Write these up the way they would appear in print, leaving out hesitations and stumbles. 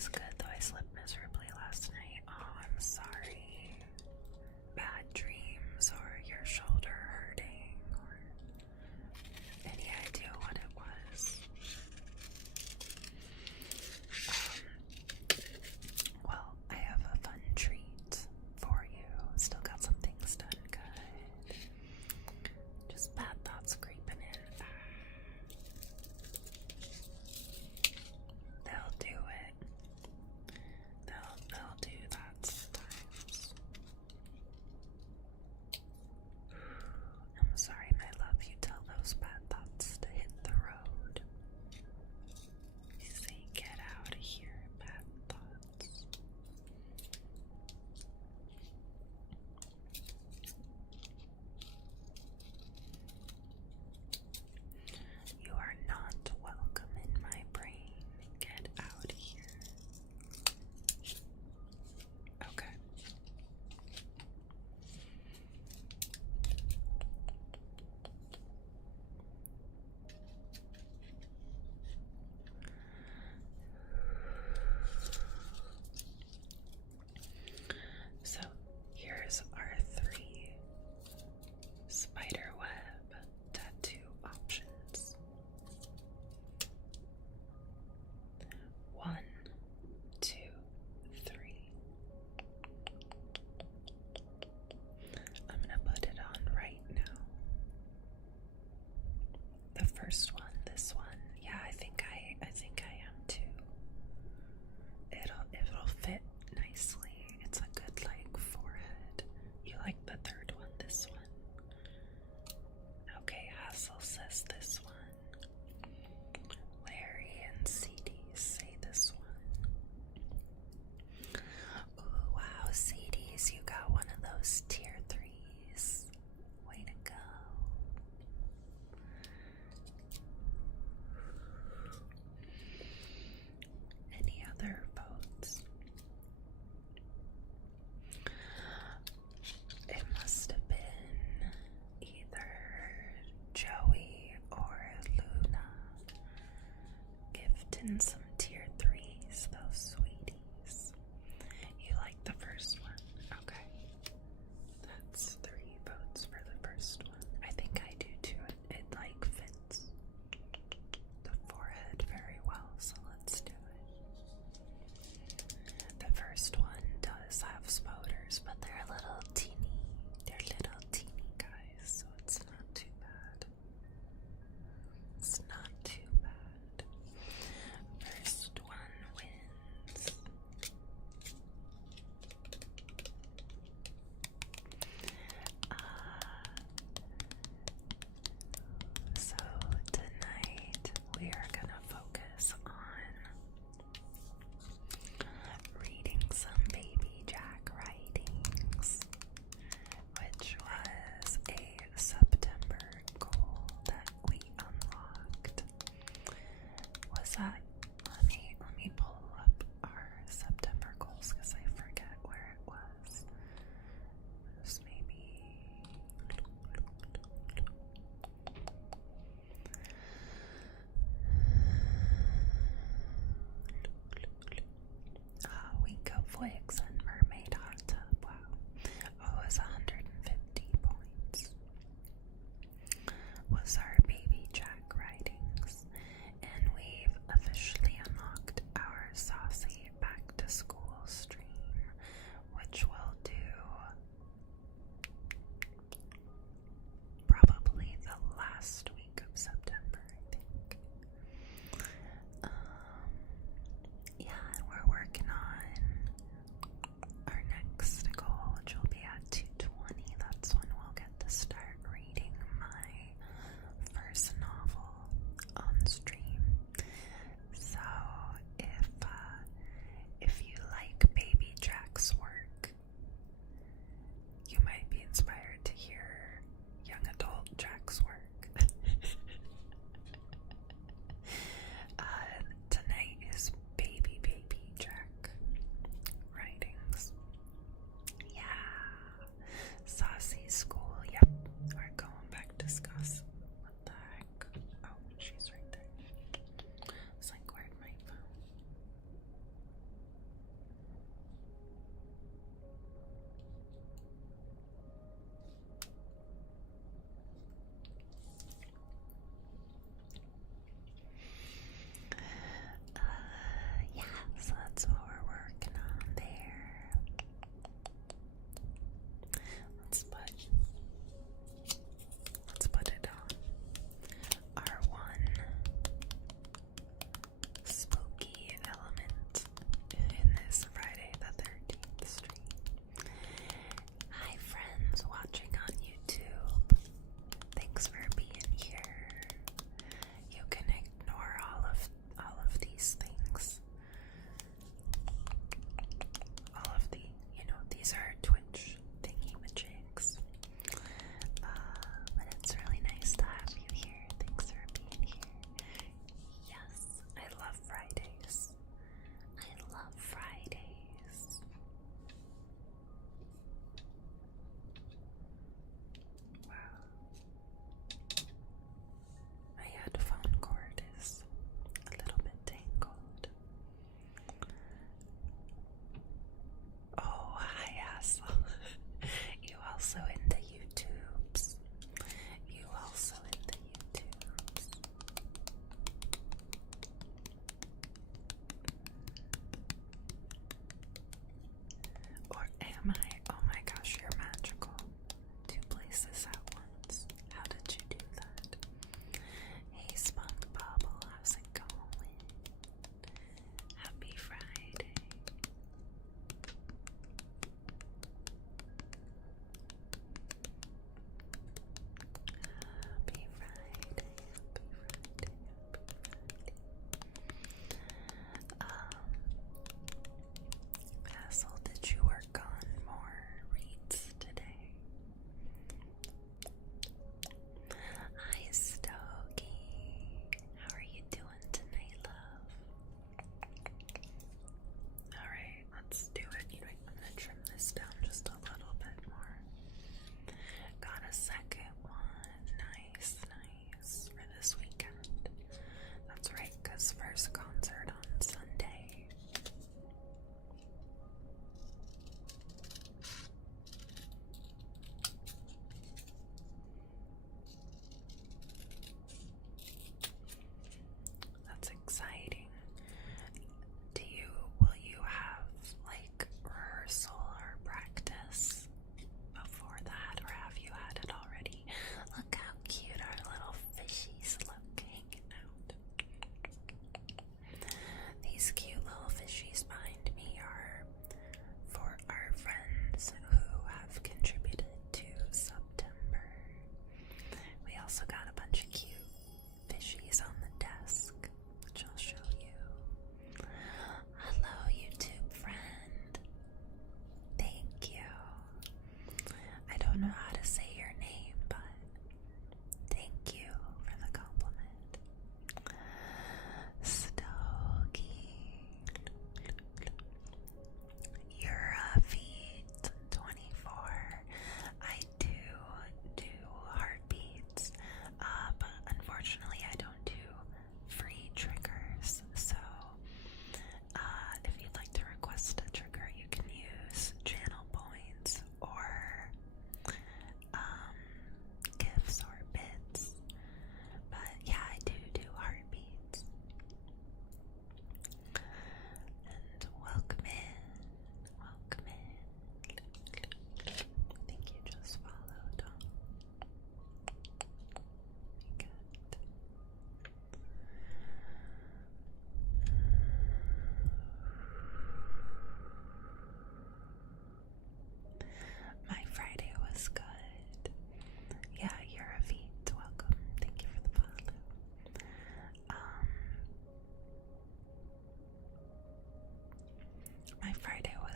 was good, though I slept miserably last night. Oh, I'm sorry. Bad dreams, or your shoulder hurting, or any idea what it was? Well, I have a fun treat for you. Still got some things done good. Just bad thoughts creeping in. They'll do it.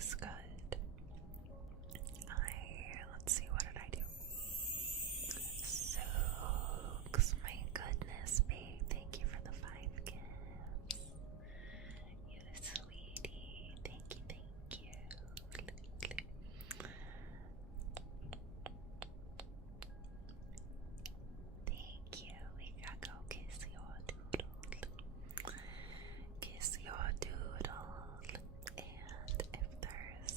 is good. Let's see, what did I do? Soaks, my goodness, babe. Thank you for the 5 gifts. You sweetie. Thank you, thank you. Thank you. We gotta go kiss your doodle. Kiss your doodle. And if there's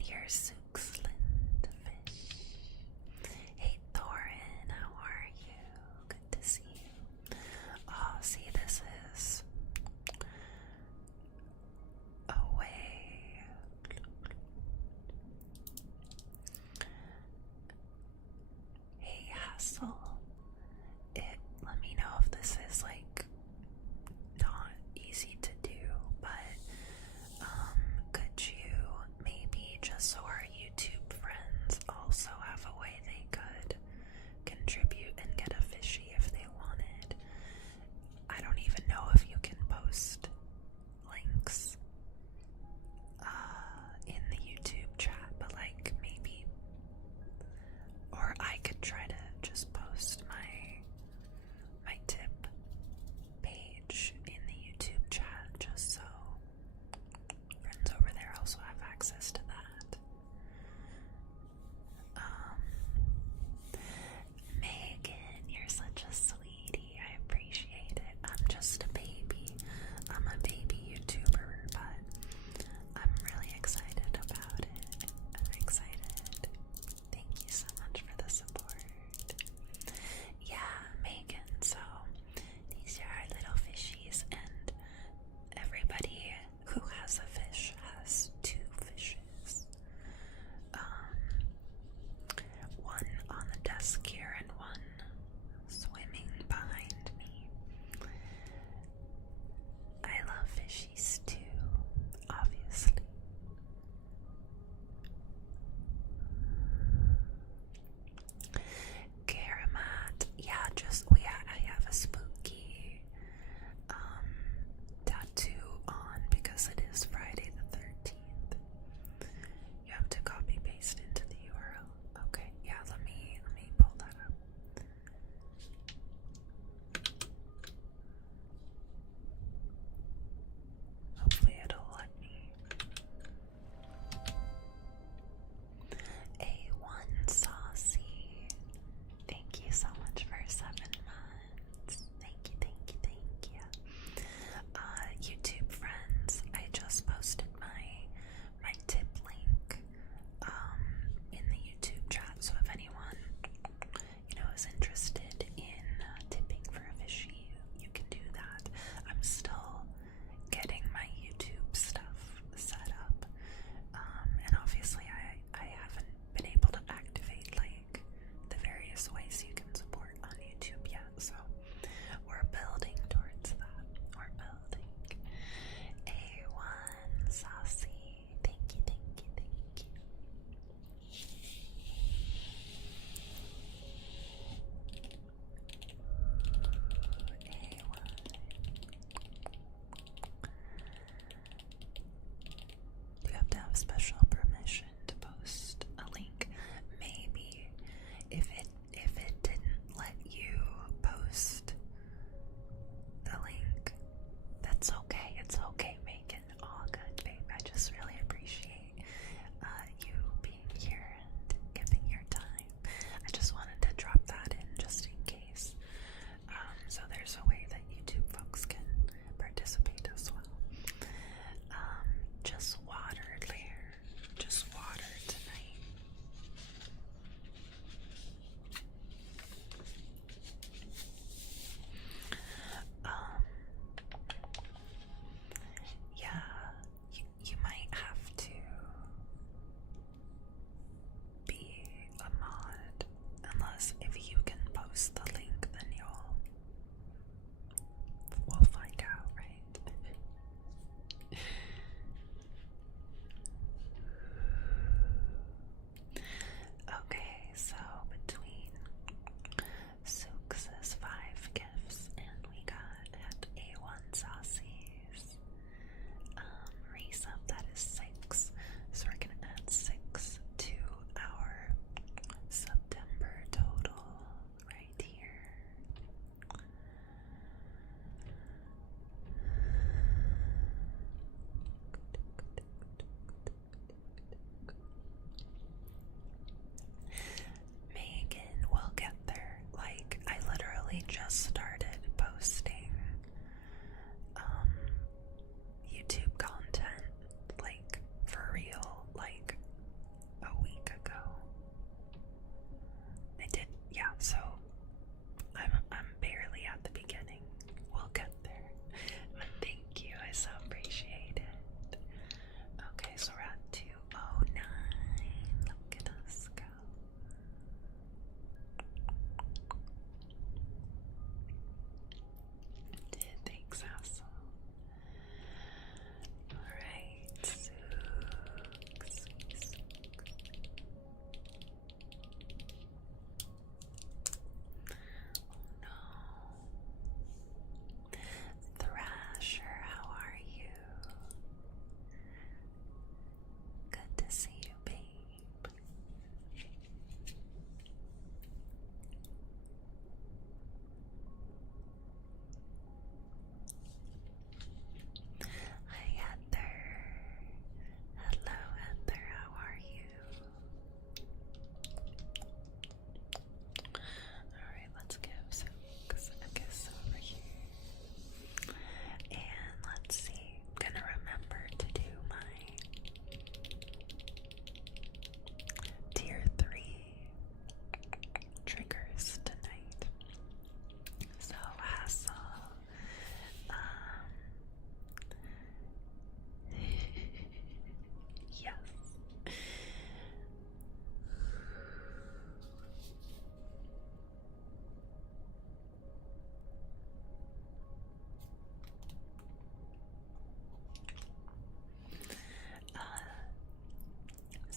here's Suxland Fish. Hey Thorin, how are you? Good to see you. Oh, see, this is away. Hey Hassel, let me know if this is like not easy to do, but could you maybe, just so our YouTube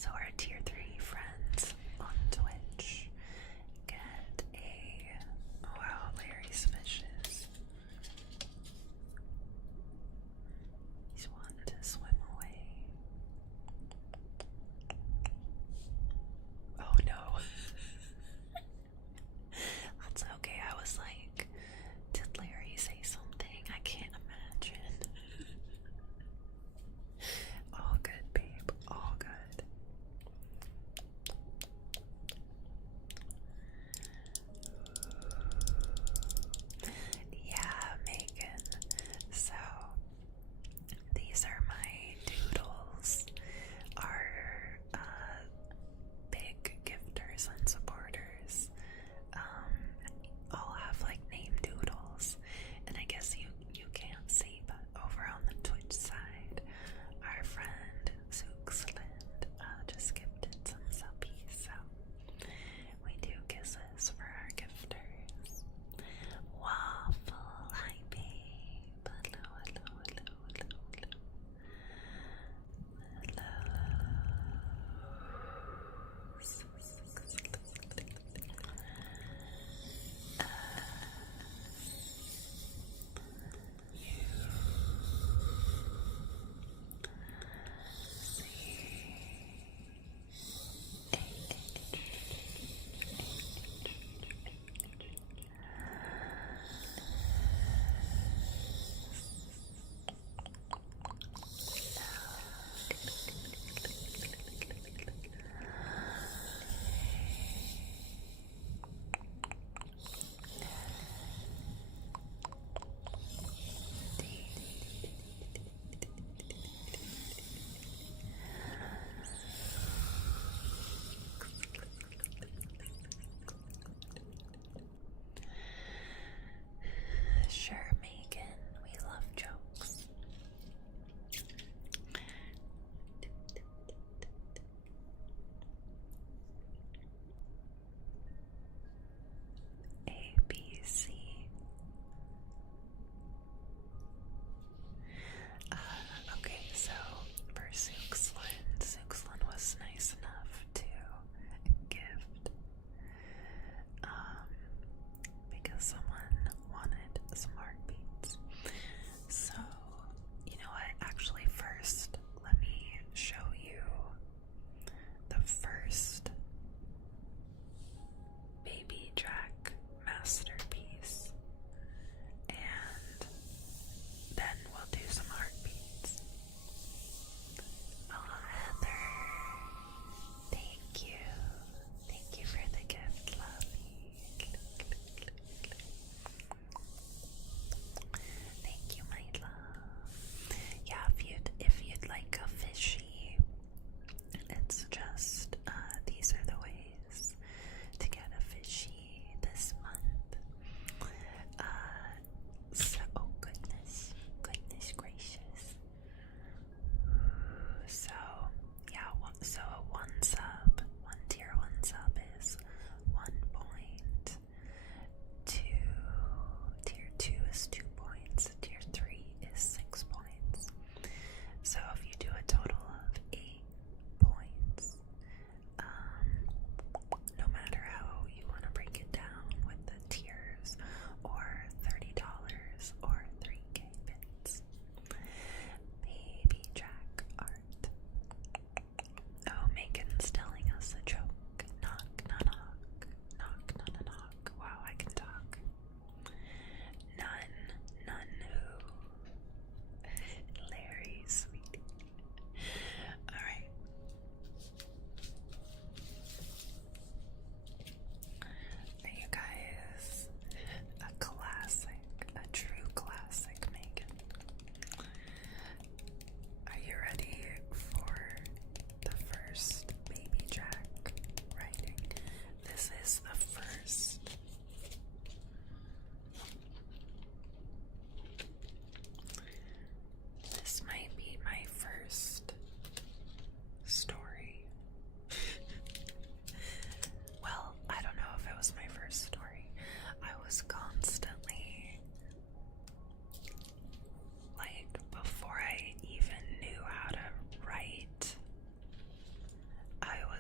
So our tier 3 friends on Twitch get a, oh wow, Larry's fishes. He's wanting to swim away. Oh no. That's okay. I was like, did Larry say something? I can't imagine. All good, babe. All good. Yeah, Megan. So, these are my doodles. Our big gifters and supporters all have like name doodles, and I guess you can't see, but over on the Twitch side, our friend Zooksland just gifted some suppies, so we do kisses for our gifters. Waffle, hi babe. Hello, hello, hello, hello, hello. Hello.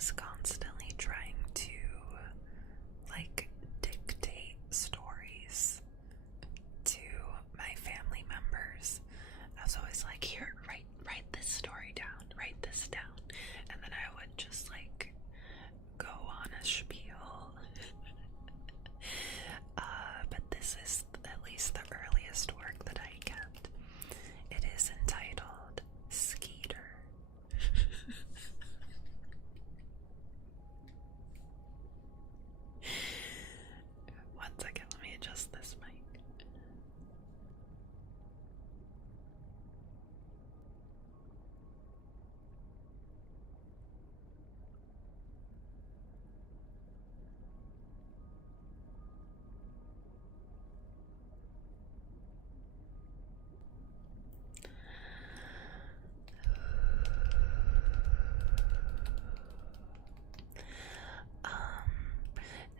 was constantly trying to like dictate stories to my family members. I was always like, here, write this story down, write this down. And then I would just like go on a spiel. But this is at least the earliest work that I kept. It is entitled Skeeter. One second, let me adjust this mic.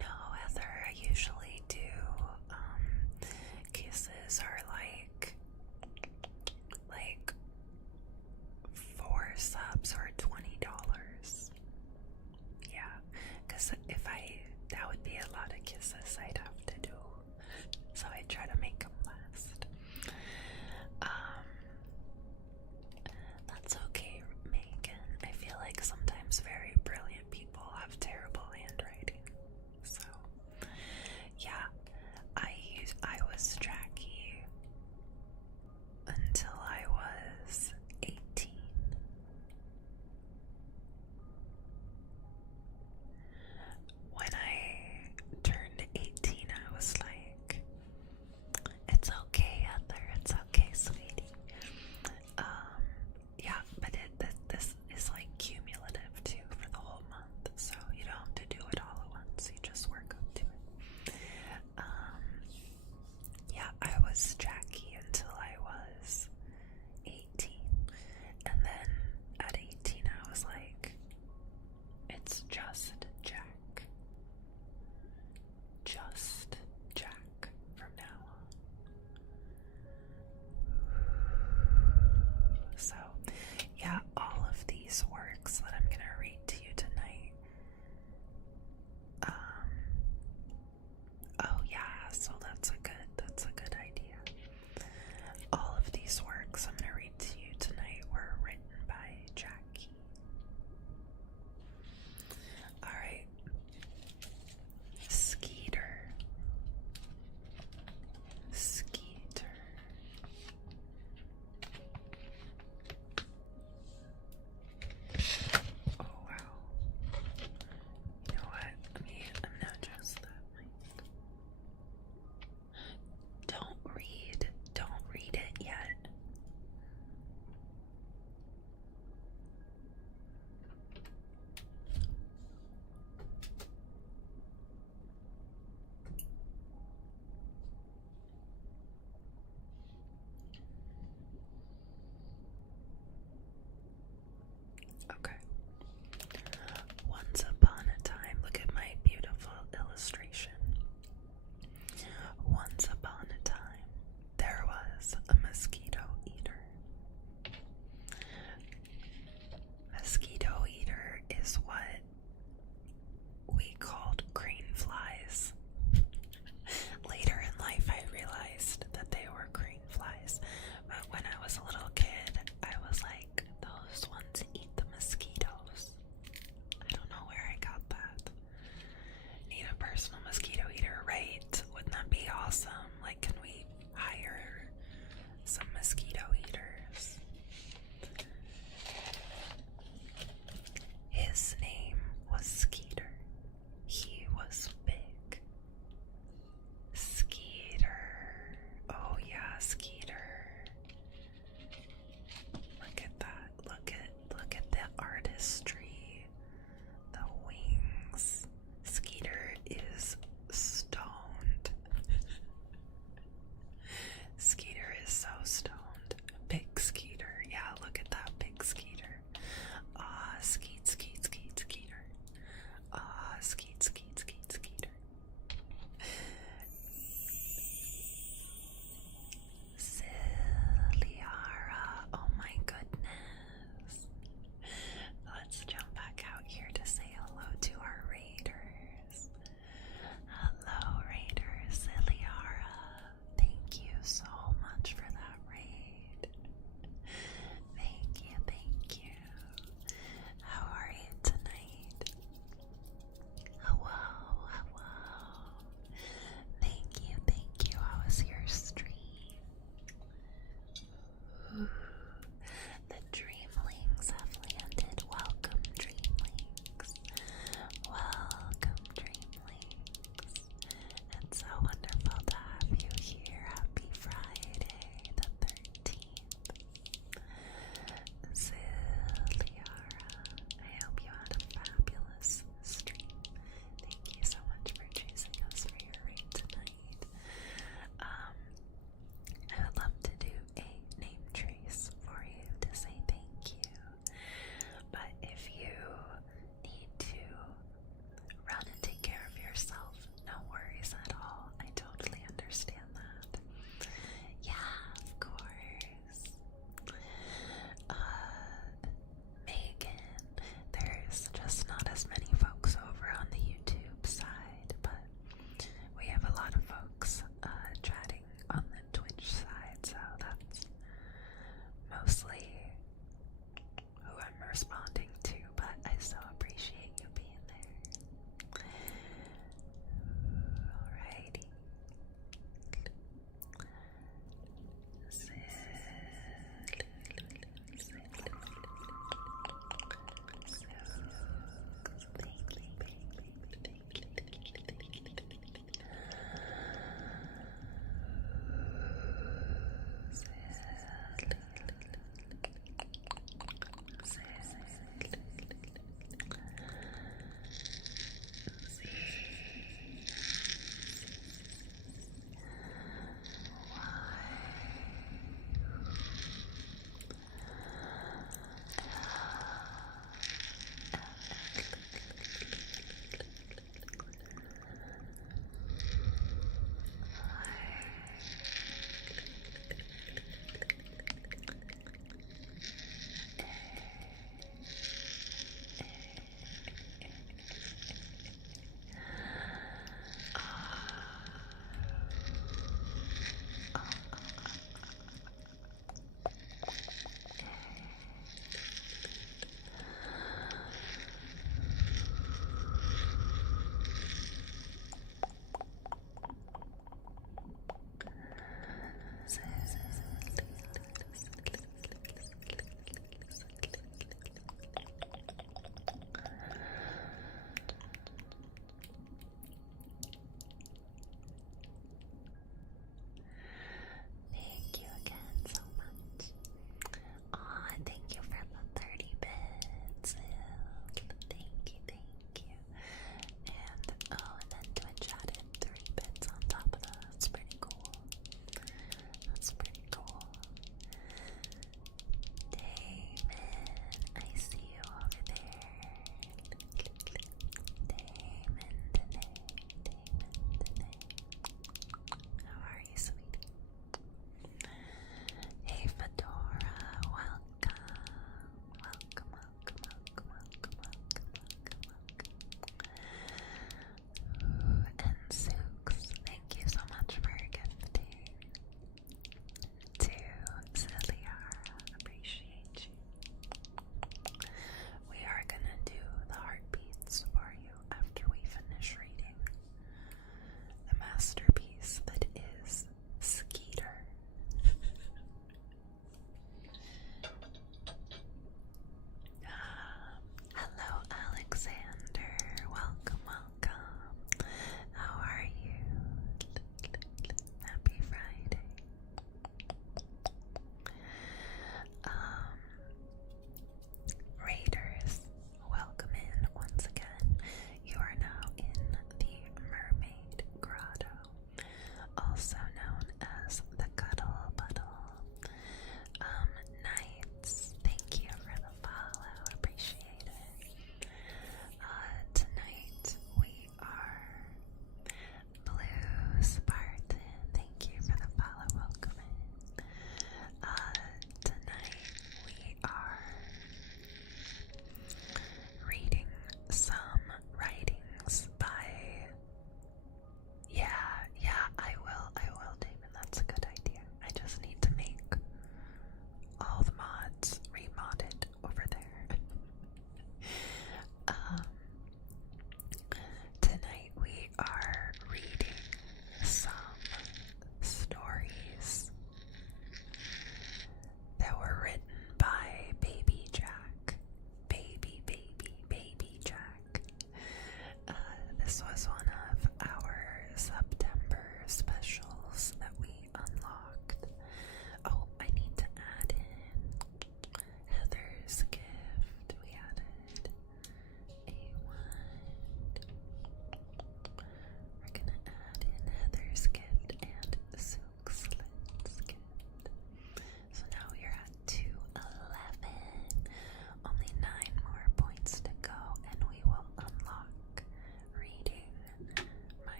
No, Heather, I usually do, kisses are like 4 subs or $20. Yeah, because that would be a lot of kisses I'd have to do, so I try to make them last. That's okay, Megan. I feel like sometimes very brilliant people have terrible handwriting. So, yeah, I was Jackie until I was 18. When I turned 18, I was like, it's okay, Heather, it's okay, sweetie. Yeah, but this is like cumulative too for the whole month, so you don't have to do it all at once, you just work up to it. Yeah, I was Jackie until I was 18, and then at 18 I was like, it's just Jack. Just Jack from now on. So, yeah, all of these works that I'm gonna read to you tonight. Oh yeah, so that's a good idea. All of these works I'm gonna read to you tonight were written by Jackie. Alright. Skeeter. Skeeter. Oh wow. You know what? I'm gonna adjust that mic. Don't read it yet. Okay. Once upon a time, look at my beautiful illustration. Once upon a time, there was a mosquito eater. Mosquito eater is what we called green flies. Later in life, I realized that they were green flies, but when I was a little kid, I was like, those ones eat the mosquitoes. I don't know where I got that. Need a personal mosquito eater, right? Wouldn't that be awesome? Like, can we hire some mosquito eaters? His name was Skeeter. He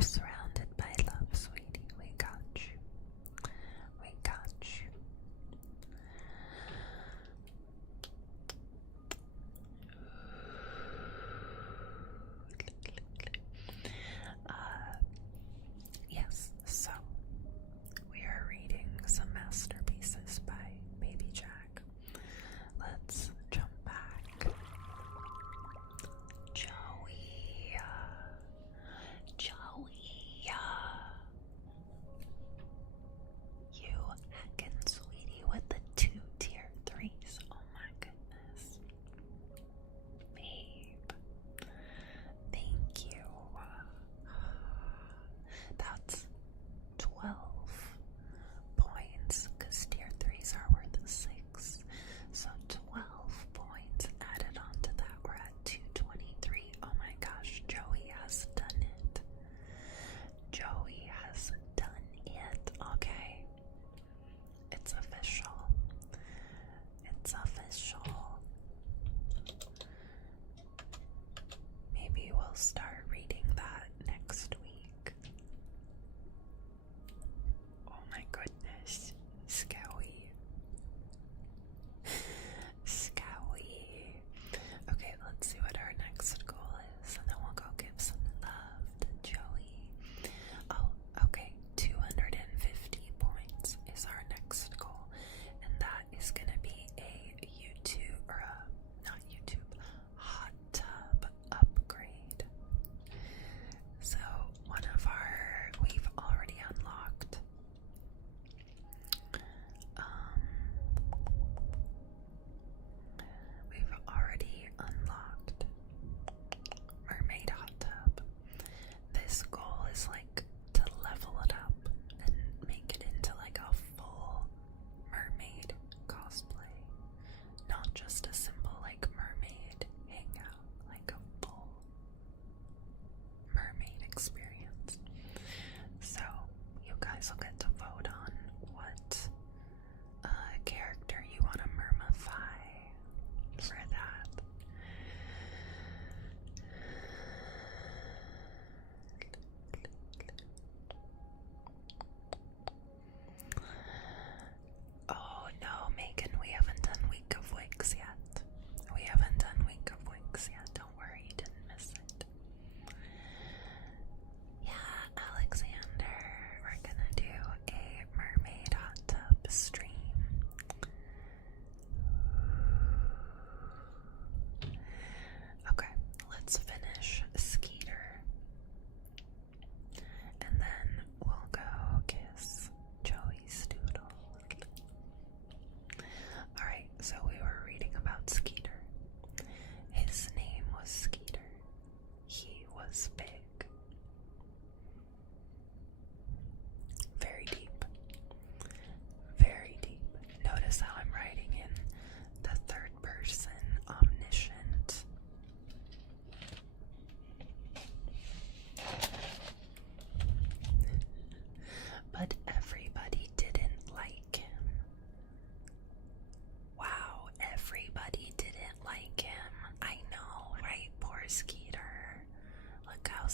We're surrounded by love, sweetie. We got you. We got you. Yes, so we are reading some masterpieces by Baby Jack. Let's jump back. Joey. You heckin' sweetie with the 2 tier 3s. Oh my goodness. Babe. Thank you. That's 12 points because tier 3s are worth 6. So 12 points added on to that. We're at 223. Oh my gosh, Joey has done it. Joey has done it. Okay. It's official. It's official. Maybe we'll start reading that next week. Oh my goodness. Scowy. Scowy. Okay, let's see what our next goal is, and then we'll go give some love to Joey. Oh, okay. 250 points is our next goal, and that is gonna be a YouTube, or not YouTube, hot tub upgrade. So we've already unlocked mermaid hot tub. This goal is like to level it up and make it into like a full mermaid cosplay. Not just a simple like mermaid hangout, like a full mermaid experience. So you guys will get to vote on what character you want to mermify for that. Oh no, Megan, we haven't done Week of Wigs yet. We haven't done Week of Wigs yet. Don't worry, you didn't miss it. Yeah, Alexander, we're gonna do a mermaid hot tub stream. Okay, let's finish Skeeter. And then we'll go kiss Joey's doodle. Alright, so we were reading about Skeeter. His name was Skeeter. He was big. Very deep. Very deep. Notice how I'm writing in the third person omniscient. But everybody didn't like him. Wow, everybody didn't like him. I know, right? Poor Skeeter. Look how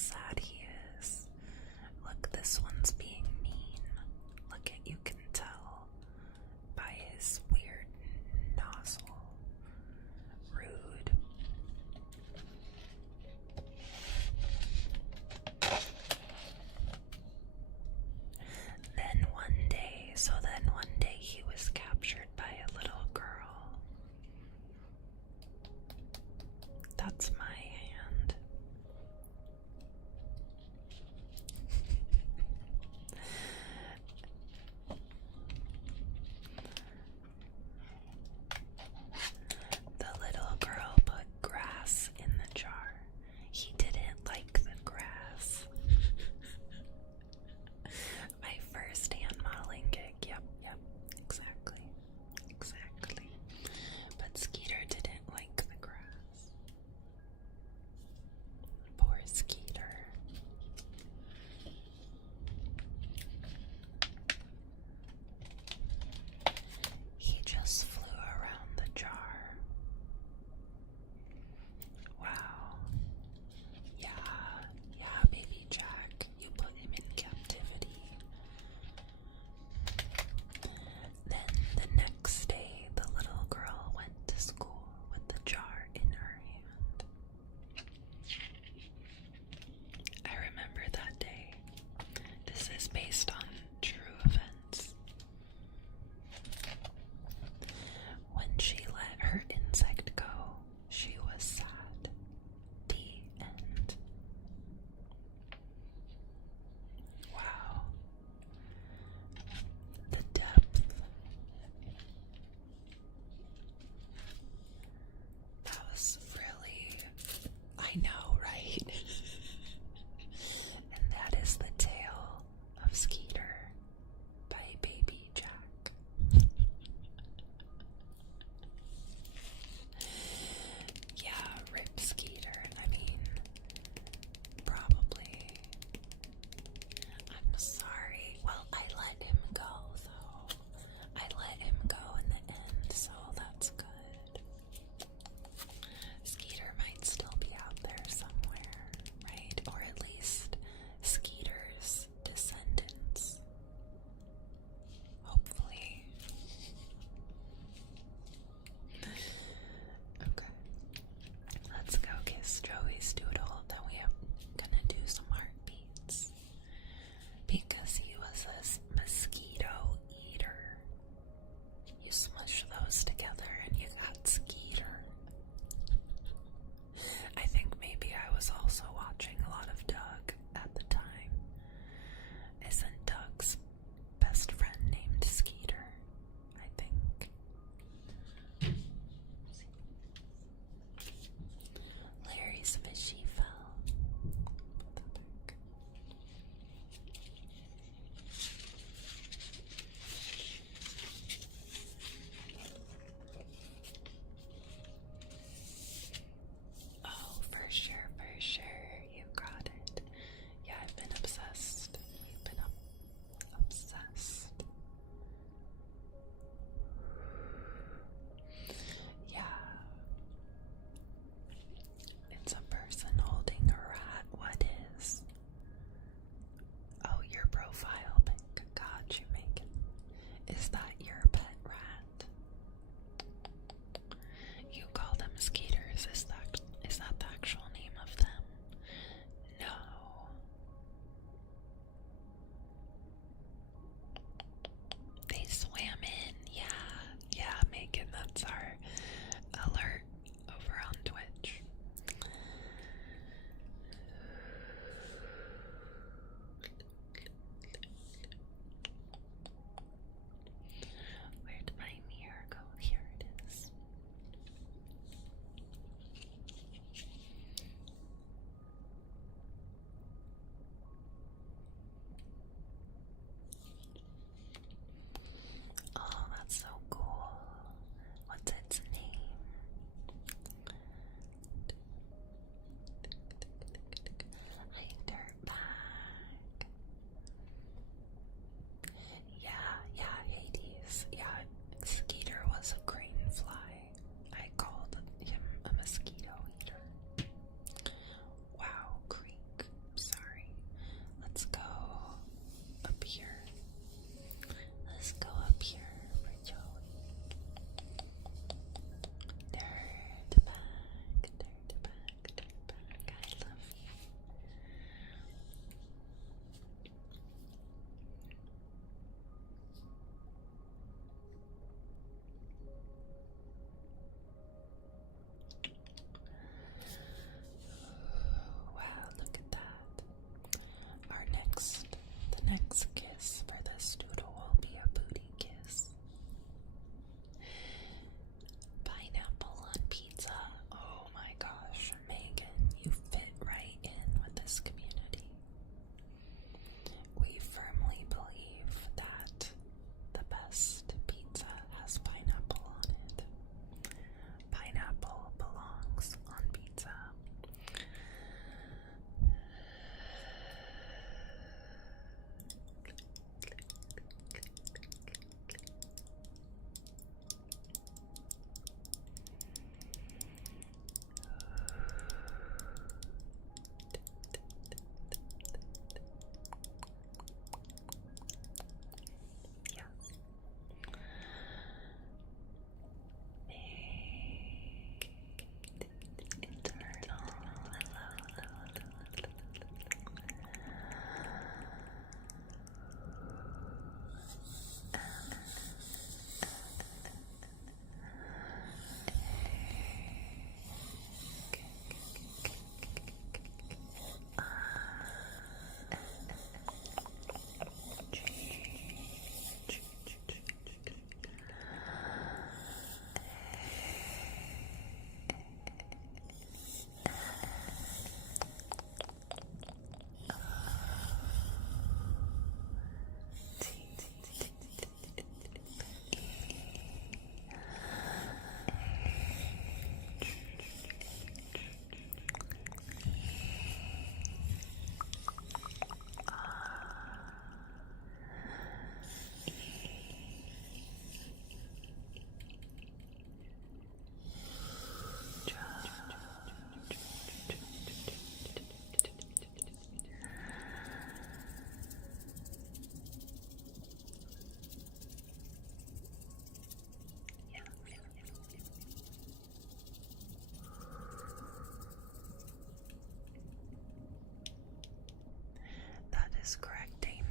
is correct, Damon.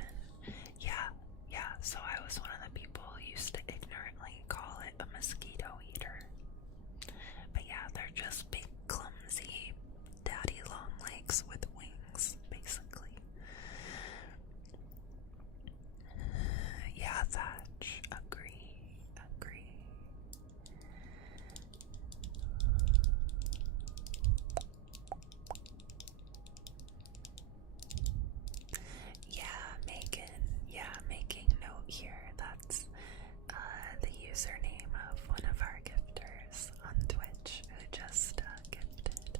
Yeah, so I was one of the people who used to ignorantly call it a mosquito eater. But yeah, they're just big, clumsy, daddy long legs with wings, basically. Yeah, Thatch. Agree. Making note here. That's the username of one of our gifters on Twitch who just gifted.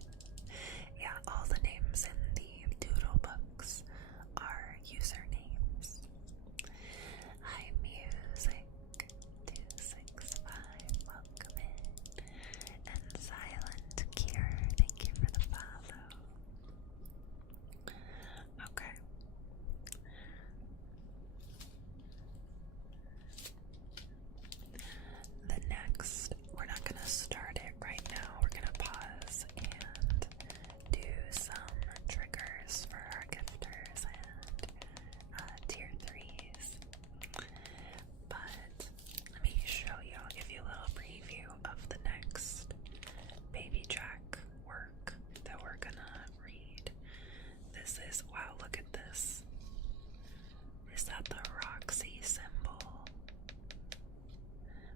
Yeah, all the names in the doodle books are usernames. Hi, Music 265, welcome in. And Silent Cure, thank you for the follow. Okay. The next, we're not going to start it right now. We're going to pause and do some triggers for our gifters and tier 3s. But let me show you, I'll give you a little preview of the next Baby Jack work that we're going to read. This is, wow, look at this. Is that the Roxy symbol?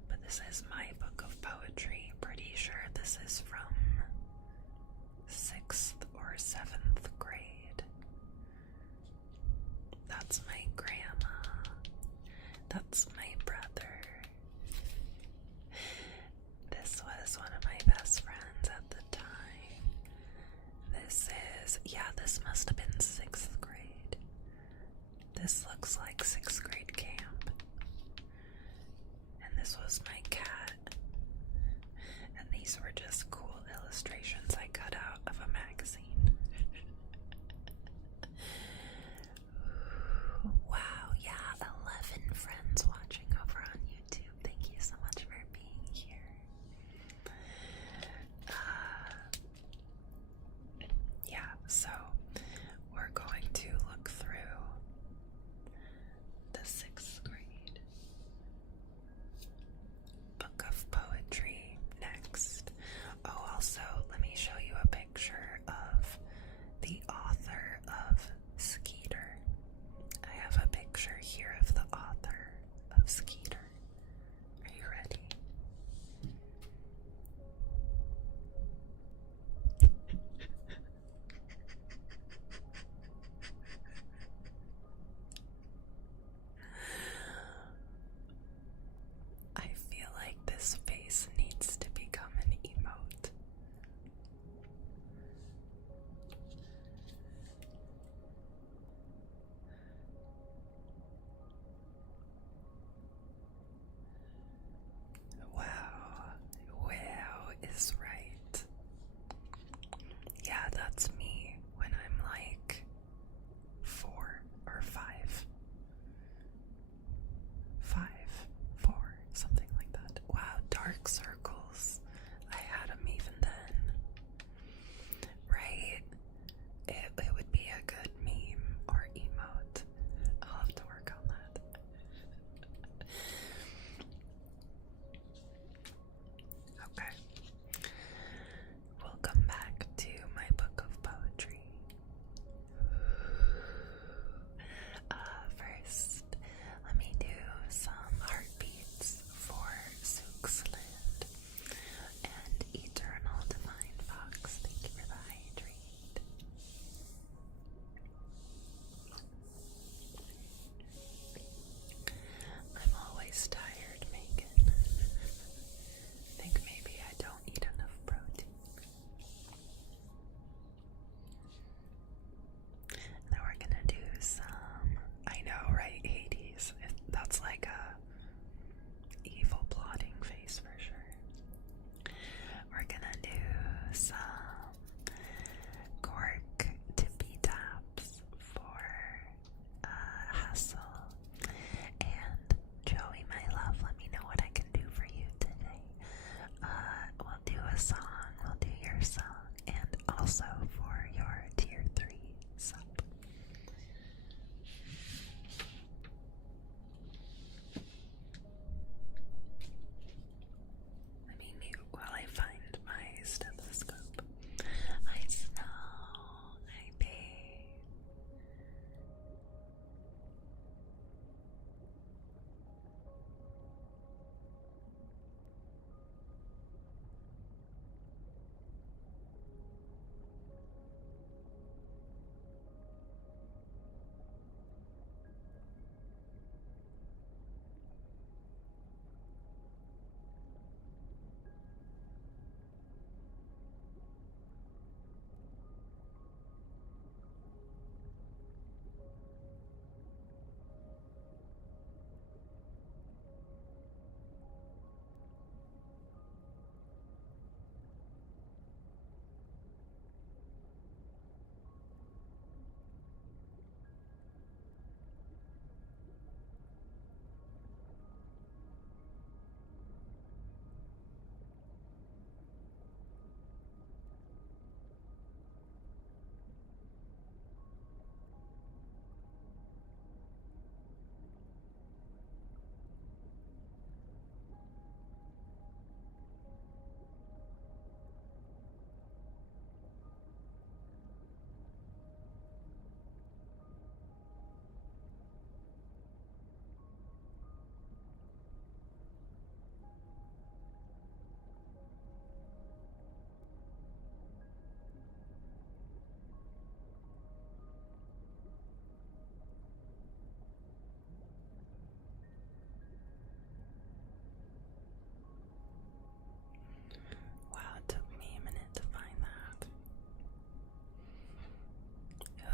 But this is my book of poetry. Pretty sure this is from 6th or 7th grade. That's my grandma. That's my brother. This was one of my best friends at the time. This must have been 6th grade. This looks like 6th grade camp. And this was my cat. And these were just cool illustrations I cut out of a magazine. Wow, yeah, 11 friends watching over on YouTube. Thank you so much for being here. Yeah, so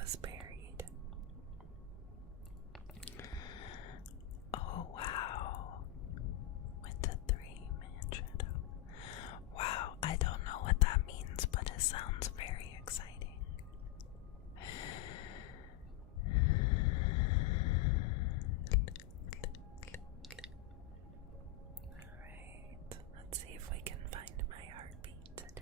was buried. Oh wow. With the 3-man shadow. Wow, I don't know what that means, but it sounds very exciting. Alright, let's see if we can find my heartbeat today.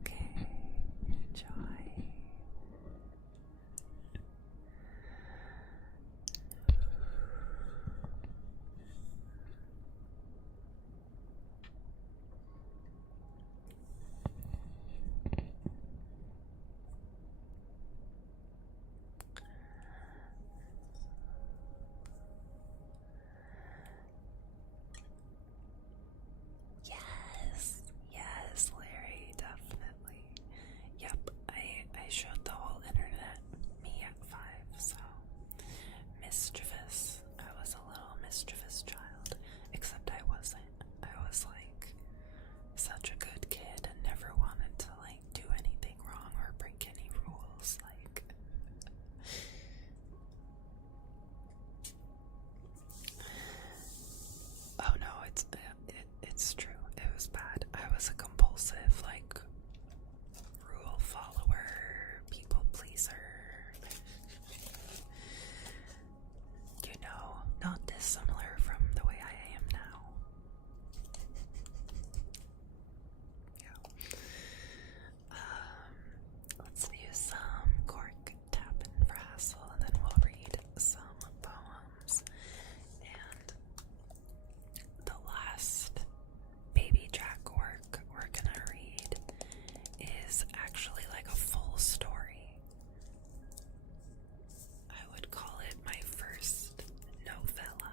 Okay, enjoy. Yes, Larry, definitely. Yep, I showed the whole internet me at 5, so mischievous. I was a little mischievous child, except I wasn't. I was like such a good kid and never wanted to like do anything wrong or break any rules. Like, oh no, it's true. It was bad. I was a compulsive, like, rule follower, people pleaser. You know, not dissimilar from the way I am now. Yeah. Let's do some cork tap and frazzle, and then we'll read some poems. And the last Baby Jack work we're gonna read is actually like a full story. I would call it my first novella.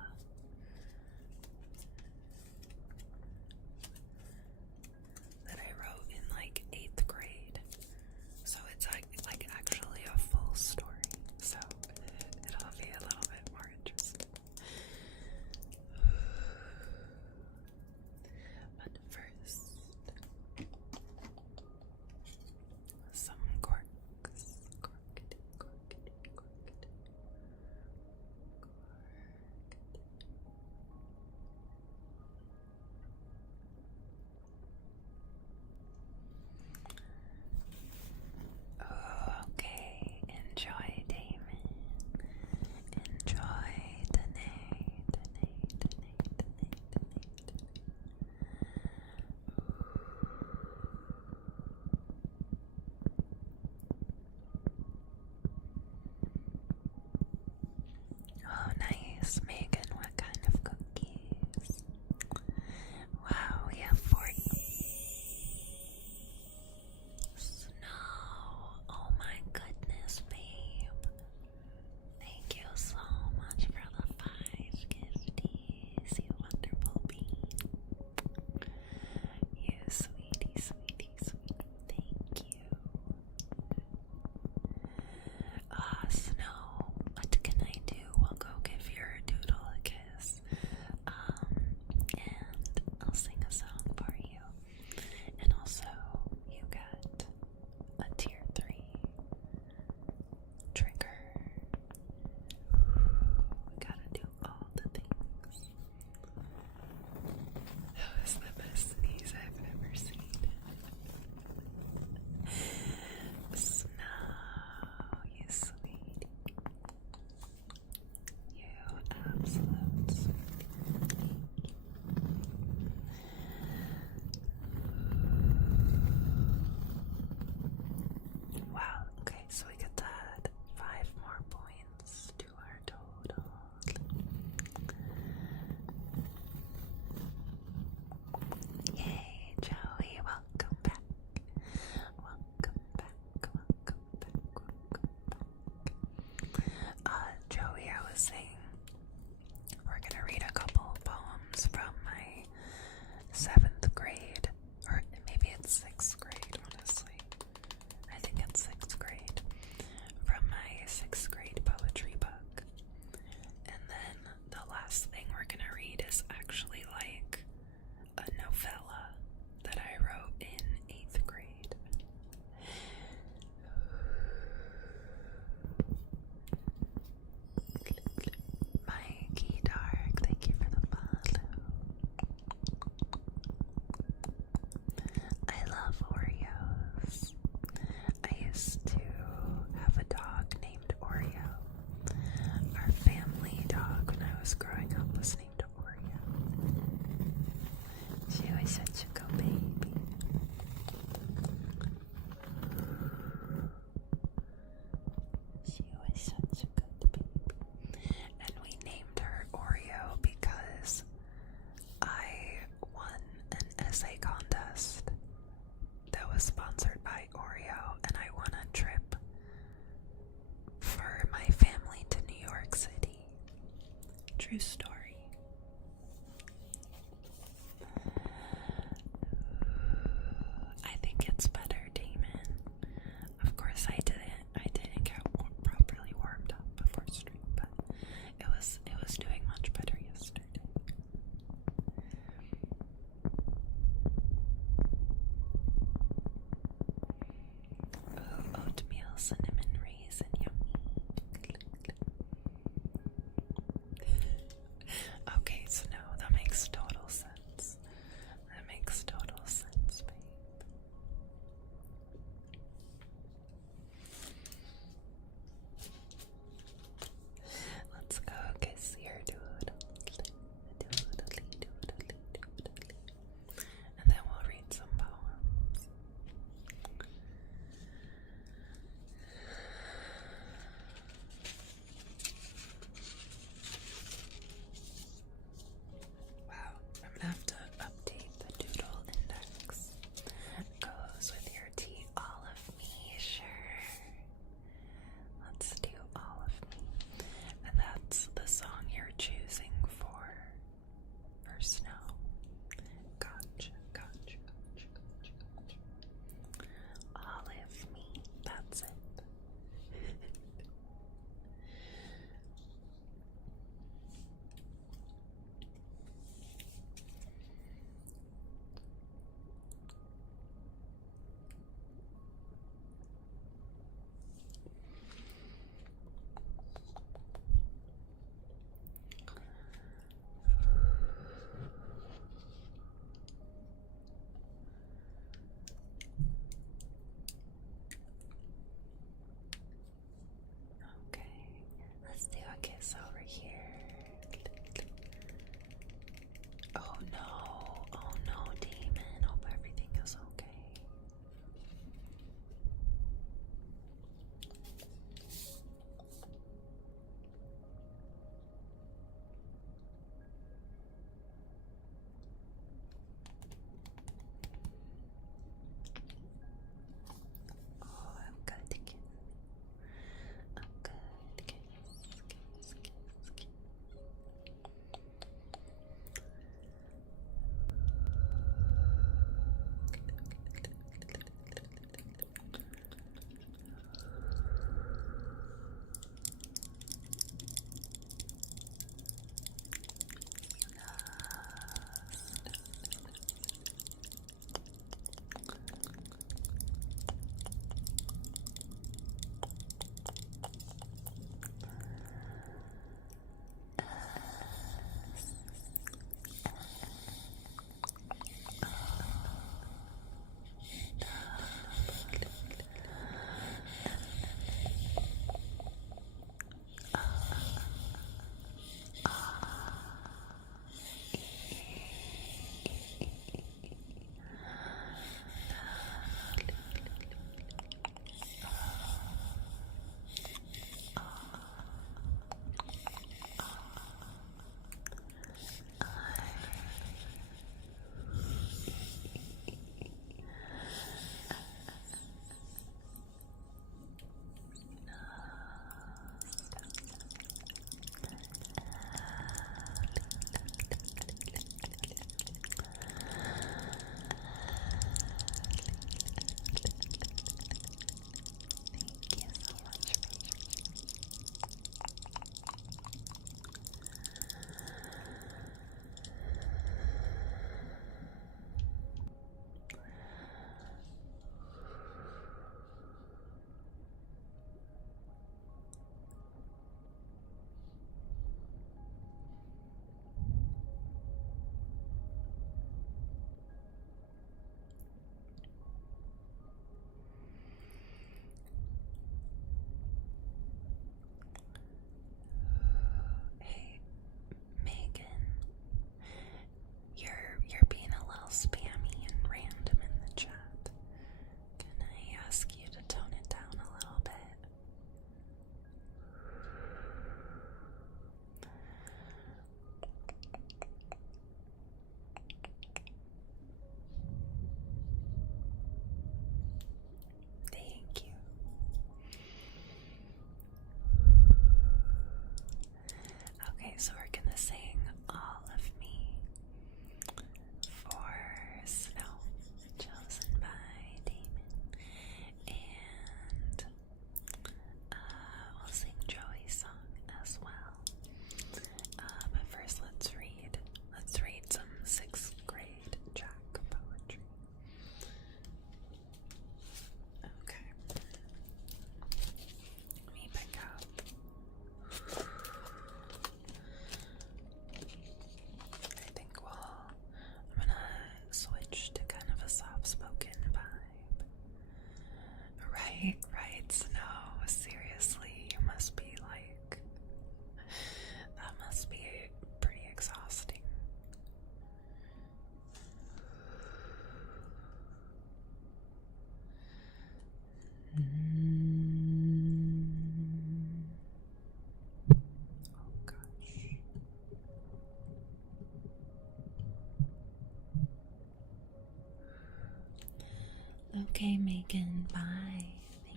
That I wrote in like 8th grade. So it's like actually a full story. So it'll be a little bit more interesting. But first, some corks. Corkity, corkity, corkity. Okay, enjoy, Damon. Enjoy, Danae. Oh, nice. Megan, what kind of cookies? Wow, we have 40. Snow. Oh my goodness, babe. Thank you so much for the 5 gifties, you wonderful bean. You sweetie, sweetie, sweetie. Thank you. Snow, what can I do? We'll go give your doodle a kiss. And I'll sing a song for you. And also, you get a tier 3 trigger. We gotta do all the things. That was the best sneeze I've ever seen. Snow, you sweetie. You absolute sweetie. Wow, okay, so we get to add 5 more points to our total. Yay, Joey, welcome back. Welcome back, welcome back, welcome back. Joey, I was saying we're gonna read a couple poems from my 7th grade, or maybe it's 6th grade, honestly. I think it's 6th grade, from my 6th grade poetry book. And then the last thing we're gonna read is actually like a novella that I wrote in 8th grade. True story. I think it's better, Damon. Of course, I didn't get properly warmed up before stream, but it was doing much better yesterday. Oh, oatmeal, cinnamon raisin, yummy. Okay, so no, that makes total sense. That makes total sense, babe. Let's go kiss your doodle. And then we'll read some poems. Wow, I'm gonna have to update the doodle index. Goes with your tea, all of me, sure. Let's do all of me. And that's the song you're choosing for snow. Gotcha. All of me, that's it. Okay, let's do a kiss over here. Oh no, Damon. Hope everything is okay. Oh, I'm good to kiss. I'm good to kiss.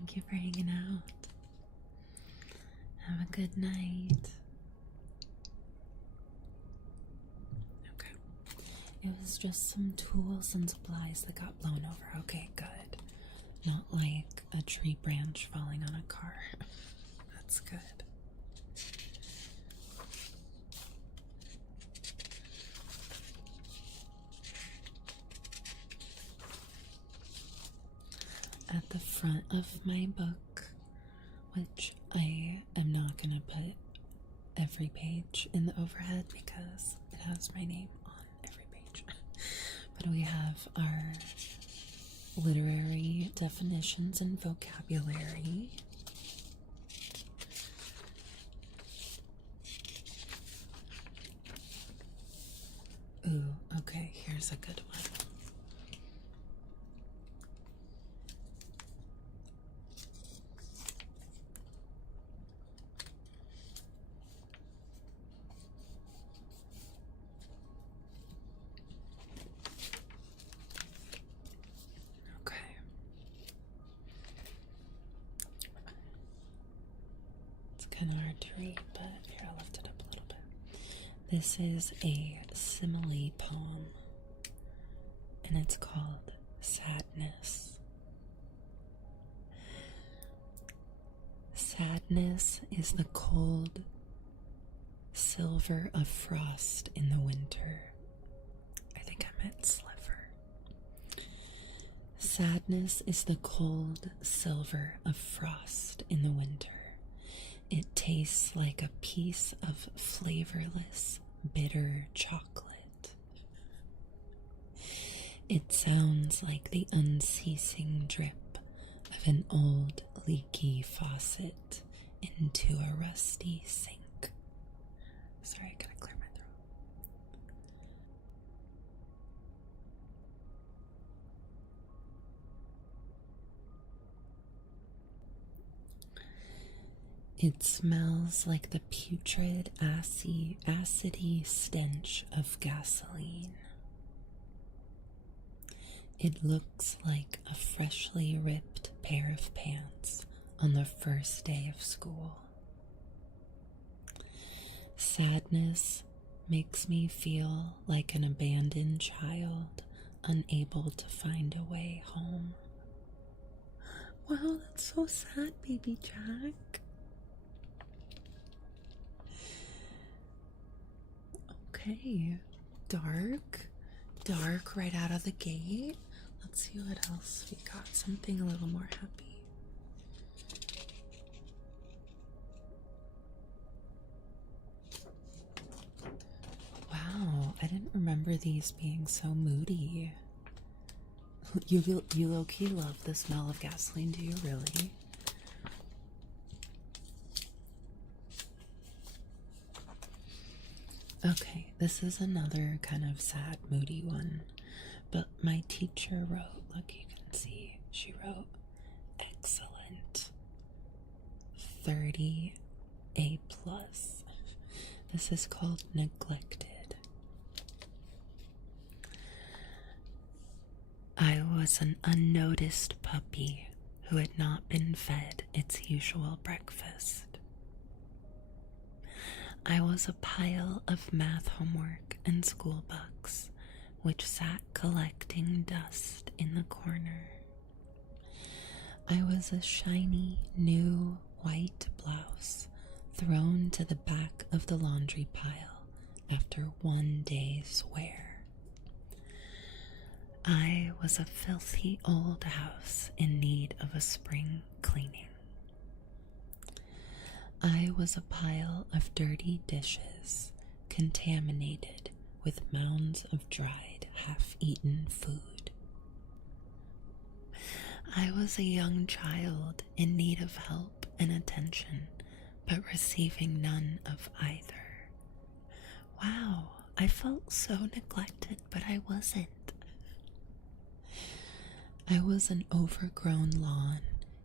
Thank you for hanging out. Have a good night. Okay. It was just some tools and supplies that got blown over. Okay, good. Not like a tree branch falling on a car. That's good. At the front of my book, which I am not going to put every page in the overhead because it has my name on every page. But we have our literary definitions and vocabulary. Ooh, okay, here's a good one. Kind of hard to read, but here, I'll lift it up a little bit. This is a simile poem, and it's called Sadness. Sadness is the cold silver of frost in the winter. I think I meant sliver. Sadness is the cold silver of frost in the winter. It tastes like a piece of flavorless, bitter chocolate. It sounds like the unceasing drip of an old leaky faucet into a rusty sink. Sorry, I gotta clear my throat. It smells like the putrid, acidy stench of gasoline. It looks like a freshly ripped pair of pants on the first day of school. Sadness makes me feel like an abandoned child, unable to find a way home. Wow, that's so sad, baby Jack. Okay, dark right out of the gate. Let's see what else we got. Something a little more happy. Wow, I didn't remember these being so moody. You low-key love the smell of gasoline, do you really? Okay, this is another kind of sad, moody one. But my teacher wrote, look, you can see, she wrote, excellent. 30 A+. This is called Neglected. I was an unnoticed puppy who had not been fed its usual breakfast. I was a pile of math homework and school books, which sat collecting dust in the corner. I was a shiny, new white blouse thrown to the back of the laundry pile after one day's wear. I was a filthy old house in need of a spring cleaning. I was a pile of dirty dishes, contaminated with mounds of dried, half-eaten food. I was a young child in need of help and attention, but receiving none of either. Wow, I felt so neglected, but I wasn't. I was an overgrown lawn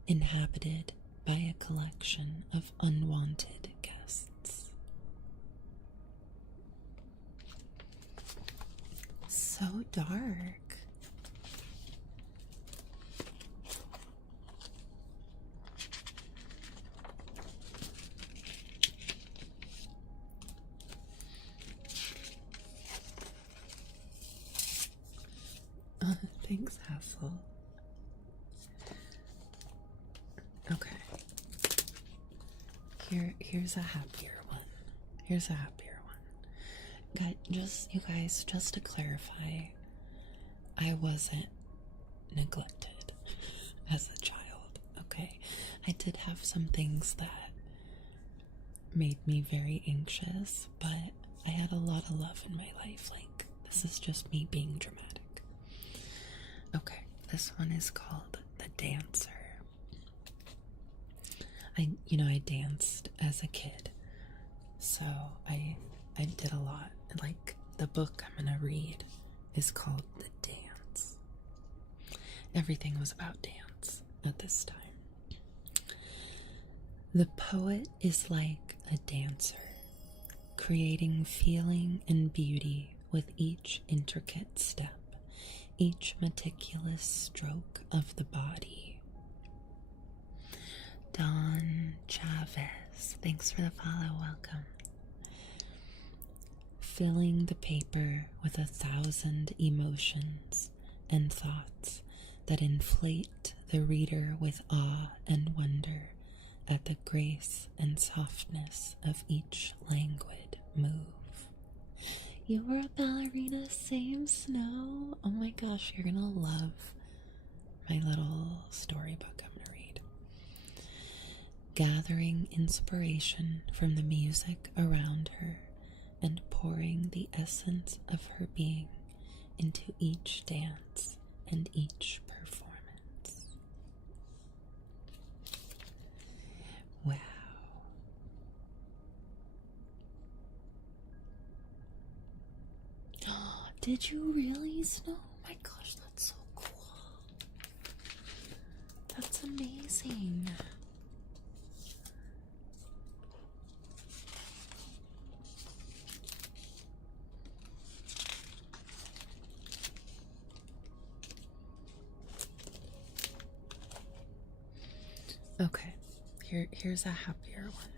inhabited by a collection of unwanted guests. So dark. Thanks, Hassel. Okay. Here's a happier one. Here's a happier one. You guys, just to clarify, I wasn't neglected as a child, okay? I did have some things that made me very anxious, but I had a lot of love in my life. Like, this is just me being dramatic. Okay, this one is called The Dancer. I danced as a kid, so I did a lot. Like, the book I'm gonna read is called The Dance. Everything was about dance at this time. The poet is like a dancer, creating feeling and beauty with each intricate step, each meticulous stroke of the body. Don Chavez, thanks for the follow, welcome. Filling the paper with 1,000 emotions and thoughts that inflate the reader with awe and wonder at the grace and softness of each languid move. You were a ballerina, same Snow. Oh my gosh, you're gonna love my little storybook I'm gonna read. Gathering inspiration from the music around her and pouring the essence of her being into each dance and each performance. Wow. Did you really, Snow? Oh my gosh, that's so cool. That's amazing. Okay, here's a happier one.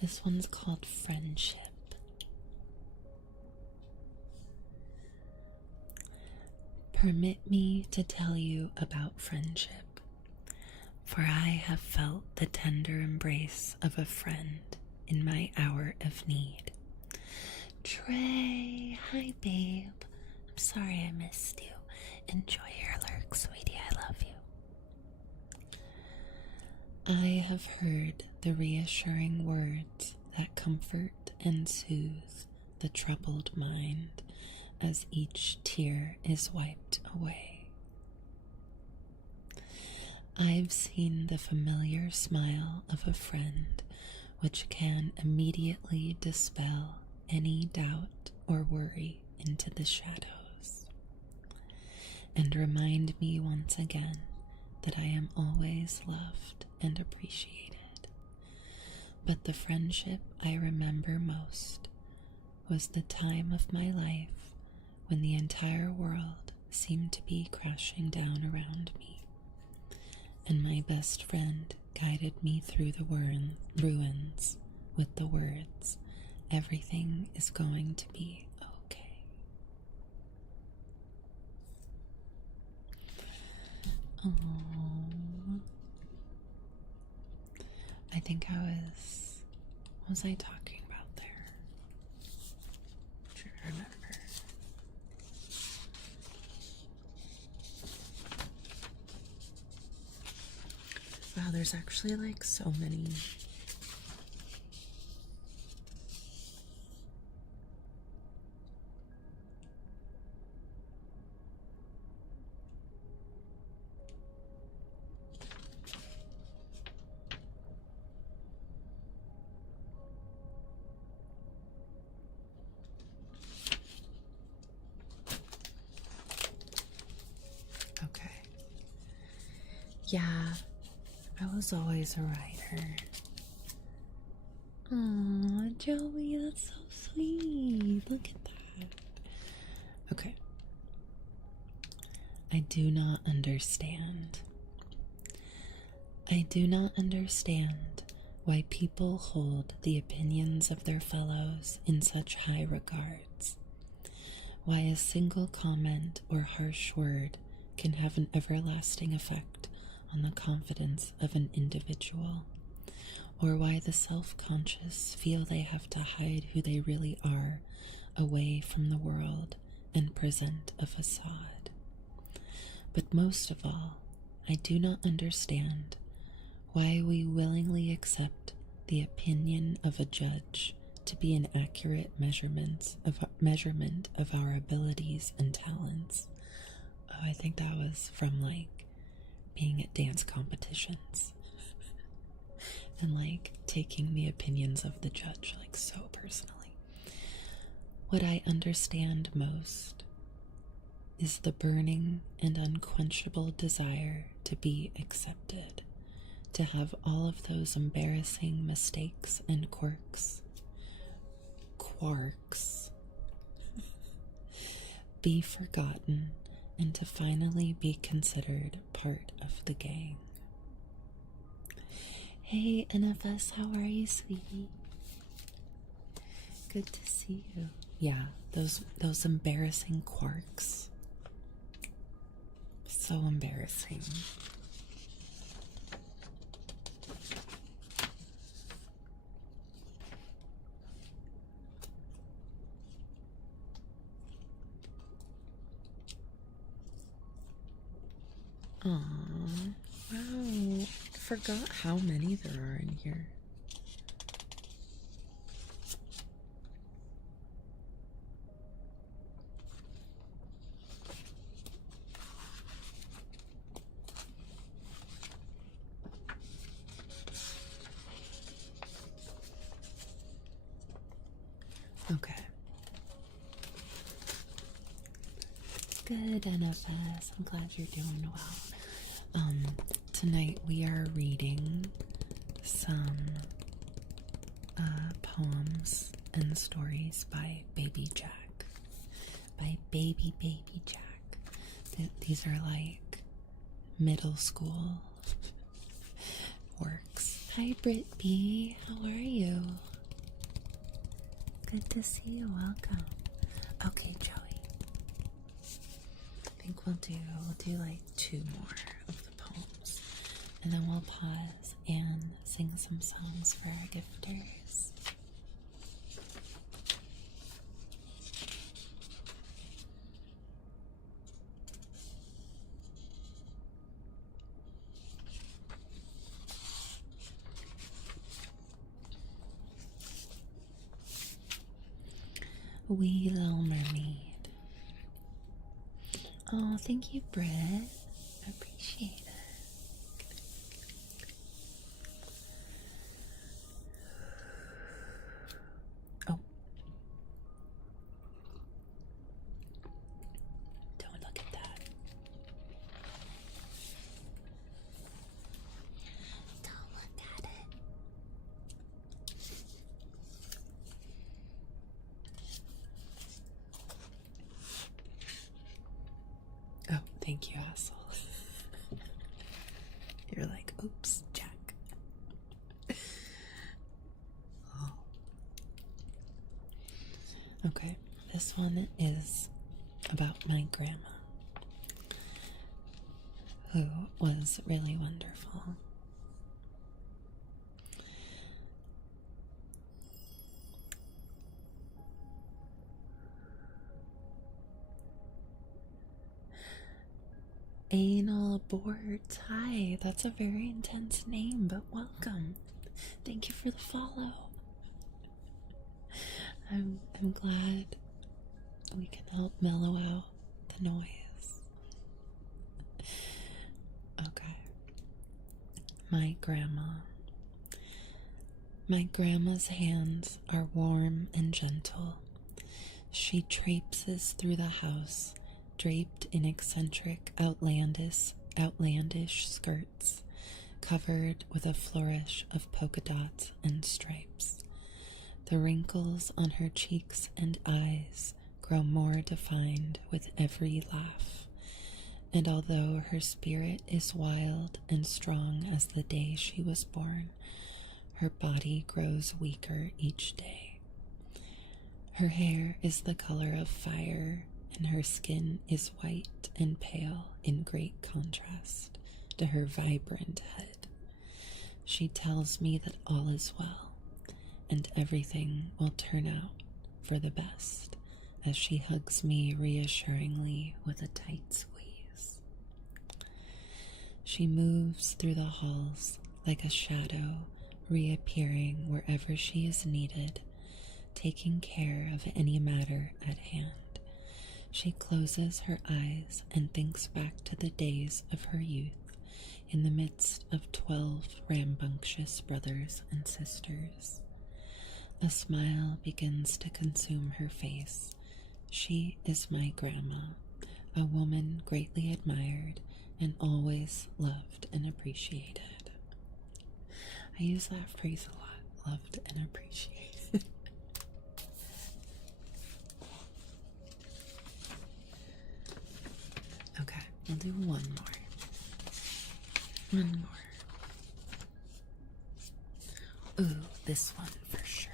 This one's called Friendship. Permit me to tell you about friendship, for I have felt the tender embrace of a friend in my hour of need. Trey, hi babe. I'm sorry I missed you. Enjoy your lurk, sweetie. I love you. I have heard the reassuring words that comfort and soothe the troubled mind as each tear is wiped away. I've seen the familiar smile of a friend which can immediately dispel any doubt or worry into the shadows, and remind me once again that I am always loved and appreciated. But the friendship I remember most was the time of my life when the entire world seemed to be crashing down around me, and my best friend guided me through the ruins with the words, "Everything is going to be okay." Aww. I think what was I talking about there? I'm trying to remember. Wow, there's actually like so many. Okay. Yeah, I was always a writer. Aw, Joey, that's so sweet. Look at that. Okay. I do not understand. I do not understand why people hold the opinions of their fellows in such high regards, why a single comment or harsh word can have an everlasting effect on the confidence of an individual, or why the self-conscious feel they have to hide who they really are away from the world and present a facade. But most of all, I do not understand why we willingly accept the opinion of a judge to be an accurate measurement of our abilities and talents. Oh, I think that was from like being at dance competitions and like taking the opinions of the judge like so personally. What I understand most is the burning and unquenchable desire to be accepted, to have all of those embarrassing mistakes and quarks be forgotten, and to finally be considered part of the gang. Hey NFS, how are you, sweetie? Good to see you. Yeah, those embarrassing quarks. So embarrassing. Aw, wow. I forgot how many there are in here. Okay. Good, NFS. I'm glad you're doing well. Tonight we are reading some poems and stories by Baby Jack. By Baby Jack. These are like middle school works. Hi Britt B, how are you? Good to see you, welcome. Okay, Joey. I think we'll do like 2 more of the poems, and then we'll pause and sing some songs for our gifters. Wee Little Mermaid. Oh, thank you, Britt. I appreciate it. Oh. Don't look at that. Don't look at it. Oh, thank you, asshole. You're like, oops, Jack. Oh. Okay, this one is about my grandma, who was really wonderful. Anal boards. Hi, that's a very intense name, but welcome. Thank you for the follow. I'm glad we can help mellow out the noise. Okay. My grandma. My grandma's hands are warm and gentle. She traipses through the house, draped in eccentric, outlandish skirts, covered with a flourish of polka dots and stripes. The wrinkles on her cheeks and eyes grow more defined with every laugh, and although her spirit is wild and strong as the day she was born, Her body grows weaker each day. Her hair is the color of fire, and her skin is white and pale in great contrast to her vibrant head. She tells me that all is well, and everything will turn out for the best as she hugs me reassuringly with a tight squeeze. She moves through the halls like a shadow, reappearing wherever she is needed, taking care of any matter at hand. She closes her eyes and thinks back to the days of her youth in the midst of 12 rambunctious brothers and sisters. A smile begins to consume her face. She is my grandma, a woman greatly admired and always loved and appreciated. I use that phrase a lot, loved and appreciated. Okay, we'll do one more. One more. Ooh, this one for sure.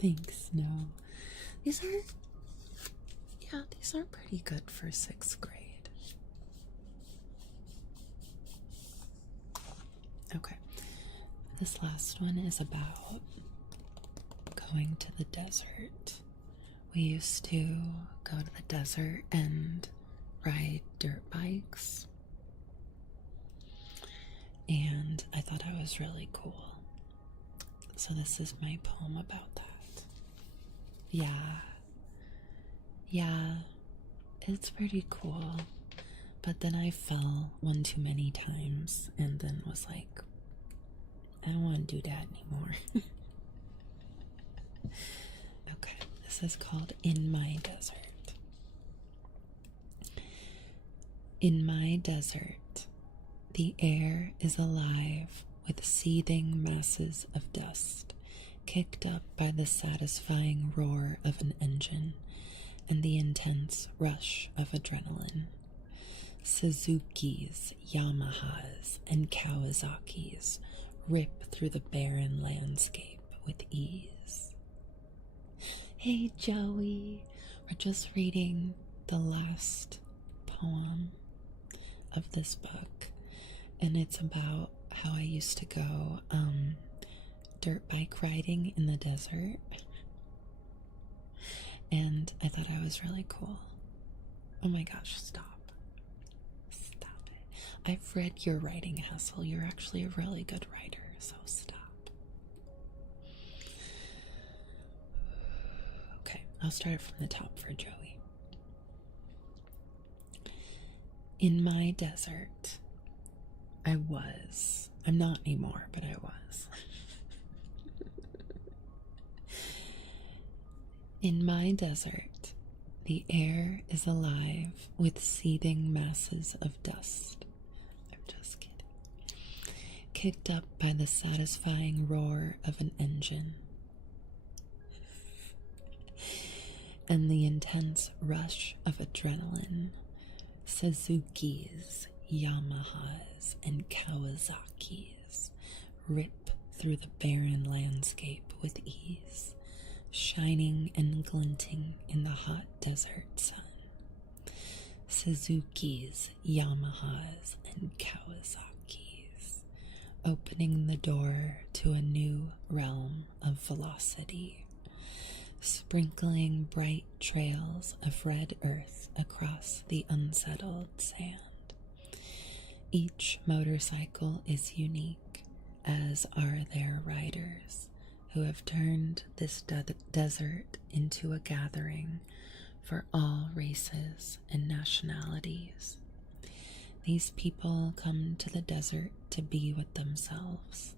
Thanks, no. These are pretty good for 6th grade. Okay, this last one is about going to the desert. We used to go to the desert and ride dirt bikes, and I thought that was really cool. So this is my poem about that. Yeah, it's pretty cool. But then I fell one too many times and then was like, I don't want to do that anymore. Okay, this is called In My Desert. In my desert, the air is alive with seething masses of dust, kicked up by the satisfying roar of an engine and the intense rush of adrenaline. Suzukis, Yamahas, and Kawasaki's rip through the barren landscape with ease. Hey Joey, we're just reading the last poem of this book, and it's about how I used to go dirt bike riding in the desert, and I thought I was really cool. Oh my gosh, stop it. I've read your writing, Hassel. You're actually a really good writer, so stop. Okay, I'll start from the top for Joey. In my desert, I'm not anymore, but I was. In my desert, the air is alive with seething masses of dust. I'm just kidding. Kicked up by the satisfying roar of an engine and the intense rush of adrenaline. Suzuki's, Yamahas, and Kawasaki's rip through the barren landscape with ease, shining and glinting in the hot desert sun. Suzuki's, Yamahas, and Kawasaki's, opening the door to a new realm of velocity, sprinkling bright trails of red earth across the unsettled sand. Each motorcycle is unique, as are their riders, who have turned this desert into a gathering for all races and nationalities. These people come to the desert to be with themselves,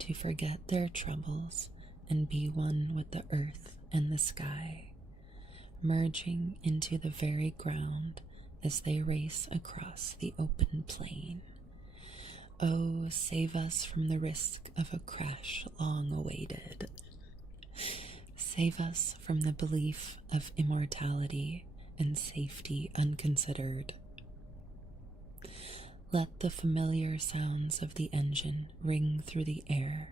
to forget their troubles and be one with the earth and the sky, merging into the very ground as they race across the open plain. Oh, save us from the risk of a crash long awaited. Save us from the belief of immortality and safety unconsidered. Let the familiar sounds of the engine ring through the air,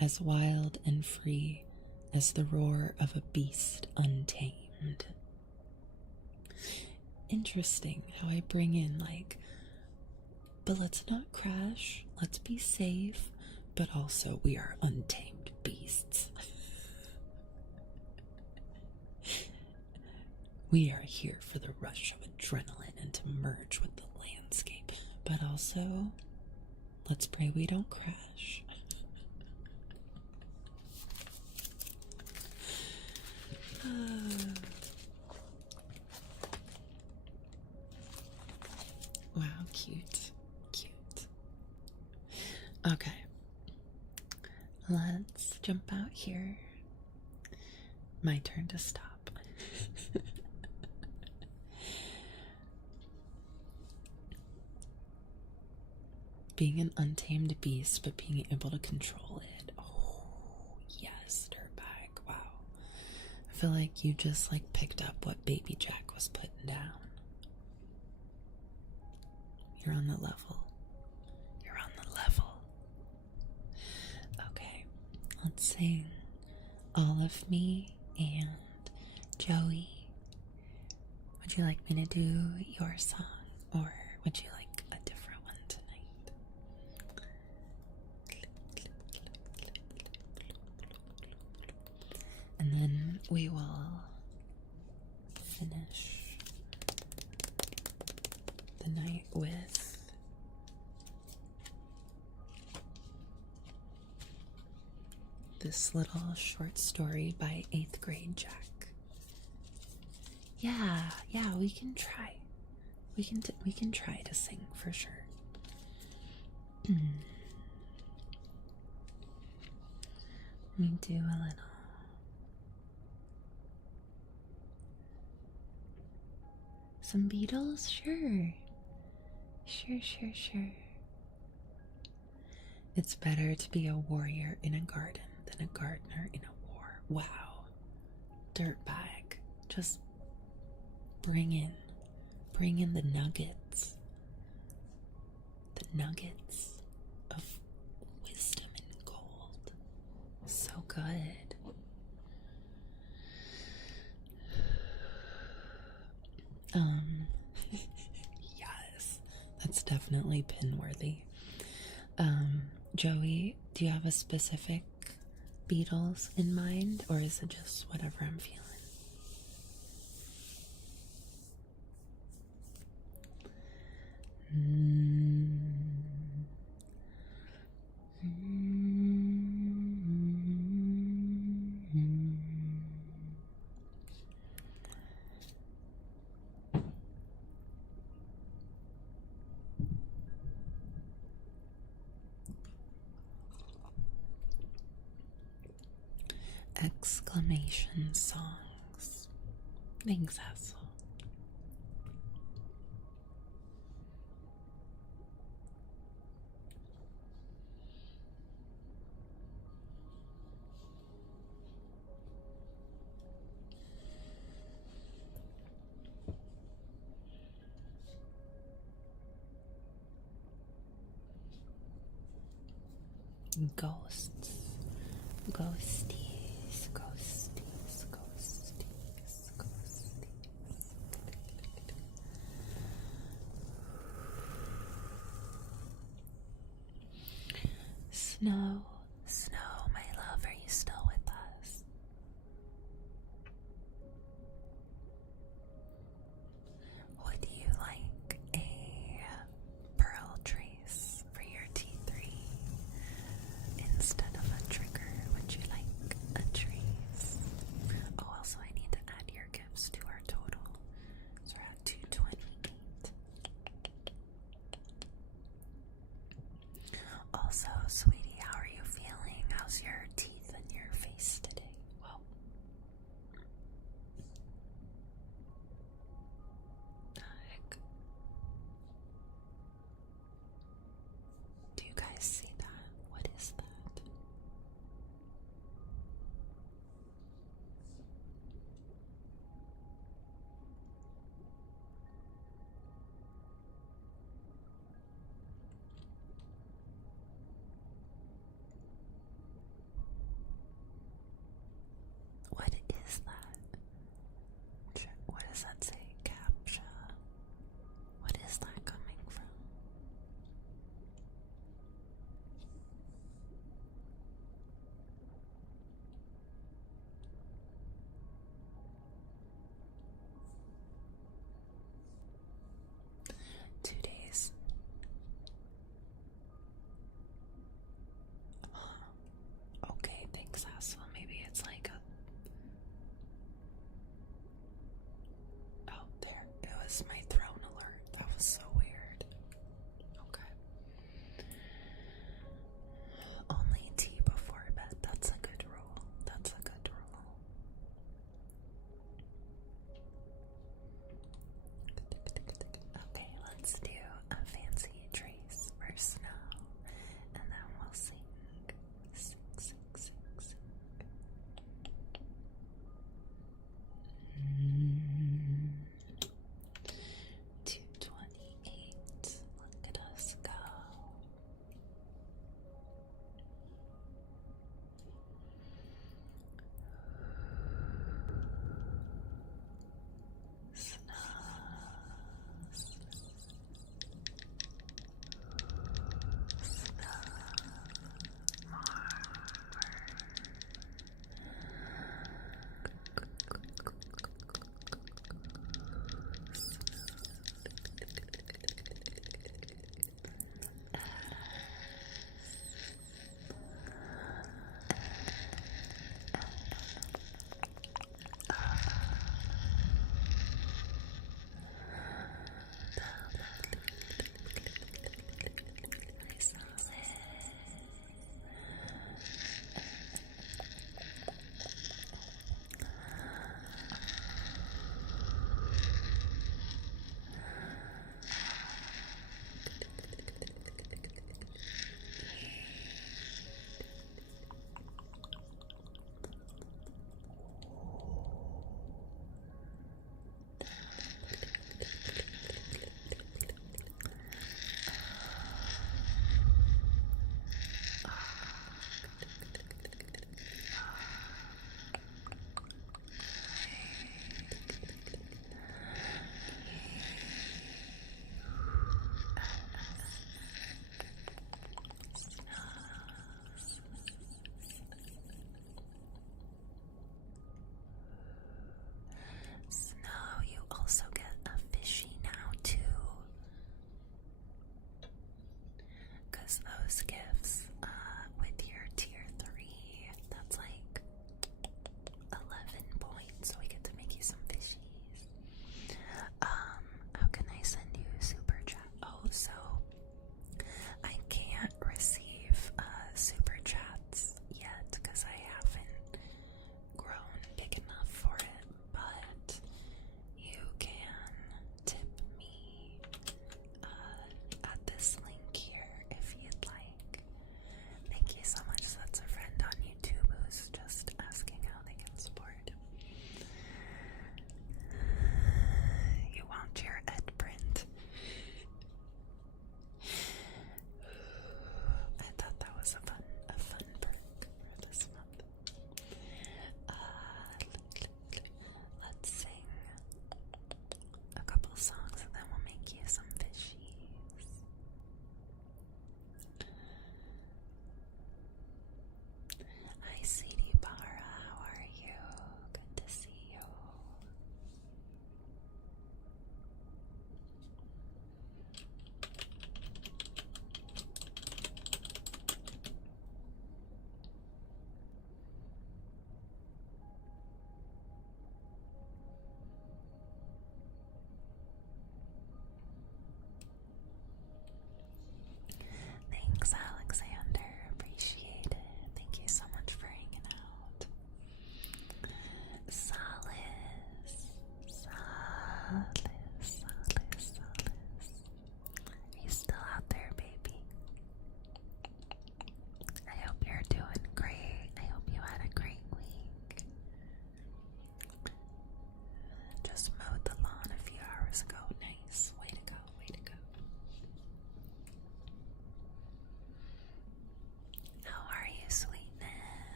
as wild and free as the roar of a beast untamed. Interesting how I bring in, like, but let's not crash, let's be safe, but also we are untamed beasts. We are here for the rush of adrenaline and to merge with the landscape, but also, let's pray we don't crash. Wow, cute. Cute. Okay. Let's jump out here. My turn to stop. Being an untamed beast, but being able to control it. Oh, yes, dirtbag. Wow. I feel like you just like picked up what Baby Jack was putting down. You're on the level. You're on the level. Okay, let's sing All of Me and Joey. Would you like me to do your song, or would you like a different one tonight? And then we will finish the night with this little short story by 8th grade Jack. Yeah, we can try. We can try to sing for sure. Let me do a little. Some Beatles? Sure. Sure. It's better to be a warrior in a garden than a gardener in a war. Wow. Dirtbag. Just bring in the nuggets. The nuggets of wisdom and gold. So good. Yes, that's definitely pin-worthy. Joey, do you have a specific Beatles in mind, or is it just whatever I'm feeling? Exclamation songs. Thanks, Hassel. Ghosts. Ghosties. Snow, my love, are you still with us? Would you like a pearl trace for your T3 instead of a trigger? Would you like a trace? Oh, also I need to add your gifts to our total, so we're at 228. Also, sweetie, how are you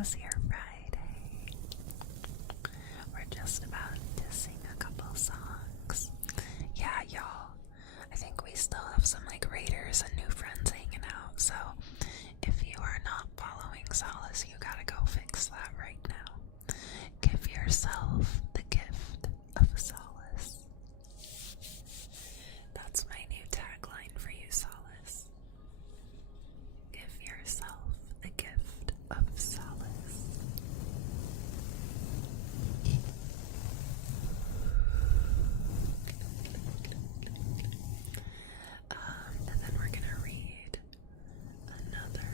almost here, Friday. We're just about to sing a couple songs. Yeah, y'all. I think we still have some like raiders and new friends hanging out, so if you are not following Solace, you gotta go fix that right now. Give yourself the gift of solace. That's my new tagline for you, Solace. Give yourself the gift of solace. And then we're gonna read another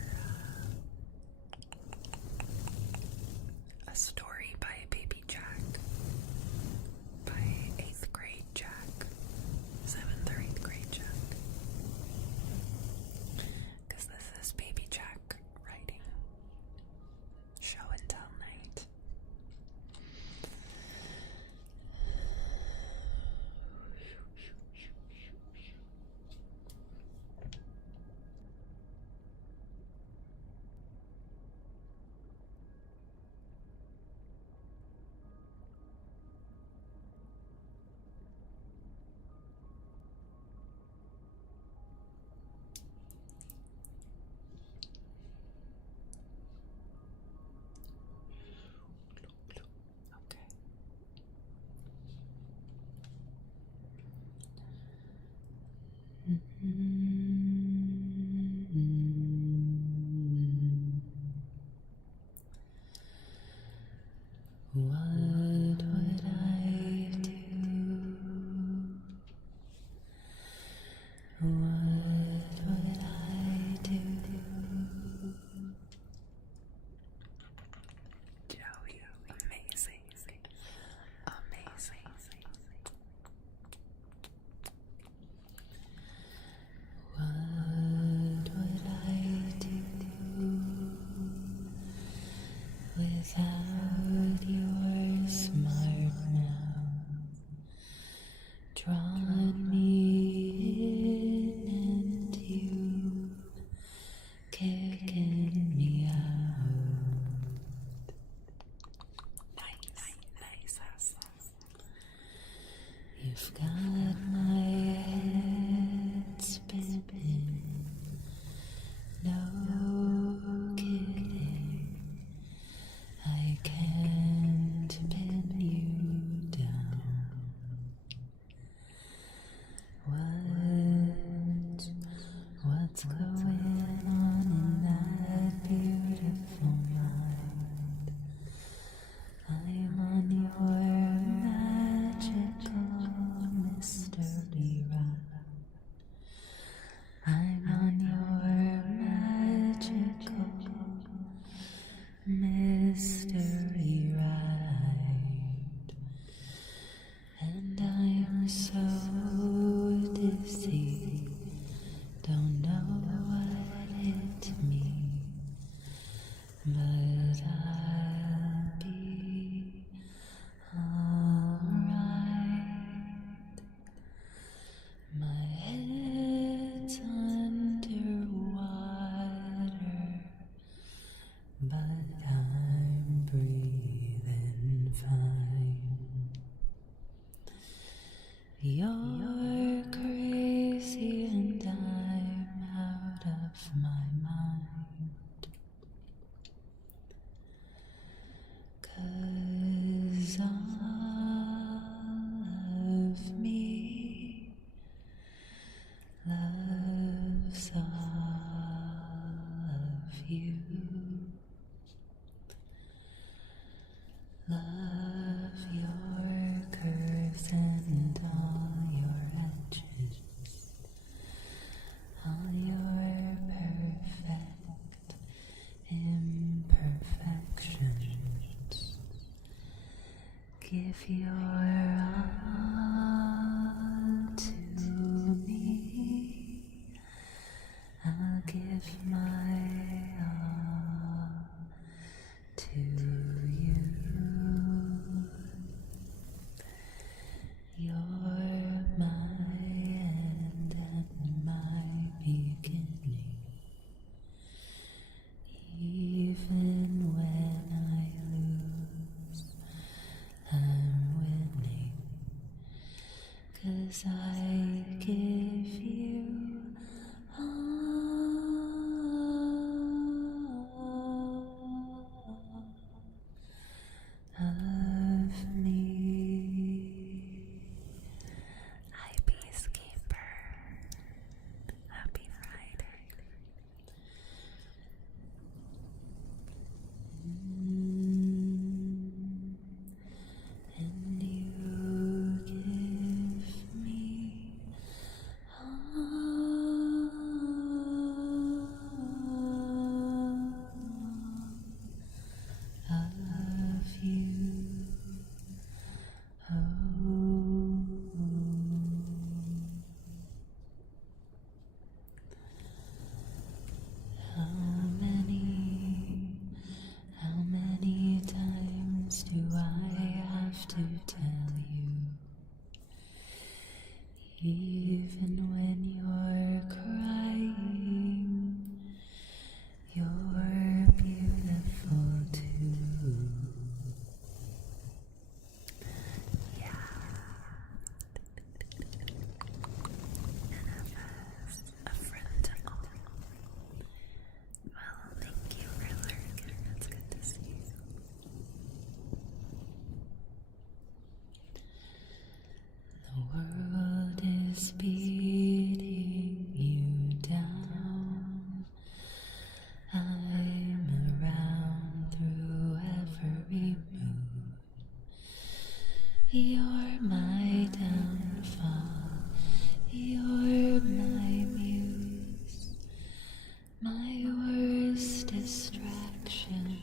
a story by Baby Jack, by 8th grade Jack, 7th or 8th grade Jack, because this is Baby Jack writing show and tell night. Okay. What would I do? What would I do? Joey, amazing. Amazing. What would I do without your smart mouth drawn me in and you kicking me out? Nice. You've got my head spinning. No kidding. I can't pin you down. What's going on in that beautiful mind? I'm on your magical mystery ride. I'm on your magical mystery ride. And I'm so dizzy, don't know what hit me, but I'll be alright. My head's underwater, but I'm breathing fine. You're crazy and I'm out of my mind, 'cause all of me loves all of you. Love your curves and all your edges, all your perfect imperfections. Give your all to me. I'll give my all to you. You're my end and my beginning. Even when I give you all of me. Hi, Peacekeeper. Happy Friday. And you give me all of you. How many times do I have to tell you? Even when you're crying, you're beautiful too. Yeah. NFS, a friend to all. Well, thank you for lurking. It's good to see you. The world is beating you down. I'm around through every mood. You're my downfall. You're my muse. My worst distraction.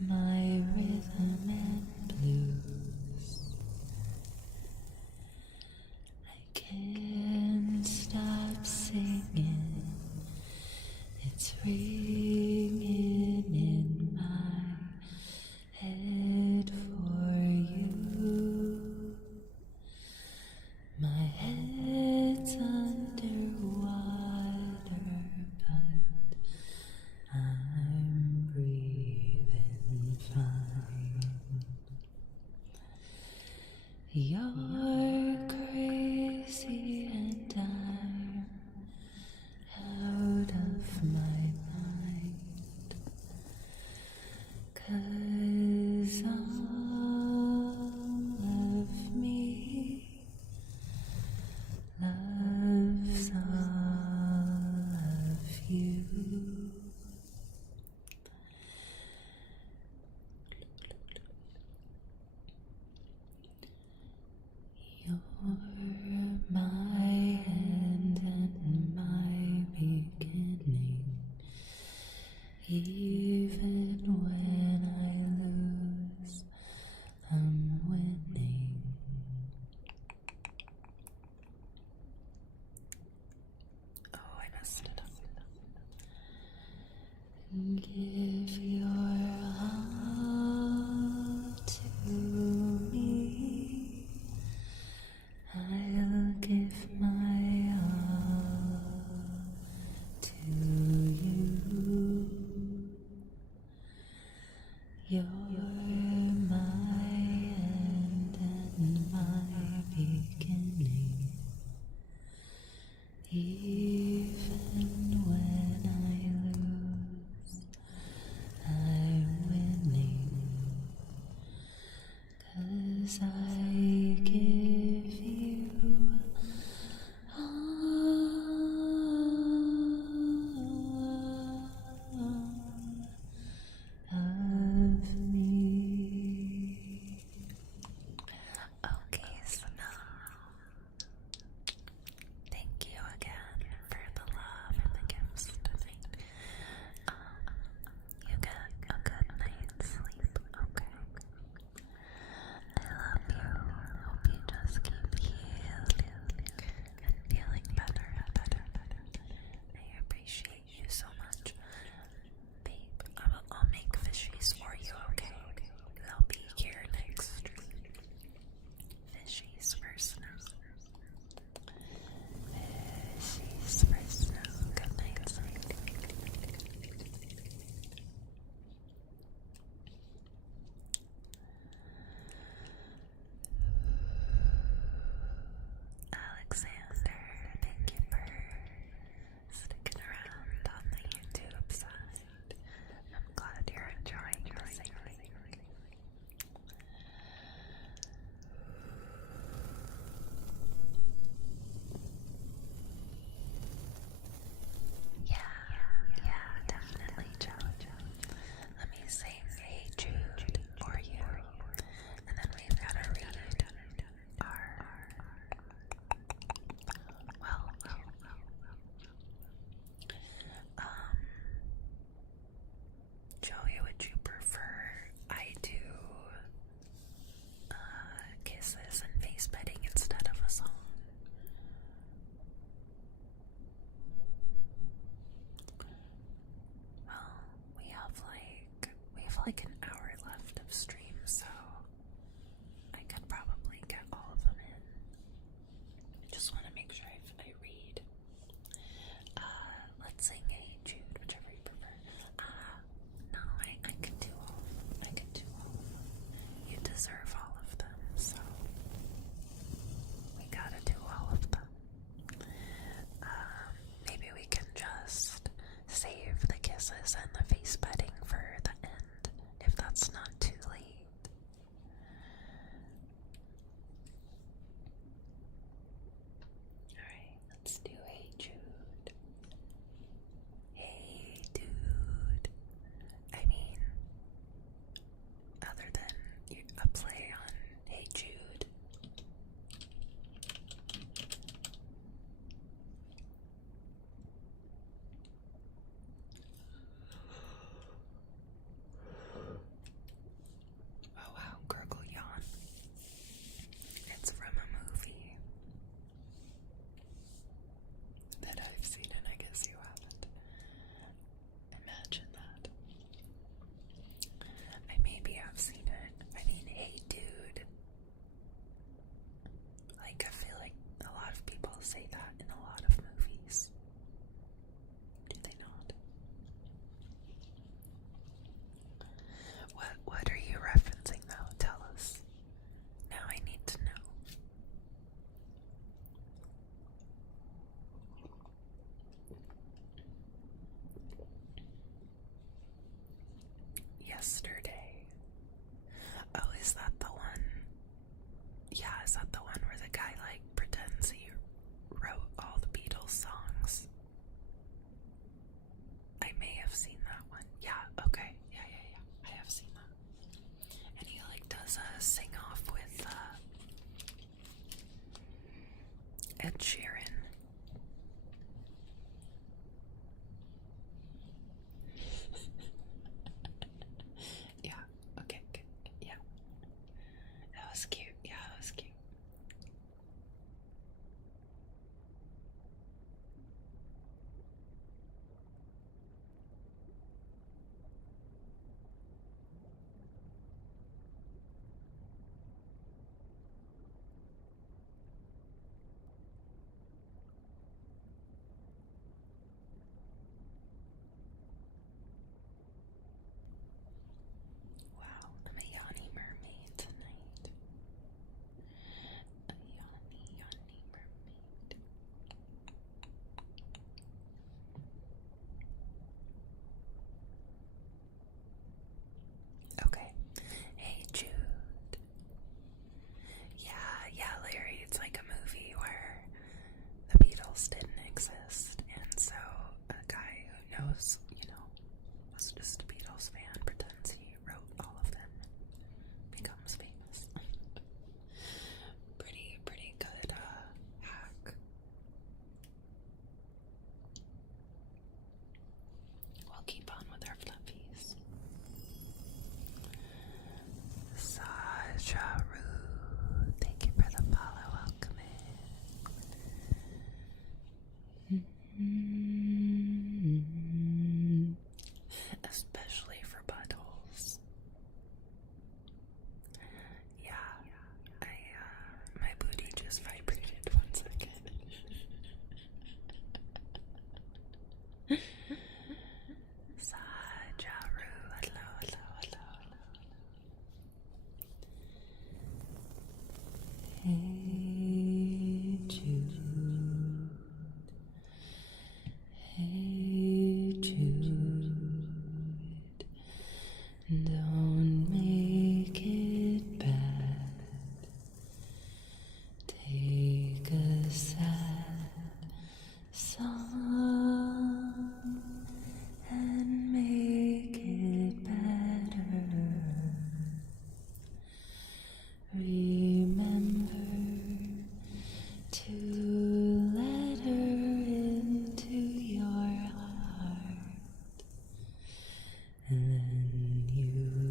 My rhythm and blues. I can't stop singing. It's ringing in my head for you. My head's underwater, but I'm breathing fine. You're crazy and I'm out of my mind, 'cause all of me loves all of you. You're my end and my beginning. Even when I lose, I'm winning. Oh, I messed it up. Give your all to me. I'll give my all to you. You're my end and my beginning. Even when I lose, I'm winning. 'Cause I give you all of me. have like an hour left of stream, so I could probably get all of them in. Just want to make sure I read. Let's sing Hey Jude, whichever you prefer. No, I could do all of them. I could do all of them. You deserve all of them, so we gotta do all of them. Maybe we can just save the kisses and the face petting for the end, if that's not too late. Alright, let's do Hey Jude. Hey dude. I mean, other than a play on Hey Jude. Oh wow, gurgle yawn. It's from a movie that I've seen and I guess you haven't. Imagine that. I maybe have seen it. I mean, hey dude. Like, I feel like a lot of people say that in a lot of movies. Do they not? What are you referencing though? Tell us. Now I need to know. Yesterday. Oh, is that the one? Yeah, is that the one where the guy like pretends he wrote all the Beatles songs? I may have seen that one. Yeah, okay. Yeah. I have seen that. And he like does a sing off with Ed Sheeran. Yeah, okay, good. Yeah. That was cute. Yeah, that was cute. Wow, I'm a yawny mermaid tonight. A yawny mermaid. Okay. Hey Jude. Yeah, Larry, it's like a movie where the Beatles didn't exist, and so a guy who knows, was just a Beatles fan, pretends he wrote all of them, becomes famous. pretty good hack. We'll keep on with our fluffies. Saja Rue, thank you for the follow. Welcome in. Especially for buttholes. Yeah, my booty just vibrated 1 second. Sajaru, hello. Hey Jude, hey Jude, don't make it bad. Take a sad song and make it better. Remember to let her into your heart, and then you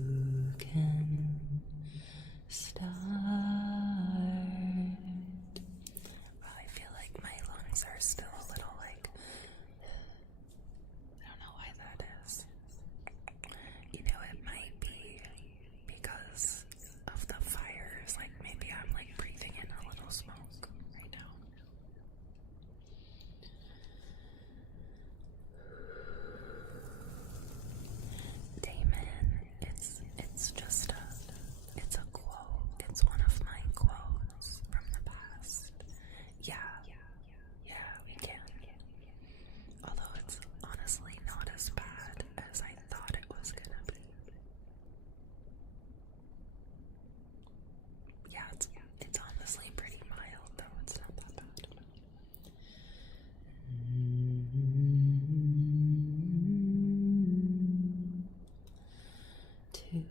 to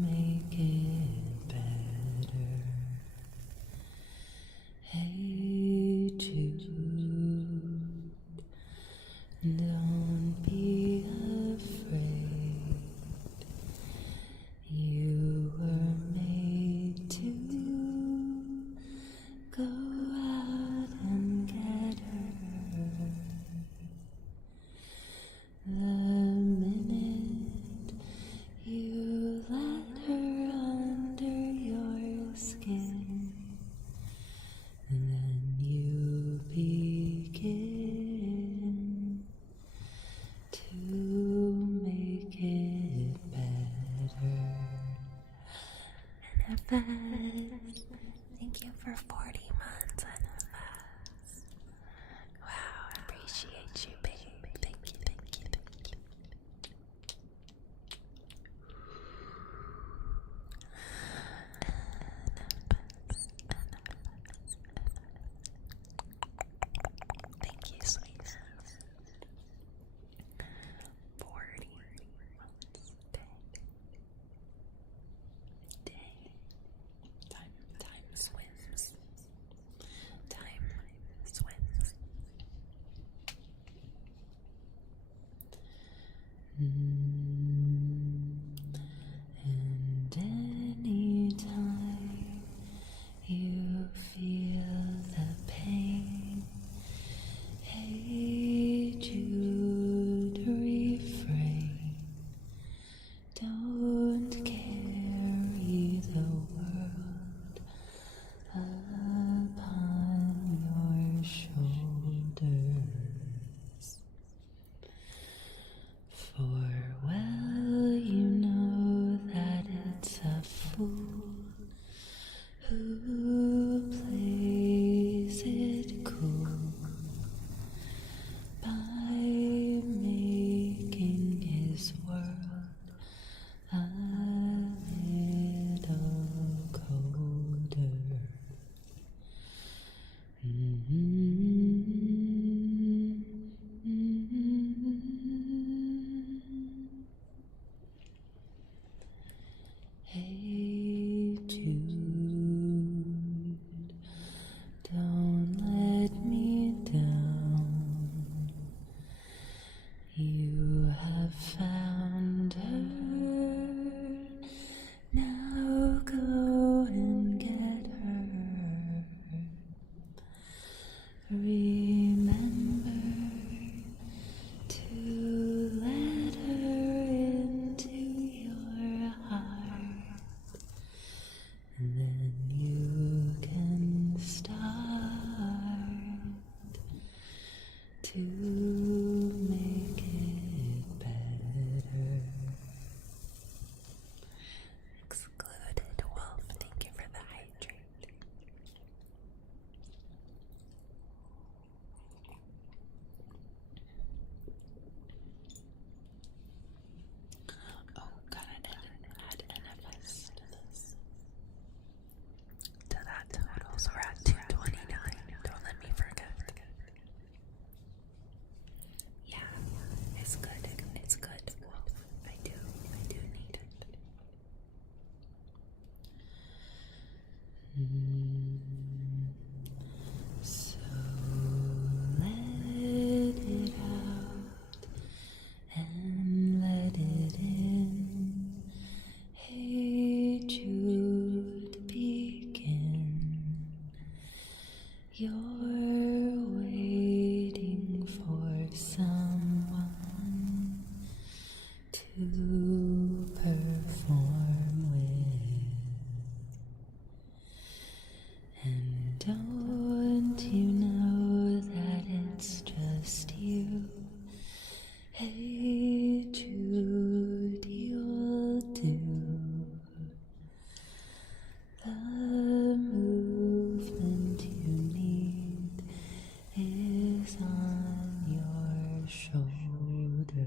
make it better. Hey Jude, don't be afraid. You were made to go out and get her. The minute you let her under your skin, then you begin to make it better. NFS, thank you for 40 months, NFS. Wow, I appreciate you, babe. Thank you, thank you, thank you. Thank you, sweet. 40 months. Day. Time swims. Time swims. And anytime you feel the pain, hey Jude, refrain. Don't carry the world upon your shoulders. For well you know that it's a fool who plays it cool by making his world a little colder. Hey Jude, don't let me down. You have found her. Now go and get her. Remember to let her into your heart. Then you can start to make it better. Excluded wolf, thank you for the hydrate. Oh, gotta add NFS to this. To that total, so we're at 229. Don't let me forget. Yeah, it's good. It's good. Wolf, I do need it. So let it out and let it in. Hey Jude, begin. You're waiting for someone to perform with. And don't you know that it's just you? Hey Jude, you'll do the movement you need is on your shoulder.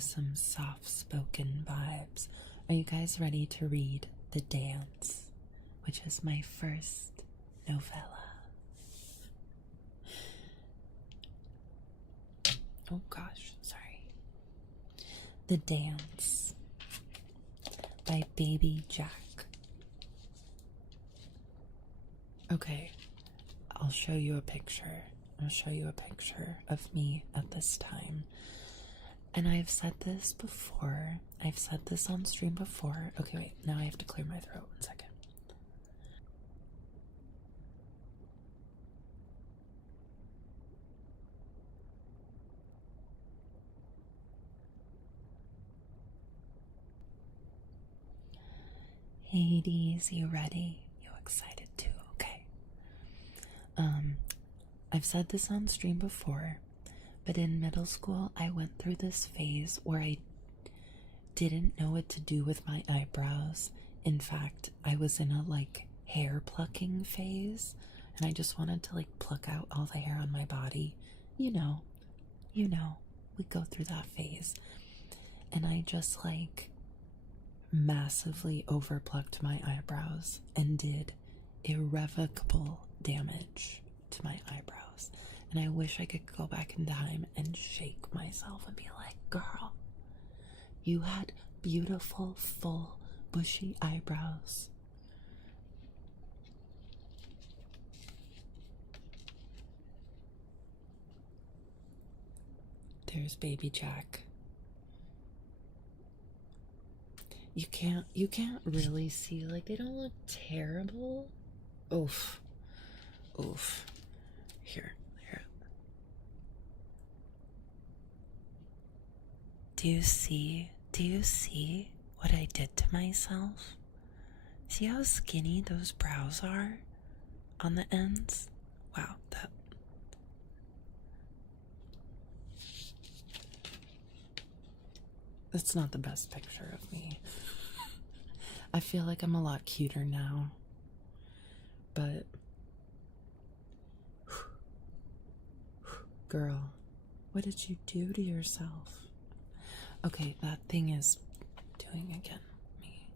with some soft-spoken vibes. Are you guys ready to read The Dance, which is my first novella? Oh gosh, sorry. The Dance by Baby Jack. Okay, I'll show you a picture. I'll show you a picture of me at this time. And I've said this before. I've said this on stream before. Okay, wait. Now I have to clear my throat. 1 second. Hades, you ready? You excited too? Okay. I've said this on stream before, but in middle school, I went through this phase where I didn't know what to do with my eyebrows. In fact, I was in a hair plucking phase, and I just wanted to pluck out all the hair on my body. You know, we go through that phase. And I just massively overplucked my eyebrows and did irrevocable damage to my eyebrows. And I wish I could go back in time and shake myself and be like, girl, you had beautiful, full, bushy eyebrows. There's Baby Jack. You can't really see, they don't look terrible. Oof. Here. Do you see what I did to myself? See how skinny those brows are on the ends? Wow, that's not the best picture of me. I feel like I'm a lot cuter now. But girl, what did you do to yourself? Okay, that thing is doing again me.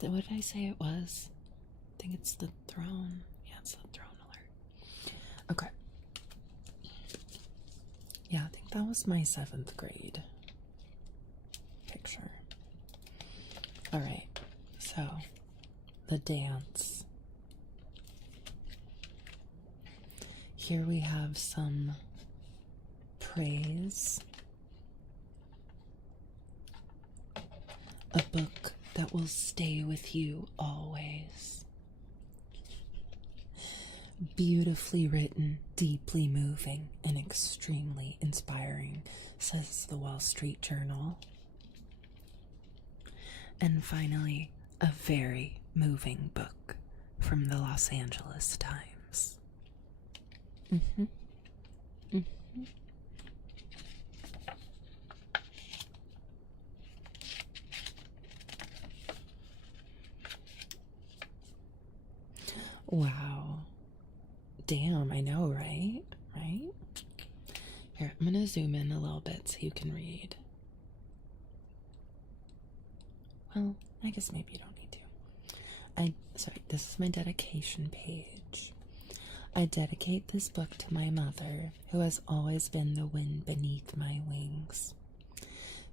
What did I say it was? I think it's the throne. Yeah, it's the throne alert. Okay. Yeah, I think that was my 7th grade picture. Alright, so The Dance. Here we have some praise. A book that will stay with you always. Beautifully written, deeply moving, and extremely inspiring, says the Wall Street Journal. And finally, a very moving book from the Los Angeles Times. Wow. Damn, I know, right? Here, I'm gonna zoom in a little bit so you can read. Well, I guess maybe you don't need to. Sorry, this is my dedication page. I dedicate this book to my mother, who has always been the wind beneath my wings.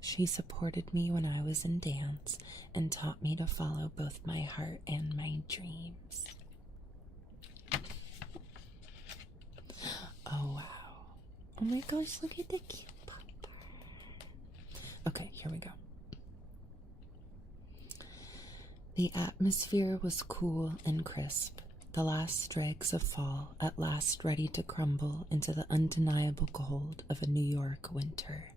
She supported me when I was in dance and taught me to follow both my heart and my dreams. Oh, wow. Oh my gosh, look at the cute pupper. Okay, here we go. The atmosphere was cool and crisp, the last dregs of fall at last ready to crumble into the undeniable cold of a New York winter.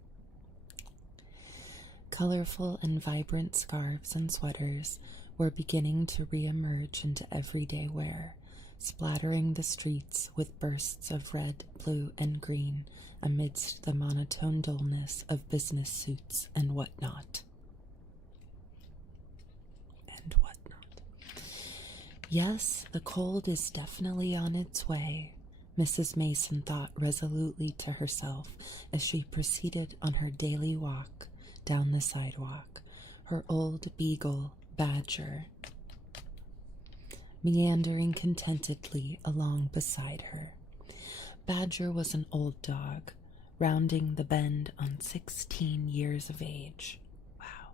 Colorful and vibrant scarves and sweaters were beginning to re-emerge into everyday wear, splattering the streets with bursts of red, blue, and green amidst the monotone dullness of business suits and whatnot. Yes, the cold is definitely on its way, Mrs. Mason thought resolutely to herself as she proceeded on her daily walk, down the sidewalk, her old beagle, Badger, meandering contentedly along beside her. Badger was an old dog, rounding the bend on 16 years of age. Wow.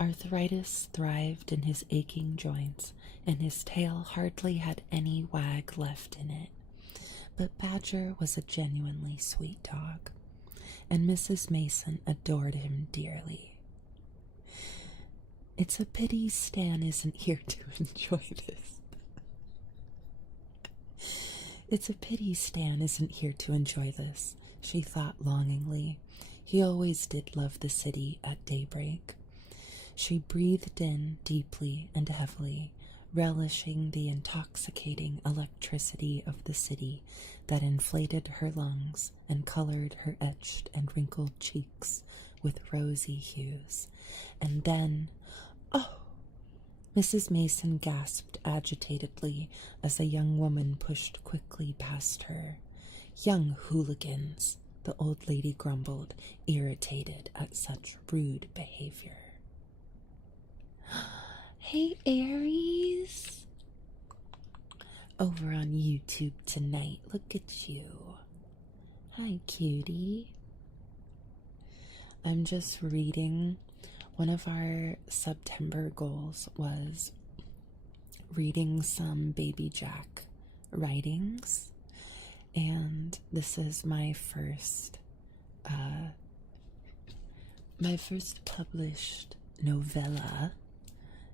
Arthritis thrived in his aching joints, and his tail hardly had any wag left in it. But Badger was a genuinely sweet dog, and Mrs. Mason adored him dearly. It's a pity Stan isn't here to enjoy this. It's a pity Stan isn't here to enjoy this, she thought longingly. He always did love the city at daybreak. She breathed in deeply and heavily, relishing the intoxicating electricity of the city that inflated her lungs and colored her etched and wrinkled cheeks with rosy hues. And then, oh! Mrs. Mason gasped agitatedly as a young woman pushed quickly past her. Young hooligans, the old lady grumbled, irritated at such rude behavior. Hey, Aries! Over on YouTube tonight, look at you. Hi, cutie. I'm just reading. One of our September goals was reading some Baby Jack writings, and this is my first published novella.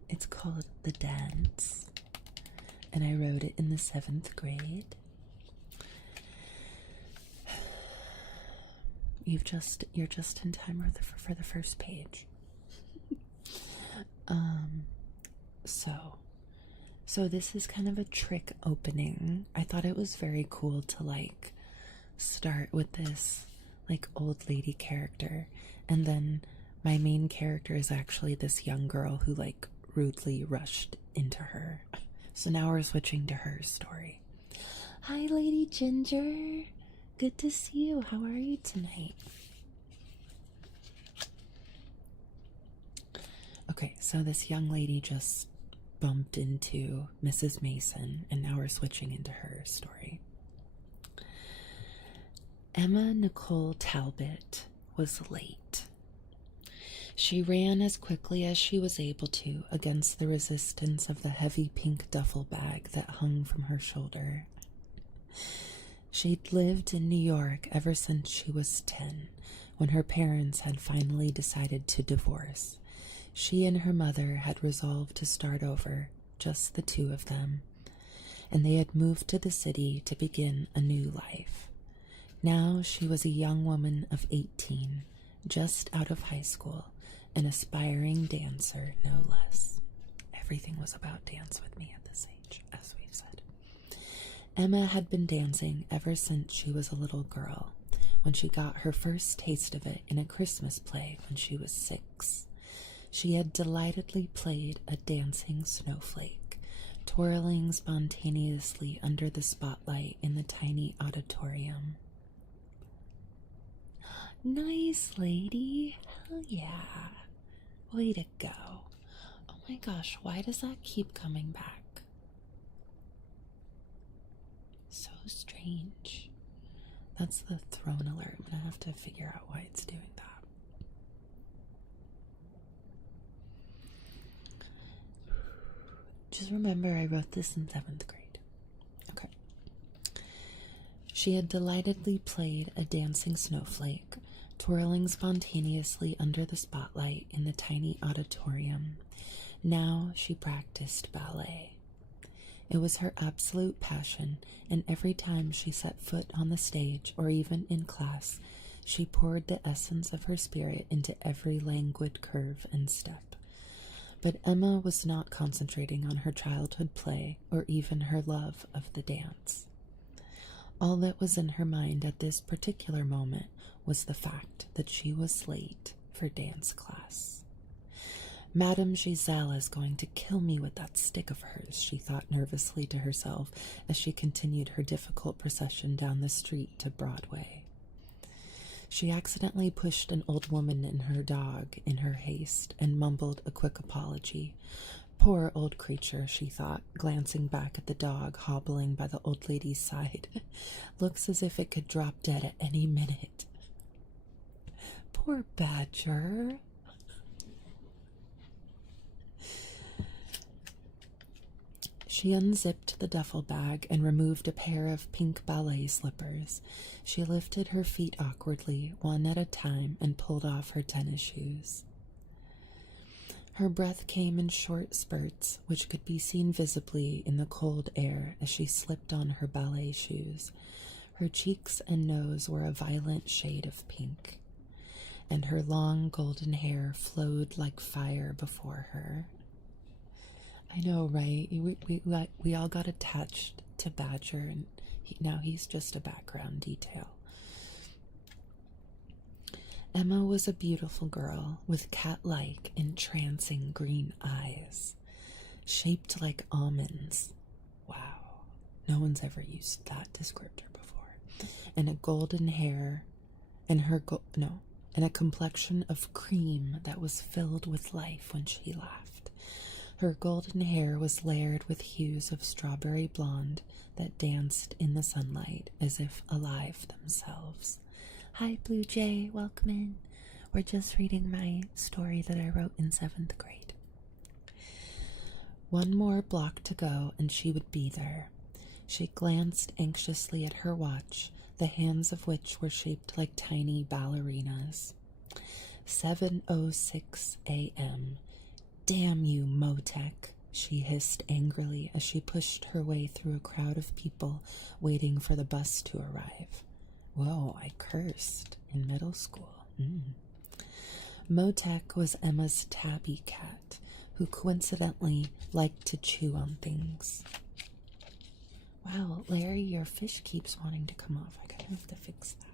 It's called The Dance, and I wrote it in the 7th grade. You're just in time for the first page. So this is kind of a trick opening. I thought it was very cool to start with this old lady character, and then my main character is actually this young girl who rudely rushed into her. So now we're switching to her story. Hi, Lady Ginger. Good to see you. How are you tonight? Okay, so this young lady just bumped into Mrs. Mason, and now we're switching into her story. Emma Nicole Talbot was late. She ran as quickly as she was able to against the resistance of the heavy pink duffel bag that hung from her shoulder. She'd lived in New York ever since she was 10, when her parents had finally decided to divorce. She and her mother had resolved to start over, just the two of them, and they had moved to the city to begin a new life. Now she was a young woman of 18, just out of high school, an aspiring dancer, no less. Everything was about dance with me at this age, as we've said. Emma had been dancing ever since she was a little girl, when she got her first taste of it in a Christmas play when she was 6. She had delightedly played a dancing snowflake, twirling spontaneously under the spotlight in the tiny auditorium. Nice, lady. Hell yeah. Way to go. Oh my gosh, why does that keep coming back? So strange. That's the throne alert. I'm gonna have to figure out why it's doing that. Just remember, I wrote this in 7th grade. Okay. She had delightedly played a dancing snowflake, twirling spontaneously under the spotlight in the tiny auditorium. Now she practiced ballet. It was her absolute passion, and every time she set foot on the stage or even in class, she poured the essence of her spirit into every languid curve and step. But Emma was not concentrating on her childhood play or even her love of the dance. All that was in her mind at this particular moment was the fact that she was late for dance class. Madame Giselle is going to kill me with that stick of hers, she thought nervously to herself as she continued her difficult procession down the street to Broadway. She accidentally pushed an old woman and her dog in her haste and mumbled a quick apology. Poor old creature, she thought, glancing back at the dog hobbling by the old lady's side. Looks as if it could drop dead at any minute. Poor Badger. She unzipped the duffel bag and removed a pair of pink ballet slippers. She lifted her feet awkwardly, one at a time, and pulled off her tennis shoes. Her breath came in short spurts, which could be seen visibly in the cold air as she slipped on her ballet shoes. Her cheeks and nose were a violent shade of pink, and her long golden hair flowed like fire before her. I know, right? We all got attached to Badger, and now he's just a background detail. Emma was a beautiful girl with cat-like, entrancing green eyes, shaped like almonds. Wow, no one's ever used that descriptor before. And a golden hair, and and a complexion of cream that was filled with life when she laughed. Her golden hair was layered with hues of strawberry blonde that danced in the sunlight as if alive themselves. Hi, Blue Jay, welcome in. We're just reading my story that I wrote in 7th grade. One more block to go and she would be there. She glanced anxiously at her watch, the hands of which were shaped like tiny ballerinas. 7:06 a.m. Damn you, Motec, she hissed angrily as she pushed her way through a crowd of people waiting for the bus to arrive. Whoa, I cursed in middle school. Motec was Emma's tabby cat, who coincidentally liked to chew on things. Wow, Larry, your fish keeps wanting to come off. I gotta have to fix that.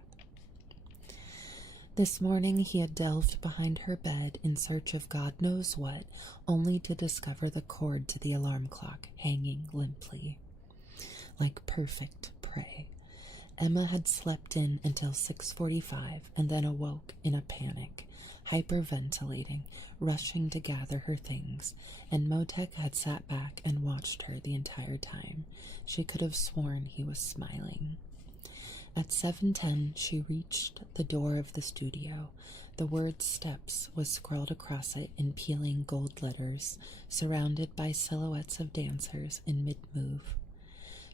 This morning he had delved behind her bed in search of God knows what, only to discover the cord to the alarm clock hanging limply, like perfect prey. Emma had slept in until 6:45 and then awoke in a panic, hyperventilating, rushing to gather her things, and Motec had sat back and watched her the entire time. She could have sworn he was smiling. At 7:10, she reached the door of the studio. The word steps was scrawled across it in peeling gold letters, surrounded by silhouettes of dancers in mid-move.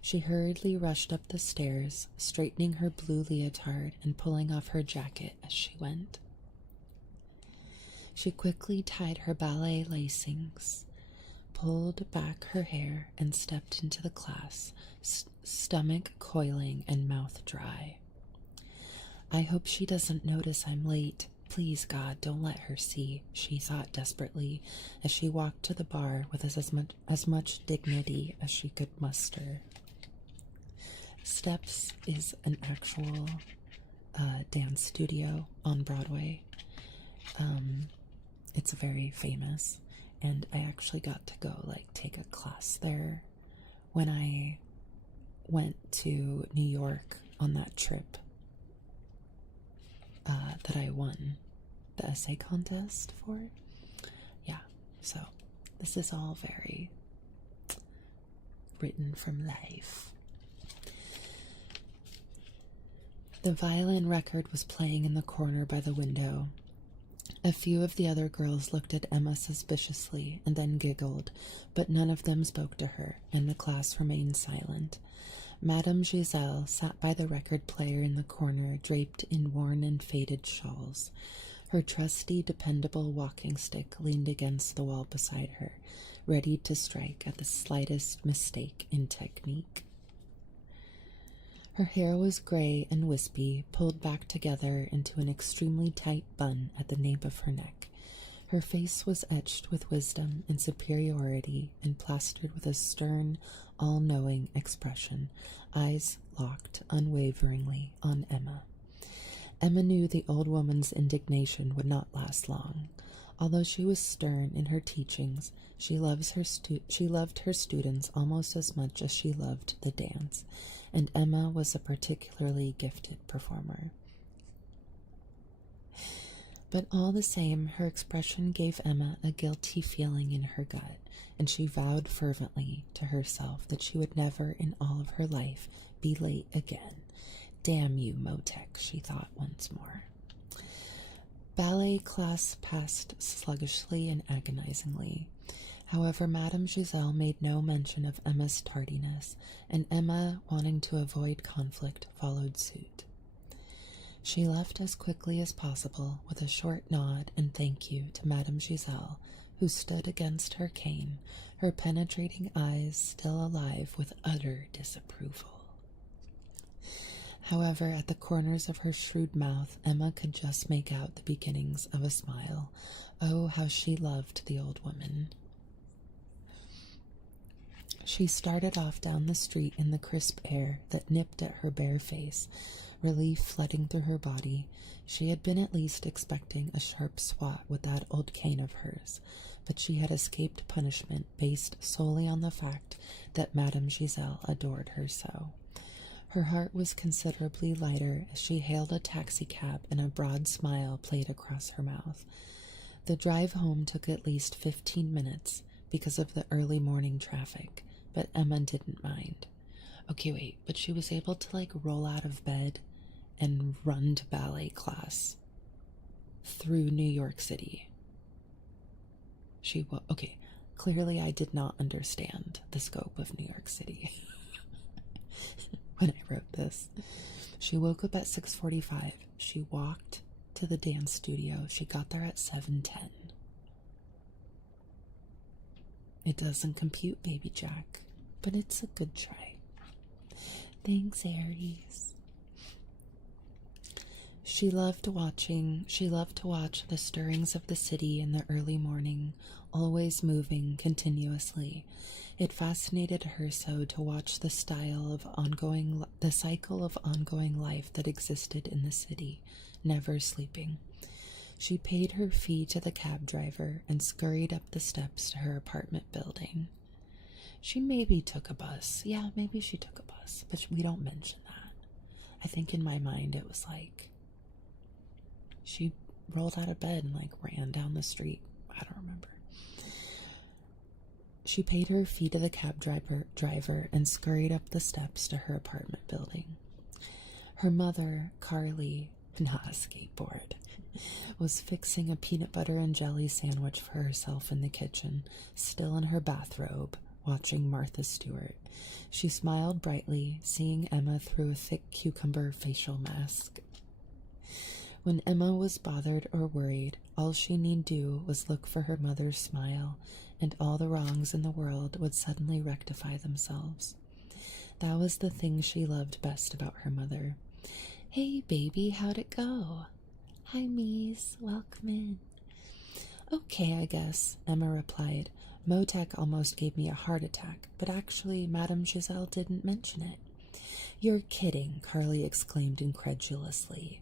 She hurriedly rushed up the stairs, straightening her blue leotard and pulling off her jacket as she went. She quickly tied her ballet lacings, pulled back her hair, and stepped into the class, stomach coiling and mouth dry. I hope she doesn't notice I'm late. Please, God, don't let her see, she thought desperately as she walked to the bar with as much dignity as she could muster. Steps is an actual dance studio on Broadway. It's very famous, and I actually got to go take a class there when I went to New York on that trip that I won the essay contest for. Yeah, so this is all very written from life. The violin record was playing in the corner by the window. A few of the other girls looked at Emma suspiciously and then giggled, but none of them spoke to her, and the class remained silent. Madame Giselle sat by the record player in the corner, draped in worn and faded shawls. Her trusty, dependable walking stick leaned against the wall beside her, ready to strike at the slightest mistake in technique. Her hair was gray and wispy, pulled back together into an extremely tight bun at the nape of her neck. Her face was etched with wisdom and superiority and plastered with a stern, all-knowing expression, eyes locked unwaveringly on Emma. Emma knew the old woman's indignation would not last long. Although she was stern in her teachings, she loved her students almost as much as she loved the dance, and Emma was a particularly gifted performer. But all the same, her expression gave Emma a guilty feeling in her gut, and she vowed fervently to herself that she would never in all of her life be late again. Damn you, Motek, she thought once more. Ballet class passed sluggishly and agonizingly. However, Madame Giselle made no mention of Emma's tardiness, and Emma, wanting to avoid conflict, followed suit. She left as quickly as possible with a short nod and thank you to Madame Giselle, who stood against her cane, her penetrating eyes still alive with utter disapproval. However, at the corners of her shrewd mouth, Emma could just make out the beginnings of a smile. Oh, how she loved the old woman. She started off down the street in the crisp air that nipped at her bare face, relief flooding through her body. She had been at least expecting a sharp swat with that old cane of hers, but she had escaped punishment based solely on the fact that Madame Giselle adored her so. Her heart was considerably lighter as she hailed a taxicab, and a broad smile played across her mouth. The drive home took at least 15 minutes because of the early morning traffic, but Emma didn't mind. Okay, wait, but she was able to, roll out of bed and run to ballet class through New York City. Okay, clearly I did not understand the scope of New York City when I wrote this. She woke up at 6:45. She walked to the dance studio. She got there at 7:10. It doesn't compute, Baby Jack, but it's a good try. Thanks, Aries. She loved to watch the stirrings of the city in the early morning, always moving continuously. It fascinated her so to watch the cycle of ongoing life that existed in the city, never sleeping. She paid her fee to the cab driver and scurried up the steps to her apartment building. She maybe took a bus. Yeah, maybe she took a bus, but we don't mention that. I think in my mind it was she rolled out of bed and ran down the street. I don't remember. She paid her fee to the cab driver and scurried up the steps to her apartment building. Her mother, Carly, not a skateboard, was fixing a peanut butter and jelly sandwich for herself in the kitchen, still in her bathrobe, watching Martha Stewart. She smiled brightly, seeing Emma through a thick cucumber facial mask. When Emma was bothered or worried, all she need do was look for her mother's smile, and all the wrongs in the world would suddenly rectify themselves. That was the thing she loved best about her mother. Hey, baby, how'd it go? Hi, Mies, welcome in. Okay, I guess, Emma replied. Motek almost gave me a heart attack, but actually Madame Giselle didn't mention it. You're kidding, Carly exclaimed incredulously.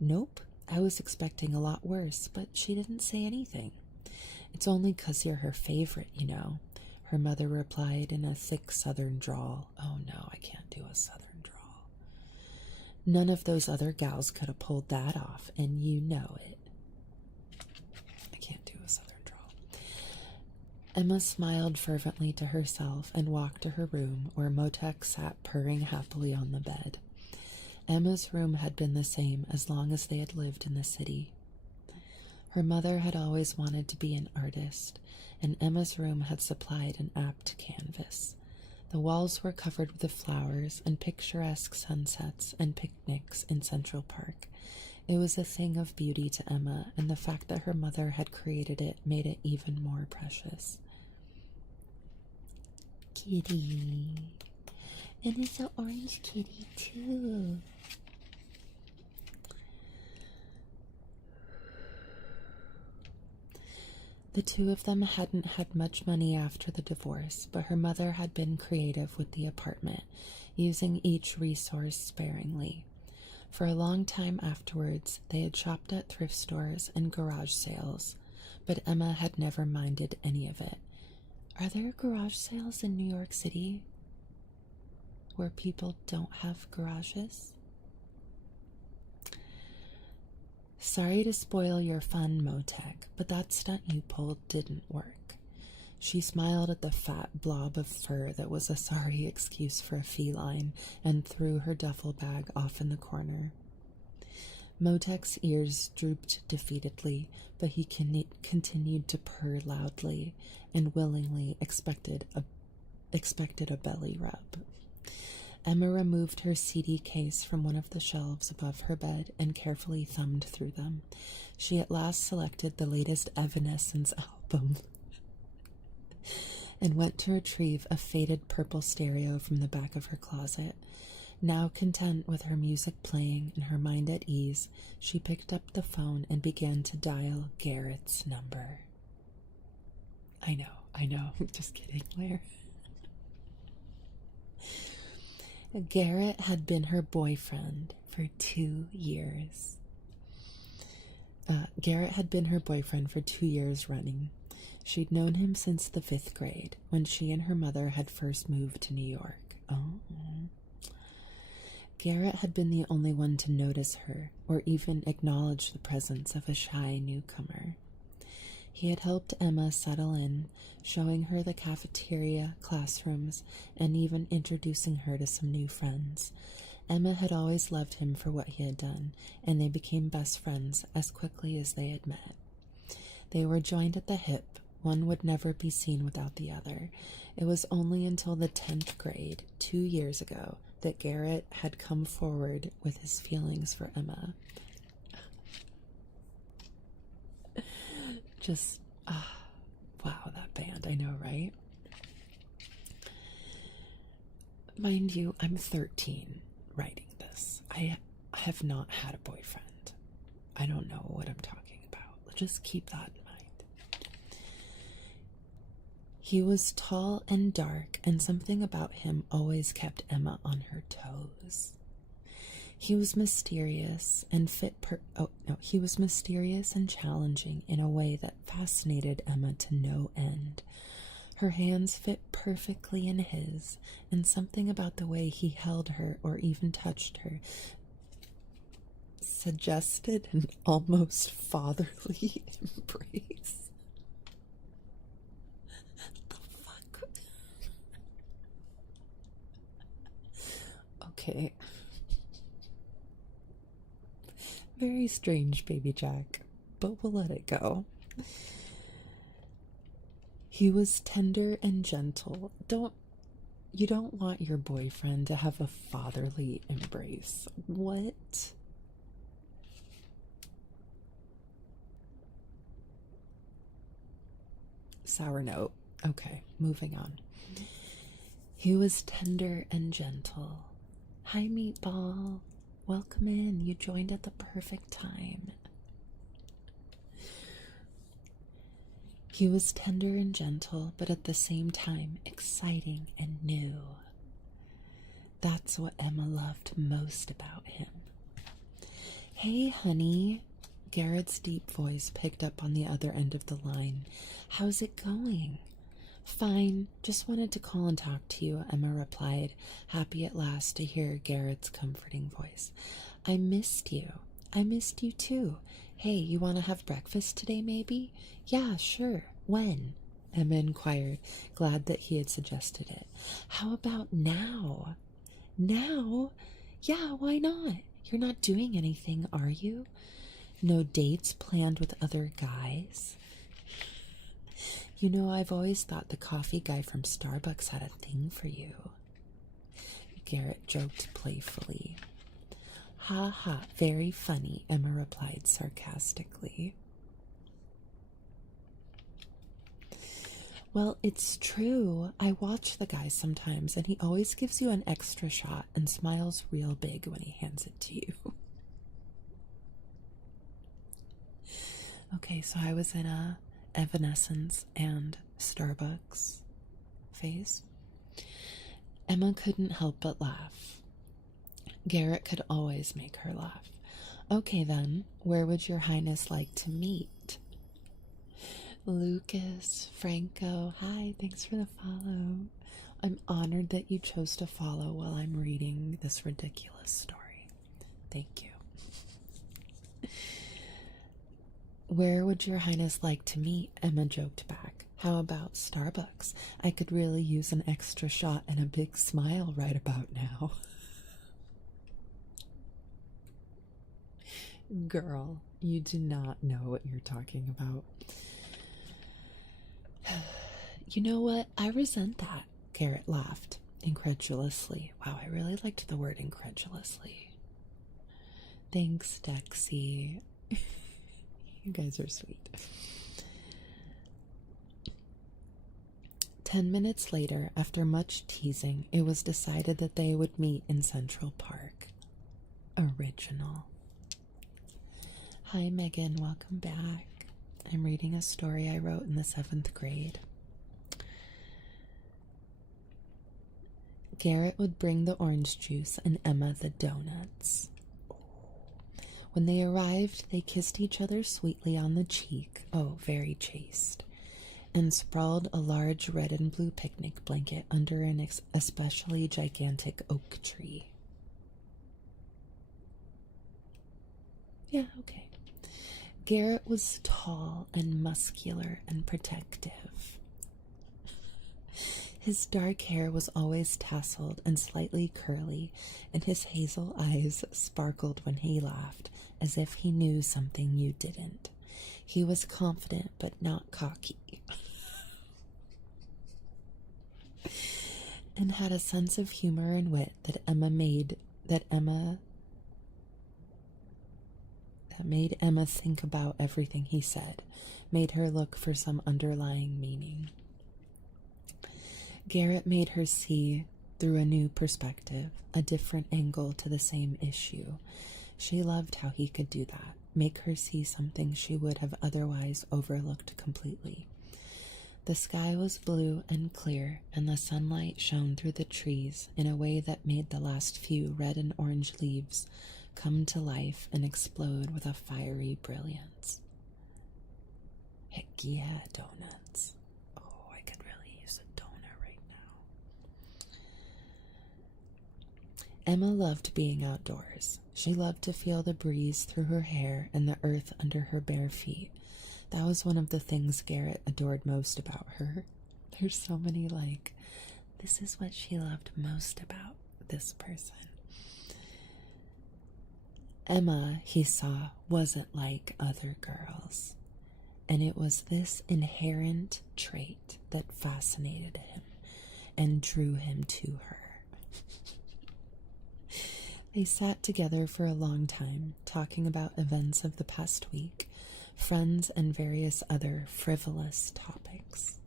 Nope, I was expecting a lot worse, but she didn't say anything. It's only 'cause you're her favorite, you know, her mother replied in a thick southern drawl. Oh no, I can't do a southern drawl. None of those other gals could have pulled that off, and you know it. I can't do a southern drawl. Emma smiled fervently to herself and walked to her room, where Motek sat purring happily on the bed. Emma's room had been the same as long as they had lived in the city. Her mother had always wanted to be an artist, and Emma's room had supplied an apt canvas. The walls were covered with flowers and picturesque sunsets and picnics in Central Park. It was a thing of beauty to Emma, and the fact that her mother had created it made it even more precious. Kitty. And it's an orange kitty, too. The two of them hadn't had much money after the divorce, but her mother had been creative with the apartment, using each resource sparingly. For a long time afterwards, they had shopped at thrift stores and garage sales, but Emma had never minded any of it. Are there garage sales in New York City where people don't have garages? Sorry to spoil your fun, Motek, but that stunt you pulled didn't work. She smiled at the fat blob of fur that was a sorry excuse for a feline and threw her duffel bag off in the corner. Motek's ears drooped defeatedly, but he continued to purr loudly and willingly expected a belly rub. Emma removed her CD case from one of the shelves above her bed and carefully thumbed through them. She at last selected the latest Evanescence album and went to retrieve a faded purple stereo from the back of her closet. Now content with her music playing and her mind at ease, she picked up the phone and began to dial Garrett's number. I know. Just kidding, Blair. Garrett had been her boyfriend for 2 years. Garrett had been her boyfriend for 2 years running. She'd known him since the 5th grade, when she and her mother had first moved to New York. Oh. Garrett had been the only one to notice her, or even acknowledge the presence of a shy newcomer. He had helped Emma settle in, showing her the cafeteria, classrooms, and even introducing her to some new friends. Emma had always loved him for what he had done, and they became best friends as quickly as they had met. They were joined at the hip. One would never be seen without the other. It was only until the 10th grade, 2 years ago, that Garrett had come forward with his feelings for Emma. Wow, that band, I know, right? Mind you, I'm 13 writing this. I have not had a boyfriend. I don't know what I'm talking about. Just keep that in mind. He was tall and dark, and something about him always kept Emma on her toes. He was mysterious and he was mysterious and challenging in a way that fascinated Emma to no end. Her hands fit perfectly in his, and something about the way he held her or even touched her suggested an almost fatherly embrace. What the fuck? Okay. Very strange, Baby Jack, but we'll let it go. He was tender and gentle. You don't want your boyfriend to have a fatherly embrace. What? Sour note. Okay, moving on. He was tender and gentle. Hi, Meatball. Welcome in. You joined at the perfect time. He was tender and gentle, but at the same time exciting and new. That's what Emma loved most about him. Hey, honey. Garrett's deep voice picked up on the other end of the line. How's it going? Fine, just wanted to call and talk to you, Emma replied, happy at last to hear Garrett's comforting voice. I missed you. I missed you too. Hey, you want to have breakfast today, maybe? Yeah, sure. When? Emma inquired, glad that he had suggested it. How about now? Now? Yeah, why not? You're not doing anything, are you? No dates planned with other guys? You know, I've always thought the coffee guy from Starbucks had a thing for you. Garrett joked playfully. Ha ha, very funny, Emma replied sarcastically. Well, it's true. I watch the guy sometimes, and he always gives you an extra shot and smiles real big when he hands it to you. Okay, so I was in a Evanescence and Starbucks phase. Emma couldn't help but laugh. Garrett could always make her laugh. Okay then, where would your highness like to meet? Lucas, Franco, hi, thanks for the follow. I'm honored that you chose to follow while I'm reading this ridiculous story. Thank you. Where would your highness like to meet? Emma joked back. How about Starbucks? I could really use an extra shot and a big smile right about now. Girl, you do not know what you're talking about. You know what? I resent that. Garrett laughed incredulously. Wow, I really liked the word incredulously. Thanks, Dexy. You guys are sweet. 10 minutes later, after much teasing, it was decided that they would meet in Central Park. Original. Hi, Megan. Welcome back. I'm reading a story I wrote in the 7th grade. Garrett would bring the orange juice and Emma the donuts. When they arrived, they kissed each other sweetly on the cheek, very chaste, and sprawled a large red and blue picnic blanket under an especially gigantic oak tree. Yeah, okay. Garrett was tall and muscular and protective. His dark hair was always tousled and slightly curly, and his hazel eyes sparkled when he laughed, as if he knew something you didn't. He was confident but not cocky, and had a sense of humor and wit that made Emma think about everything he said, made her look for some underlying meaning. Garrett made her see through a new perspective, a different angle to the same issue. She loved how he could do that, make her see something she would have otherwise overlooked completely. The sky was blue and clear, and the sunlight shone through the trees in a way that made the last few red and orange leaves come to life and explode with a fiery brilliance. Heck yeah, donuts. Oh, I could really use a donut right now. Emma loved being outdoors. She loved to feel the breeze through her hair and the earth under her bare feet. That was one of the things Garrett adored most about her. There's so many, this is what she loved most about this person. Emma, he saw, wasn't like other girls. And it was this inherent trait that fascinated him and drew him to her. They sat together for a long time, talking about events of the past week, friends, and various other frivolous topics.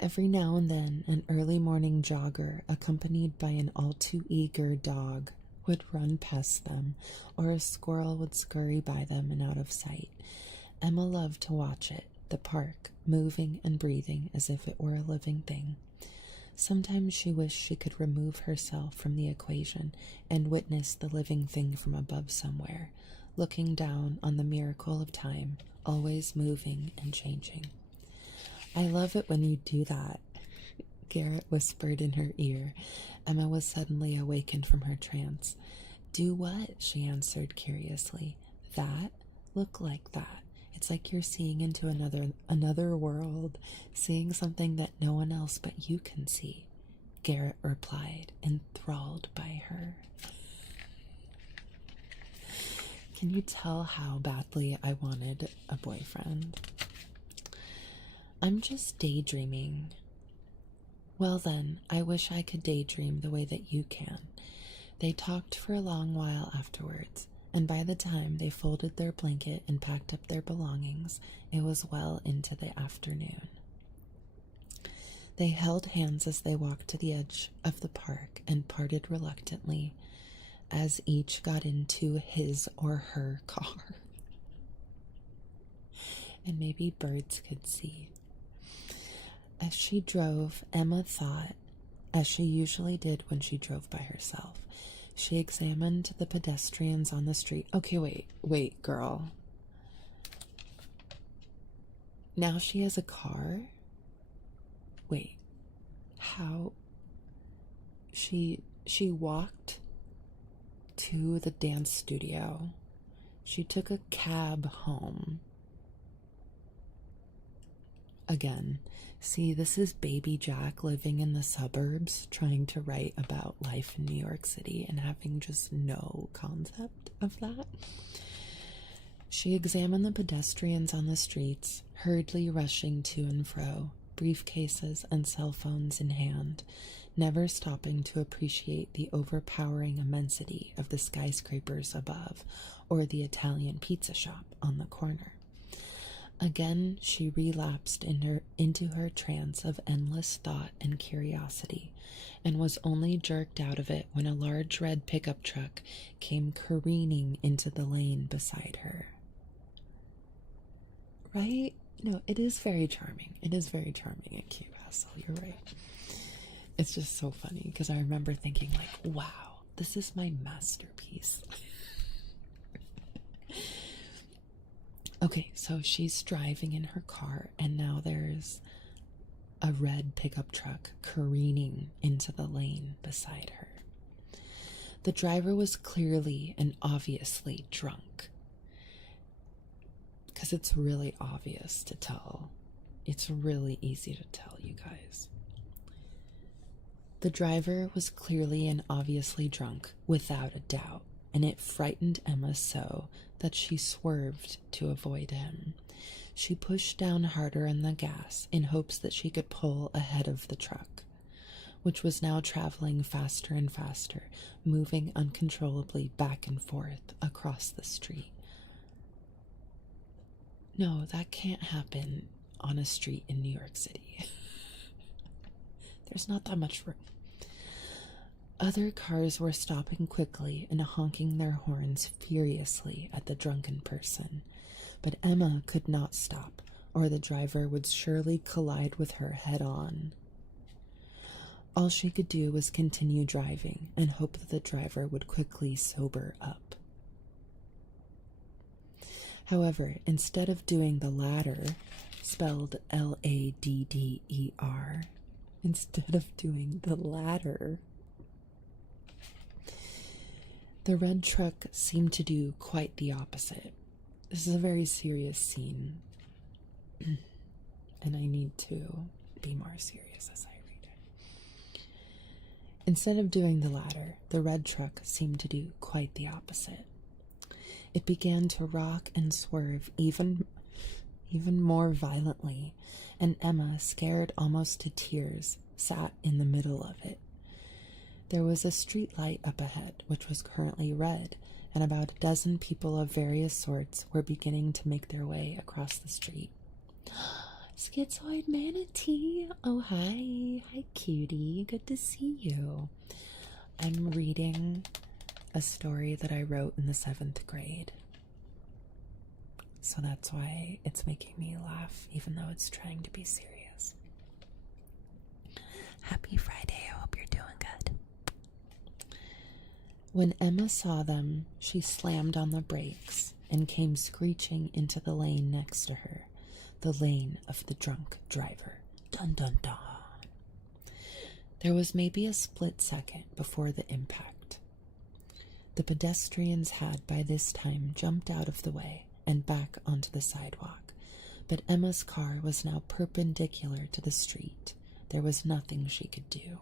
Every now and then, an early morning jogger, accompanied by an all-too-eager dog, would run past them, or a squirrel would scurry by them and out of sight. Emma loved to watch it, the park, moving and breathing as if it were a living thing. Sometimes she wished she could remove herself from the equation and witness the living thing from above somewhere, looking down on the miracle of time, always moving and changing. I love it when you do that, Garrett whispered in her ear. Emma was suddenly awakened from her trance. Do what? She answered curiously. That? Look like that. It's like you're seeing into another world, seeing something that no one else but you can see, Garrett replied, enthralled by her. Can you tell how badly I wanted a boyfriend? I'm just daydreaming. Well then, I wish I could daydream the way that you can. They talked for a long while afterwards, and by the time they folded their blanket and packed up their belongings, it was well into the afternoon. They held hands as they walked to the edge of the park and parted reluctantly as each got into his or her car. And maybe birds could see. As she drove, Emma thought, as she usually did when she drove by herself. She examined the pedestrians on the street. Okay, wait, girl. Now she has a car? Wait, how? She walked to the dance studio. She took a cab home. Again, see, this is baby Jack living in the suburbs, trying to write about life in New York City and having just no concept of that. She examined the pedestrians on the streets, hurriedly rushing to and fro, briefcases and cell phones in hand, never stopping to appreciate the overpowering immensity of the skyscrapers above or the Italian pizza shop on the corner. Again, she relapsed into her trance of endless thought and curiosity, and was only jerked out of it when a large red pickup truck came careening into the lane beside her. Right? No, it is very charming. It is very charming and cute, Hassel. You're right. It's just so funny because I remember thinking, like, wow, this is my masterpiece. Okay, so she's driving in her car, and now there's a red pickup truck careening into the lane beside her. The driver was clearly and obviously drunk, because it's really obvious to tell. It's really easy to tell, you guys. The driver was clearly and obviously drunk, without a doubt, and it frightened Emma so that she swerved to avoid him. She pushed down harder on the gas in hopes that she could pull ahead of the truck, which was now traveling faster and faster, moving uncontrollably back and forth across the street. No, that can't happen on a street in New York City. There's not that much room. Other cars were stopping quickly and honking their horns furiously at the drunken person, but Emma could not stop, or the driver would surely collide with her head on. All she could do was continue driving and hope that the driver would quickly sober up. However, instead of doing the latter, spelled Ladder, instead of doing the latter, the red truck seemed to do quite the opposite. This is a very serious scene, and I need to be more serious as I read it. Instead of doing the latter, the red truck seemed to do quite the opposite. It began to rock and swerve even more violently, and Emma, scared almost to tears, sat in the middle of it. There was a street light up ahead, which was currently red, and about a dozen people of various sorts were beginning to make their way across the street. Schizoid Manatee! Oh, hi. Hi, cutie. Good to see you. I'm reading a story that I wrote in the 7th grade. So that's why it's making me laugh, even though it's trying to be serious. Happy Friday. I hope you're doing good. When Emma saw them, she slammed on the brakes and came screeching into the lane next to her, the lane of the drunk driver. Dun dun dun. There was maybe a split second before the impact. The pedestrians had by this time jumped out of the way and back onto the sidewalk, but Emma's car was now perpendicular to the street. There was nothing she could do.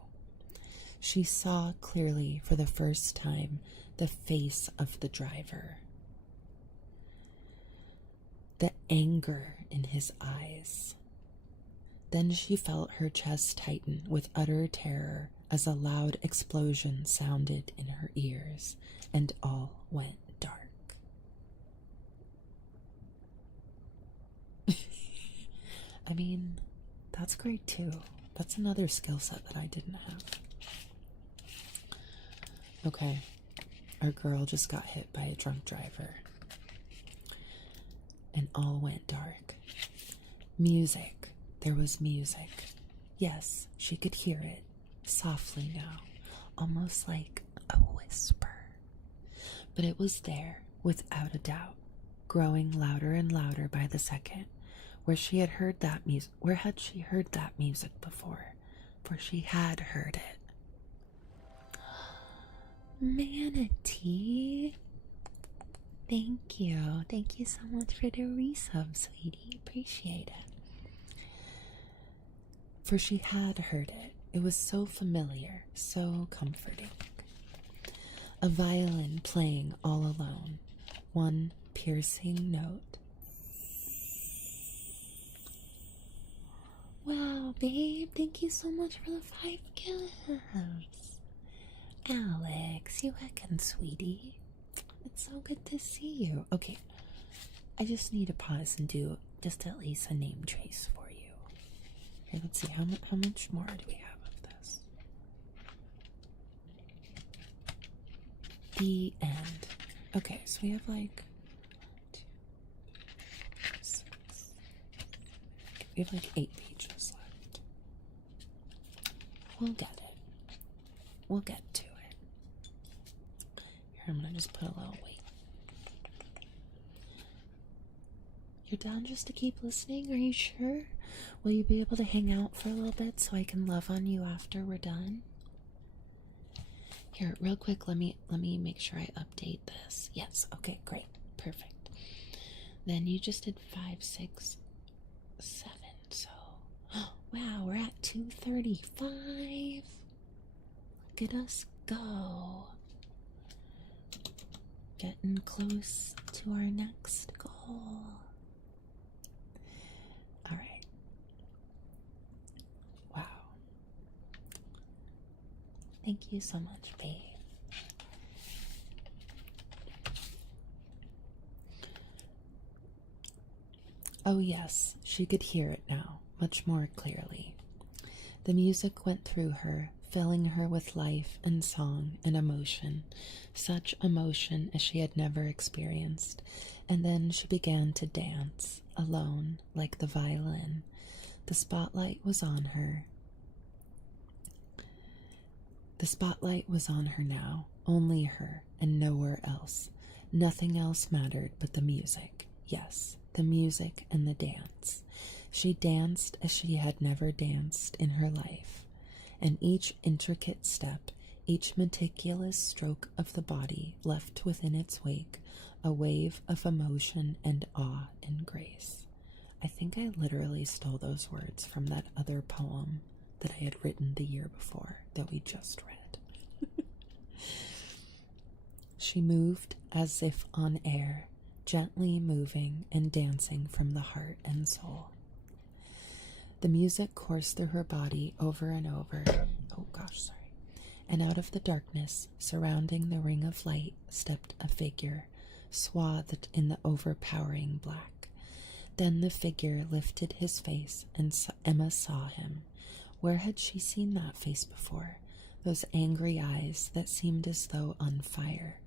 She saw clearly for the first time the face of the driver. The anger in his eyes. Then she felt her chest tighten with utter terror as a loud explosion sounded in her ears, and all went dark. I mean, that's great too. That's another skill set that I didn't have. Okay, our girl just got hit by a drunk driver, and all went dark. Music. There was music. Yes, she could hear it, softly now, almost like a whisper. But it was there, without a doubt, growing louder and louder by the second. Where had she heard that music before? For she had heard it. Manatee. Thank you. Thank you so much for the resub, sweetie. Appreciate it. For she had heard it. It was so familiar, so comforting. A violin playing all alone. One piercing note. Wow, babe. Thank you so much for the 5 gifts. Alex, you heckin' sweetie. It's so good to see you. Okay, I just need to pause and do just at least a name trace for you. Okay, let's see, how much more do we have of this? The end. Okay, so we have like 8 pages left. We'll get it. We'll get to it. Here, I'm gonna just put a little weight. You're down just to keep listening? Are you sure? Will you be able to hang out for a little bit so I can love on you after we're done? Here, real quick, let me make sure I update this. Yes, okay, great. Perfect. Then you just did 5, 6, 7, so wow, we're at 235. Look at us go. Getting close to our next goal. Alright. Wow. Thank you so much, babe. Oh yes, she could hear it now, much more clearly. The music went through her, filling her with life and song and emotion, such emotion as she had never experienced. And then she began to dance, alone, like the violin. The spotlight was on her. The spotlight was on her now, only her, and nowhere else. Nothing else mattered but the music. Yes, the music and the dance. She danced as she had never danced in her life, and each intricate step, each meticulous stroke of the body left within its wake a wave of emotion and awe and grace. I think I literally stole those words from that other poem that I had written the year before that we just read. She moved as if on air, gently moving and dancing from the heart and soul. The music coursed through her body over and over. Oh gosh, sorry. And out of the darkness, surrounding the ring of light, stepped a figure, swathed in the overpowering black. Then the figure lifted his face, and Emma saw him. Where had she seen that face before? Those angry eyes that seemed as though on fire.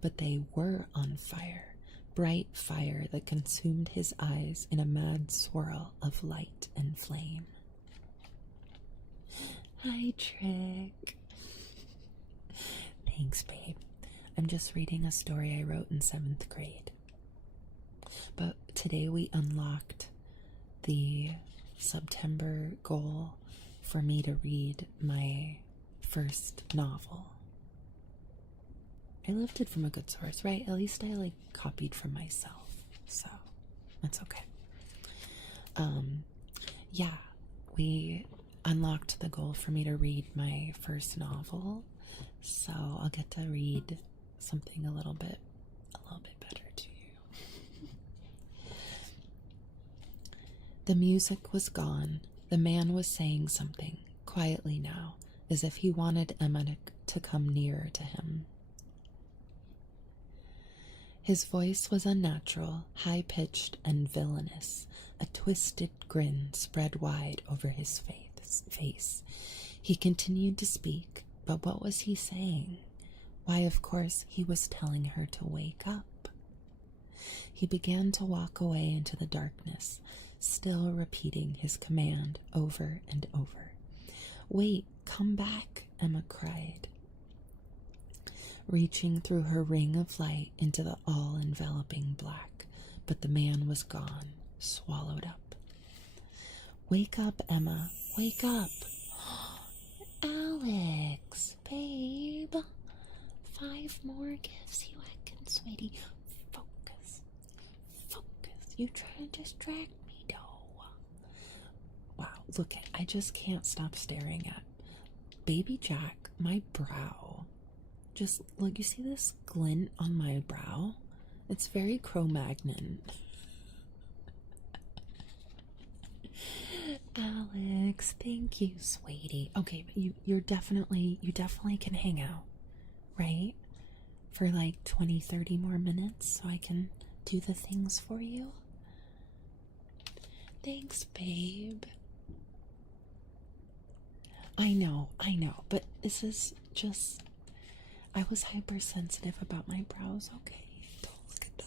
But they were on fire. Bright fire that consumed his eyes in a mad swirl of light and flame. Hi, Trick. Thanks, babe. I'm just reading a story I wrote in 7th grade. But today we unlocked the September goal for me to read my first novel. I lifted from a good source, right? At least I copied from myself, so that's okay. Yeah, we unlocked the goal for me to read my first novel, so I'll get to read something a little bit better to you. The music was gone. The man was saying something quietly now, as if he wanted Emma to come nearer to him. His voice was unnatural, high-pitched, and villainous. A twisted grin spread wide over his face. He continued to speak, but what was he saying? Why, of course, he was telling her to wake up. He began to walk away into the darkness, still repeating his command over and over. "Wait, come back," Emma cried, reaching through her ring of light into the all-enveloping black. But the man was gone, swallowed up. "Wake up, Emma, wake up." Alex, babe. 5 more gifts, you heckin' sweetie. You trying to distract me, though. Wow, look, I just can't stop staring at Baby Jack, my brow. Just, look, you see this glint on my brow? It's very Cro-Magnon. Alex, thank you, sweetie. Okay, but you definitely can hang out, right? For like 20-30 more minutes so I can do the things for you. Thanks, babe. I know, but this is just, I was hypersensitive about my brows, okay? Don't look at them.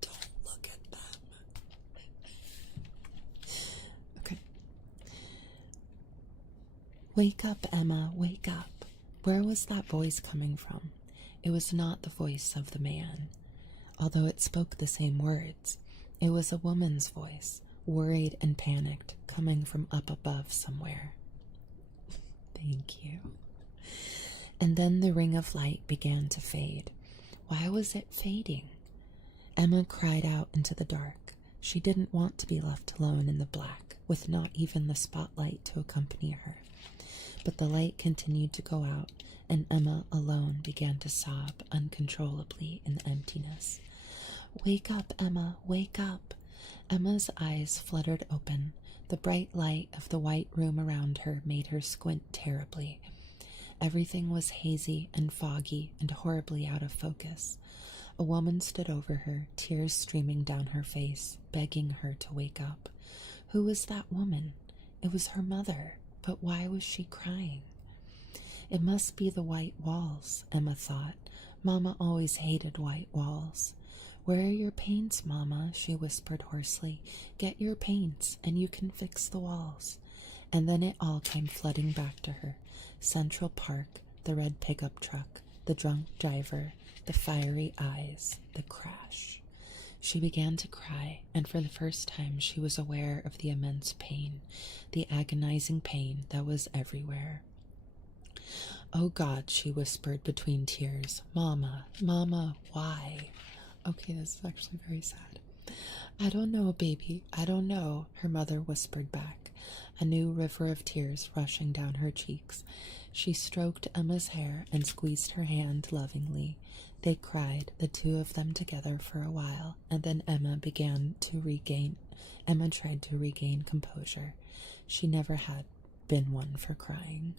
Don't look at them. Okay. Wake up, Emma, wake up. Where was that voice coming from? It was not the voice of the man, although it spoke the same words. It was a woman's voice, worried and panicked, coming from up above somewhere. Thank you. And then the ring of light began to fade. Why was it fading? Emma cried out into the dark. She didn't want to be left alone in the black, with not even the spotlight to accompany her. But the light continued to go out, and Emma alone began to sob uncontrollably in the emptiness. Wake up, Emma, wake up. Emma's eyes fluttered open. The bright light of the white room around her made her squint terribly. Everything was hazy and foggy and horribly out of focus. A woman stood over her, tears streaming down her face, begging her to wake up. Who was that woman? It was her mother, but why was she crying? It must be the white walls, Emma thought. Mama always hated white walls. Where are your paints, Mama? She whispered hoarsely. Get your paints, and you can fix the walls. And then it all came flooding back to her. Central Park, the red pickup truck, the drunk driver, the fiery eyes, the crash. She began to cry, and for the first time she was aware of the immense pain, the agonizing pain that was everywhere. Oh God, she whispered between tears. Mama, Mama, why? Okay, this is actually very sad. I don't know, baby, I don't know, her mother whispered back, a new river of tears rushing down her cheeks. She stroked Emma's hair and squeezed her hand lovingly. They cried, the two of them together, for a while, and then Emma tried to regain composure. She never had been one for crying.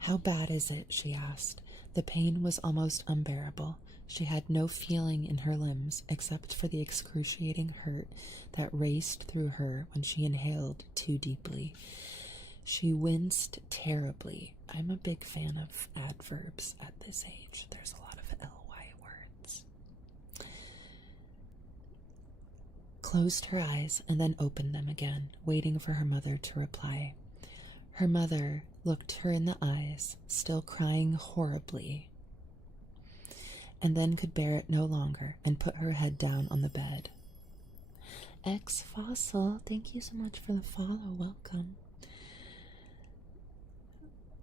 How bad is it? She asked. The pain was almost unbearable. She had no feeling in her limbs except for the excruciating hurt that raced through her when she inhaled too deeply. She winced terribly. I'm a big fan of adverbs at this age. There's a lot of ly words. Closed her eyes and then opened them again, waiting for her mother to reply. Her mother looked her in the eyes, still crying horribly, and then could bear it no longer and put her head down on the bed. X Fossil, thank you so much for the follow. Welcome.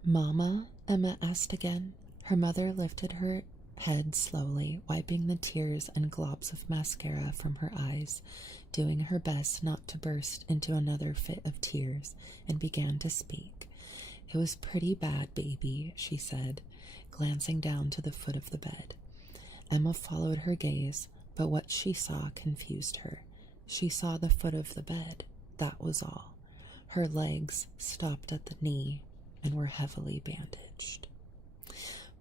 Mama? Emma asked again. Her mother lifted her head slowly, wiping the tears and globs of mascara from her eyes, doing her best not to burst into another fit of tears, and began to speak. It was pretty bad, baby, she said, glancing down to the foot of the bed. Emma followed her gaze, but what she saw confused her. She saw the foot of the bed, that was all. Her legs stopped at the knee and were heavily bandaged.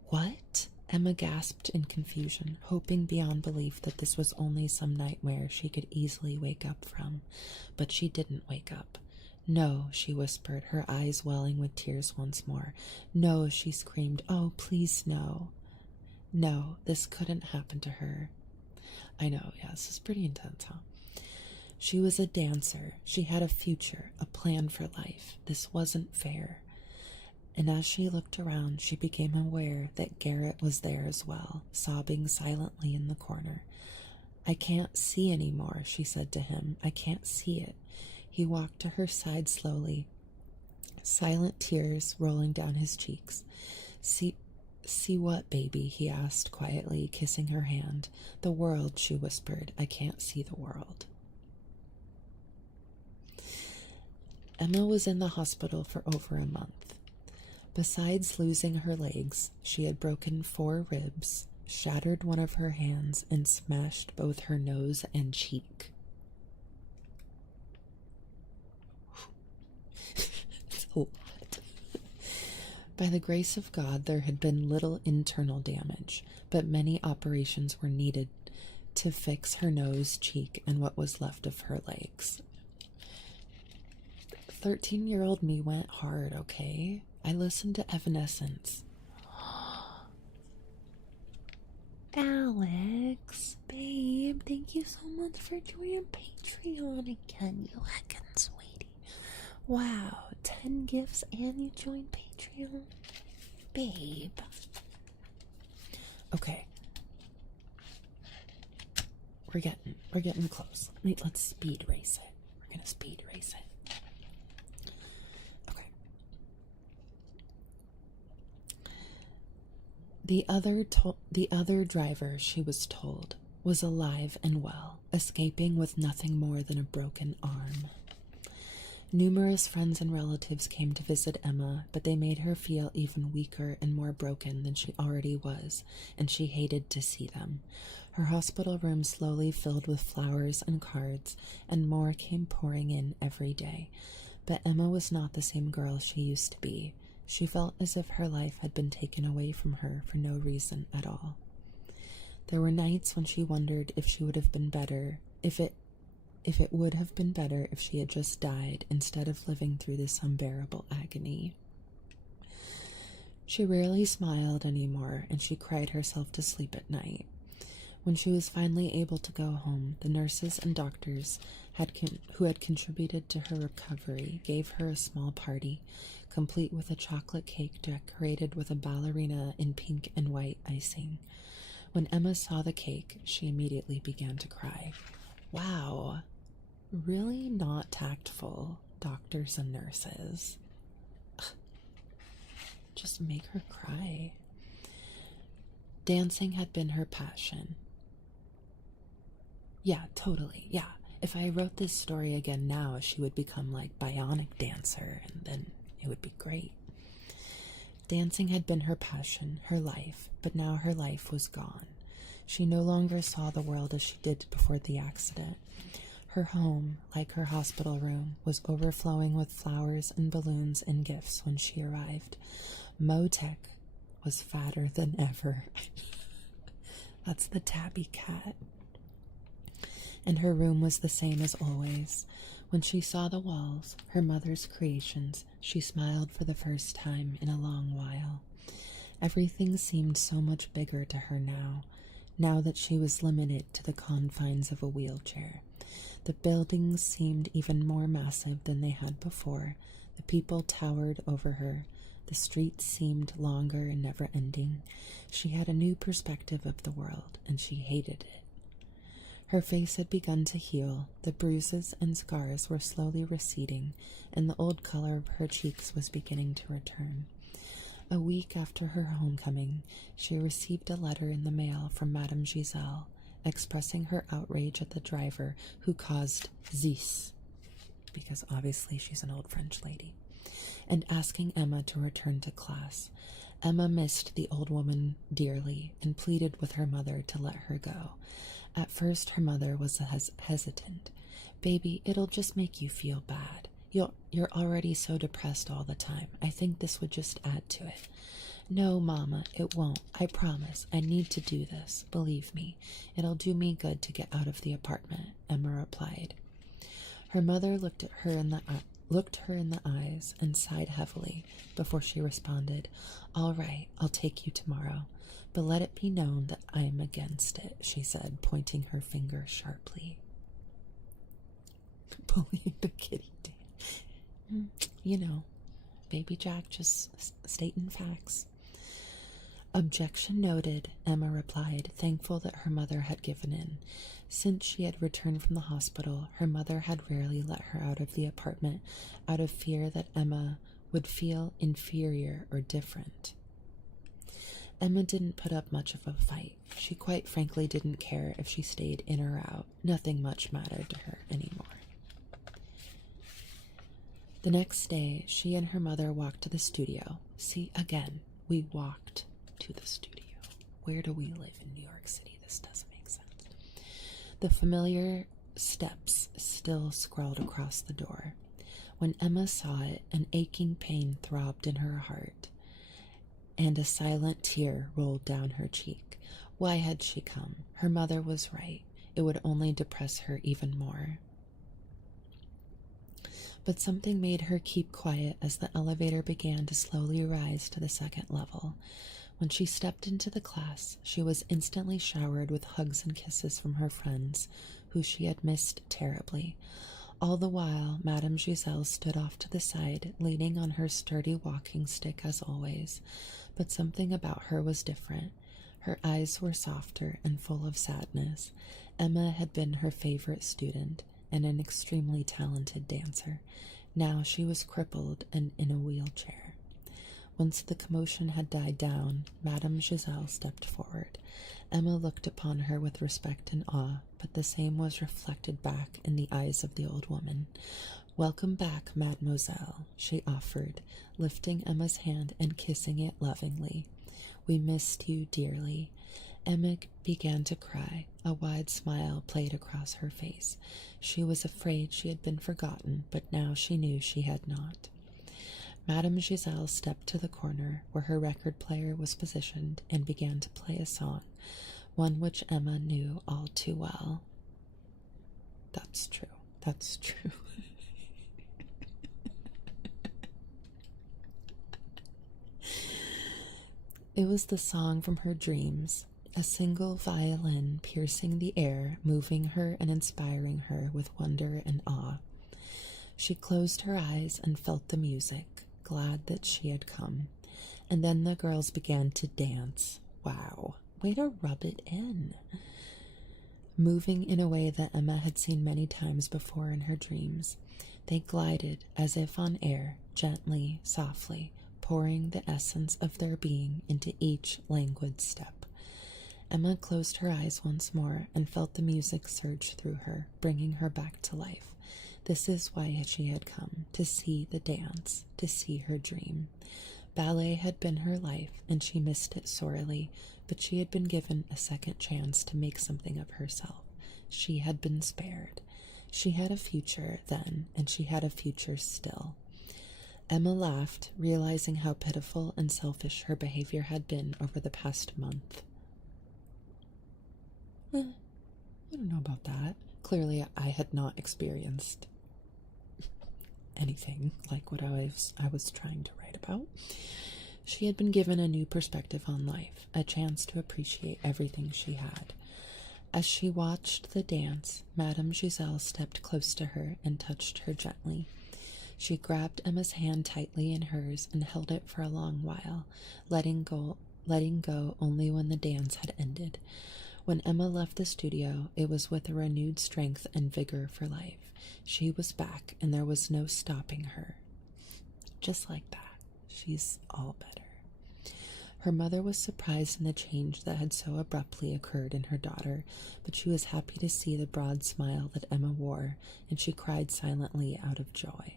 What? Emma gasped in confusion, hoping beyond belief that this was only some nightmare she could easily wake up from. But she didn't wake up. No, she whispered, her eyes welling with tears once more. No, she screamed. Oh, please, no. No, this couldn't happen to her. I know, yeah, this is pretty intense, huh? She was a dancer. She had a future, a plan for life. This wasn't fair. And as she looked around, she became aware that Garrett was there as well, sobbing silently in the corner. I can't see anymore, she said to him. I can't see it. He walked to her side slowly, silent tears rolling down his cheeks. See what, baby? He asked quietly, kissing her hand. The world, she whispered. I can't see the world. Emma was in the hospital for over a month. Besides losing her legs, she had broken 4 ribs, shattered one of her hands, and smashed both her nose and cheek. It's a lot. By the grace of God, there had been little internal damage, but many operations were needed to fix her nose, cheek, and what was left of her legs. 13-year-old me went hard, okay? I listened to Evanescence. Alex, babe, thank you so much for joining Patreon again, you heckin' sweetie. Wow, 10 gifts and you joined Patreon? Babe. Okay. We're getting close. Let's speed race it. We're gonna speed race it. Okay. The other driver, she was told, was alive and well, escaping with nothing more than a broken arm. Numerous friends and relatives came to visit Emma, but they made her feel even weaker and more broken than she already was, and she hated to see them. Her hospital room slowly filled with flowers and cards, and more came pouring in every day. But Emma was not the same girl she used to be. She felt as if her life had been taken away from her for no reason at all. There were nights when she wondered if she would have been better, if it would have been better if she had just died instead of living through this unbearable agony. She rarely smiled anymore, and she cried herself to sleep at night. When she was finally able to go home, the nurses and doctors who had contributed to her recovery gave her a small party, complete with a chocolate cake decorated with a ballerina in pink and white icing. When Emma saw the cake, she immediately began to cry. Wow. Really not tactful, doctors and nurses. Just make her cry. Dancing had been her passion. Yeah, totally, yeah. If I wrote this story again now, she would become like Bionic Dancer, and then it would be great. Dancing had been her passion, her life, but now her life was gone. She no longer saw the world as she did before the accident. Her home, like her hospital room, was overflowing with flowers and balloons and gifts when she arrived. Motek was fatter than ever. That's the tabby cat. And her room was the same as always. When she saw the walls, her mother's creations, she smiled for the first time in a long while. Everything seemed so much bigger to her now that she was limited to the confines of a wheelchair. The buildings seemed even more massive than they had before. The people towered over her. The streets seemed longer and never-ending. She had a new perspective of the world, and she hated it. Her face had begun to heal. The bruises and scars were slowly receding, and the old color of her cheeks was beginning to return. A week after her homecoming, she received a letter in the mail from Madame Giselle, expressing her outrage at the driver who caused this, because obviously she's an old French lady, and asking Emma to return to class. Emma missed the old woman dearly and pleaded with her mother to let her go. At first, her mother was hesitant. Baby, it'll just make you feel bad. You're already so depressed all the time. I think this would just add to it. No, Mama, it won't. I promise. I need to do this. Believe me. It'll do me good to get out of the apartment, Emma replied. Her mother looked her in the eyes and sighed heavily before she responded, All right, I'll take you tomorrow. But let it be known that I am against it, she said, pointing her finger sharply. Bullying the kitty Dan. You know, Baby Jack just stating facts. Objection noted, Emma replied, thankful that her mother had given in. Since she had returned from the hospital, her mother had rarely let her out of the apartment out of fear that Emma would feel inferior or different. Emma didn't put up much of a fight. She quite frankly didn't care if she stayed in or out. Nothing much mattered to her anymore. The next day, she and her mother walked to the studio. See, again, we walked to the studio. Where do we live in New York City? This doesn't make sense. The familiar steps still scrawled across the door. When Emma saw it, an aching pain throbbed in her heart, and a silent tear rolled down her cheek. Why had she come? Her mother was right. It would only depress her even more. But something made her keep quiet as the elevator began to slowly rise to the second level. When she stepped into the class, she was instantly showered with hugs and kisses from her friends, who she had missed terribly. All the while, Madame Giselle stood off to the side, leaning on her sturdy walking stick as always. But something about her was different. Her eyes were softer and full of sadness. Emma had been her favorite student and an extremely talented dancer. Now she was crippled and in a wheelchair. Once the commotion had died down, Madame Giselle stepped forward. Emma looked upon her with respect and awe, but the same was reflected back in the eyes of the old woman. "Welcome back, mademoiselle," she offered, lifting Emma's hand and kissing it lovingly. "We missed you dearly." Emma began to cry. A wide smile played across her face. She was afraid she had been forgotten, but now she knew she had not. Madame Giselle stepped to the corner where her record player was positioned and began to play a song, one which Emma knew all too well. That's true. That's true. It was the song from her dreams, a single violin piercing the air, moving her and inspiring her with wonder and awe. She closed her eyes and felt the music, glad that she had come. And then the girls began to dance. Wow, way to rub it in. Moving in a way that Emma had seen many times before in her dreams, they glided as if on air, gently, softly, pouring the essence of their being into each languid step. Emma closed her eyes once more and felt the music surge through her, bringing her back to life. This is why she had come, to see the dance, to see her dream. Ballet had been her life, and she missed it sorely, but she had been given a second chance to make something of herself. She had been spared. She had a future then, and she had a future still. Emma laughed, realizing how pitiful and selfish her behavior had been over the past month. I don't know about that. Clearly, I had not experienced anything like what I was trying to write about. She had been given a new perspective on life, a chance to appreciate everything she had. As she watched the dance, Madame Giselle stepped close to her and touched her gently. She grabbed Emma's hand tightly in hers and held it for a long while, letting go only when the dance had ended. When Emma left the studio, it was with a renewed strength and vigor for life. She was back, and there was no stopping her. Just like that, she's all better. Her mother was surprised in the change that had so abruptly occurred in her daughter, but she was happy to see the broad smile that Emma wore, and she cried silently out of joy.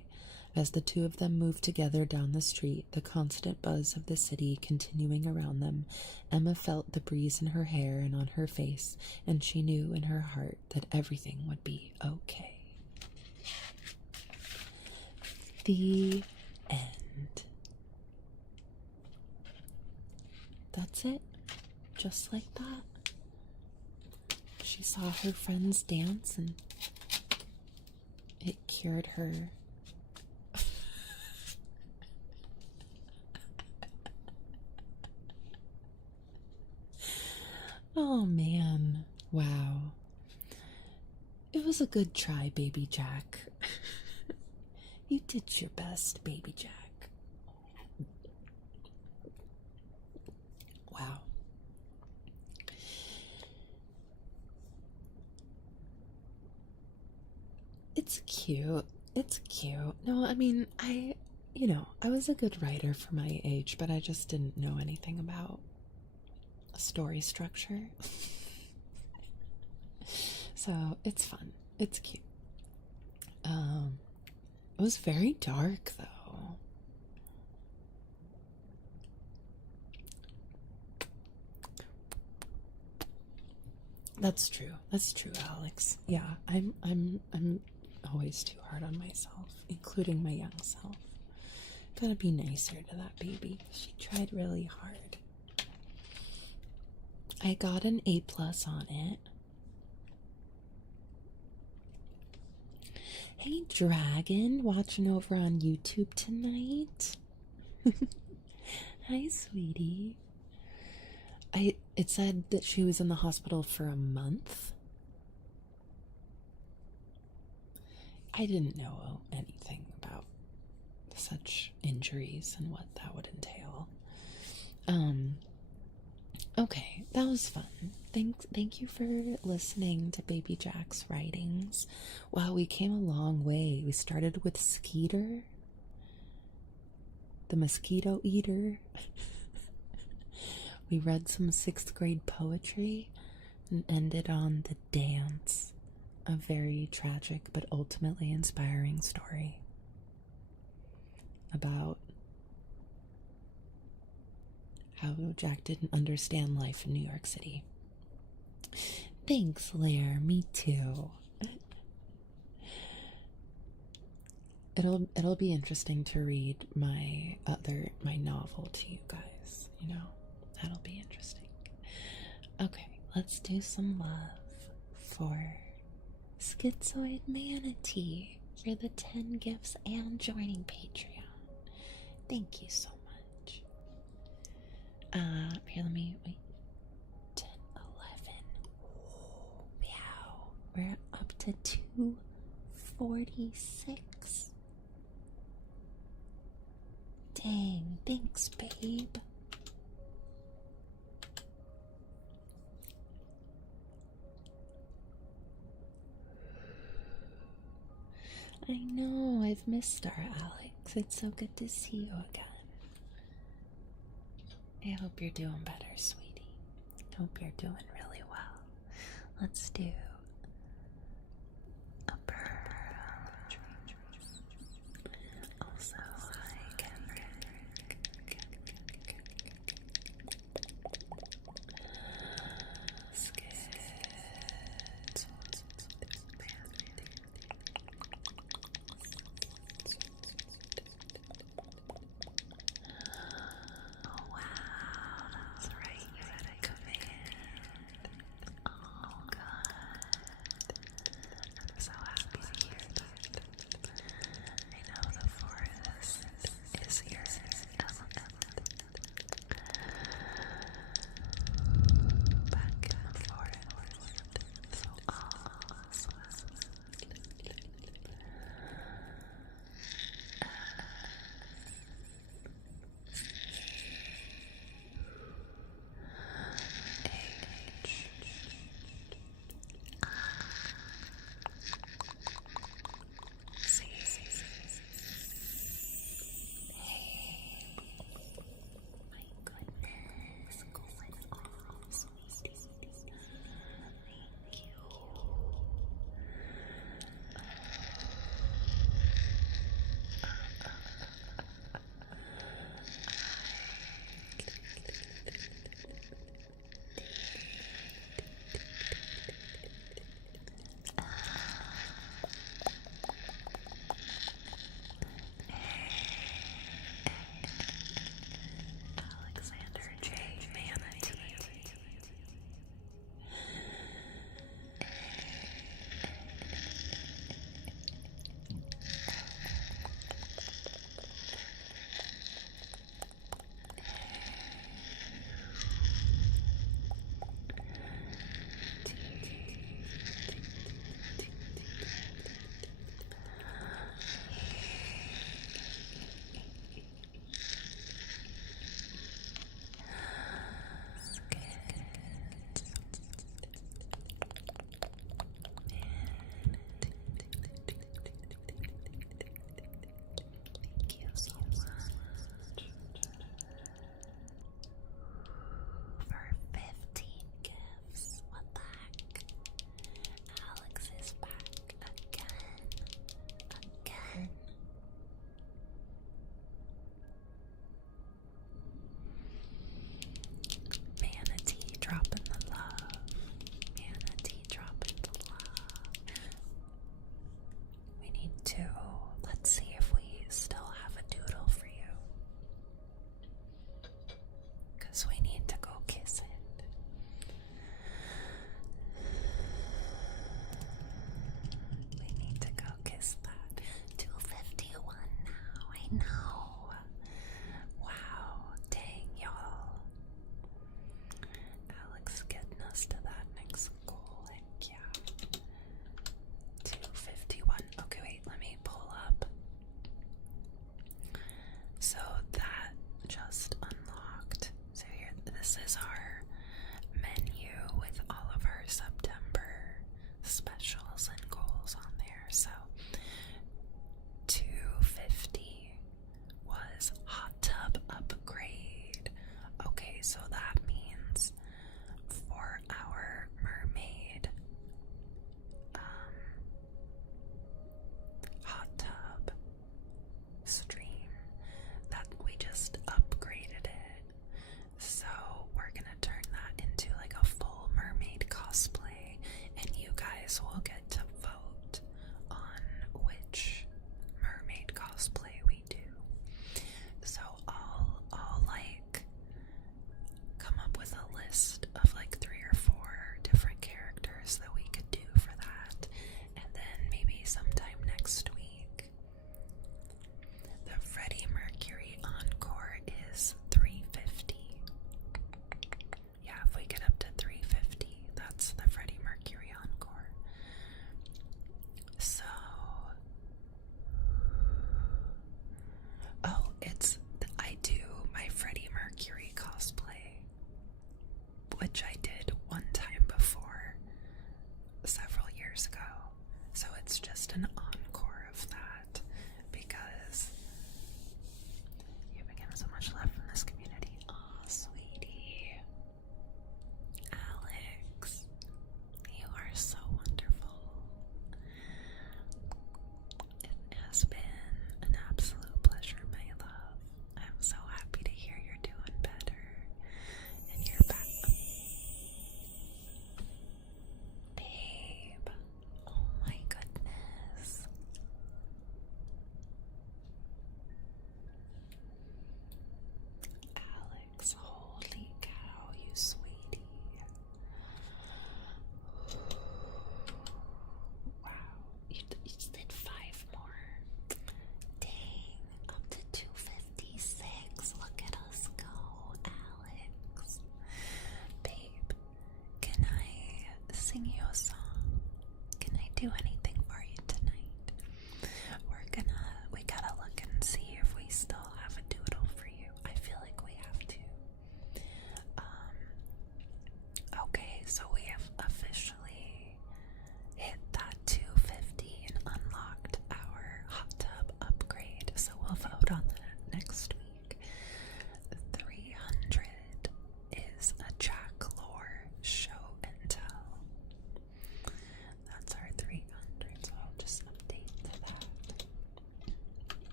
As the two of them moved together down the street, the constant buzz of the city continuing around them, Emma felt the breeze in her hair and on her face, and she knew in her heart that everything would be okay. The end. That's it. Just like that. She saw her friends dance and it cured her. Oh man, wow. It was a good try, Baby Jack. You did your best, Baby Jack. Wow. It's cute. It's cute. No, I mean, I was a good writer for my age, but I just didn't know anything about story structure. So it's fun. It's cute. It was very dark though. That's true. That's true, Alex. Yeah, I'm always too hard on myself, including my young self. Gotta be nicer to that baby. She tried really hard. I got an A+ on it. Hey, Dragon, watching over on YouTube tonight. Hi, sweetie. It said that she was in the hospital for a month. I didn't know anything about such injuries and what that would entail. Okay, that was fun. Thank you for listening to Baby Jack's writings. Wow, we came a long way. We started with Skeeter, the mosquito eater. We read some 6th grade poetry and ended on The Dance, a very tragic but ultimately inspiring story about how Jack didn't understand life in New York City. Thanks, Lair. Me too. It'll be interesting to read my novel to you guys, you know. That'll be interesting. Okay, let's do some love for Schizoid Manatee for the 10 gifts and joining Patreon. Thank you so much. Here, let me wait. 10, 11. Oh, meow. We're up to 246. Dang, thanks, babe. I know, I've missed our Alex. It's so good to see you again. I hope you're doing better, sweetie. Hope you're doing really well. Let's do a purr. Also, hi, Kendrick. Oh wow, that's right, you had a command. Oh god.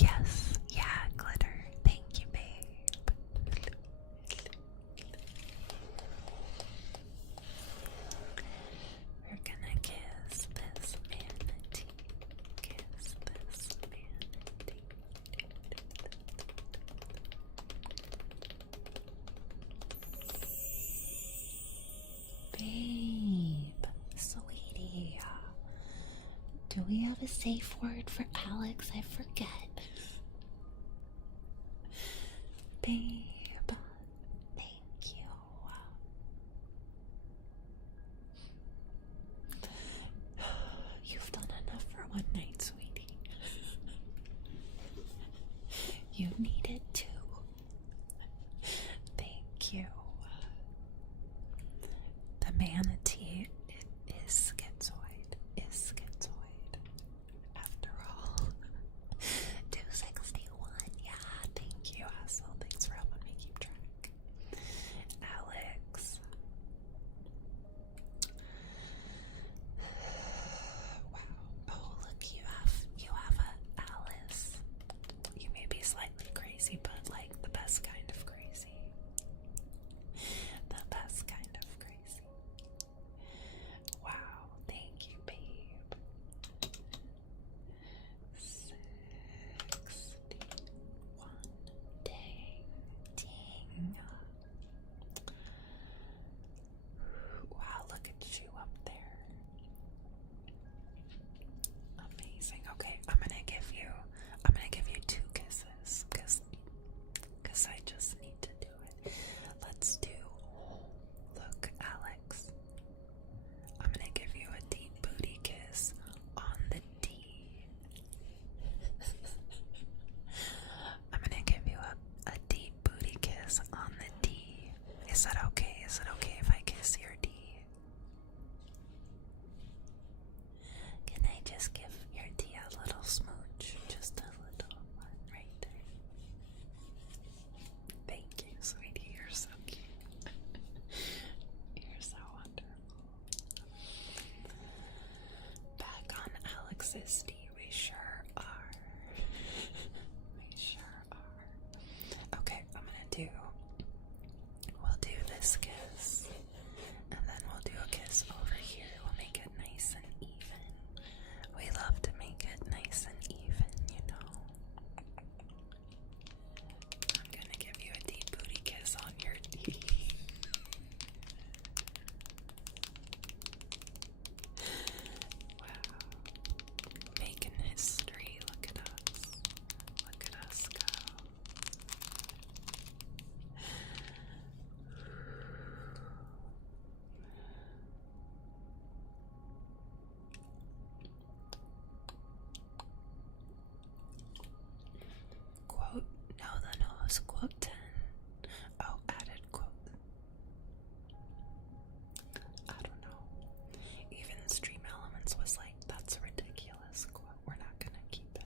Yes, yeah, glitter. Thank you, babe. We're gonna kiss this manatee. Kiss this manatee. Babe, sweetie, do we have a safe word for Alex? I forget. Babe, thank you. You've done enough for one night, sweetie. You needed to. Thank you. The manatee is schizoid. After all. 261. Yeah, thank you, Hassel. Thanks for helping me keep track. Alex. Wow. Oh, look, you have a Alice. You may be slightly crazy, but like the best kind of crazy. The best kind of crazy. Wow, thank you, babe. 61. Dang. Wow, look at you up there. Amazing. Okay, I'm gonna give you 2 kisses because I just need to do it. Let's do, look, Alex. I'm gonna give you a deep booty kiss on the D. I'm gonna give you a deep booty kiss on the D. Is that okay? Is it okay if I kiss your D? Can I just give your D a little smooch? Just a little one right there. Thank you, sweetie. You're so cute. You're so wonderful. Back on Alex's D, we sure are. We sure are. Okay, we'll do this kiss, and then we'll do a kiss over here. We'll make it nice and even. We love to make it nice and even, you know. I'm gonna give you a deep booty kiss on your D. Wow. Making history. Look at us. Look at us go. Quote, no, the nose, quote 10. Oh, added quote. I don't know. Even Stream Elements was like, that's a ridiculous quote. We're not gonna keep it.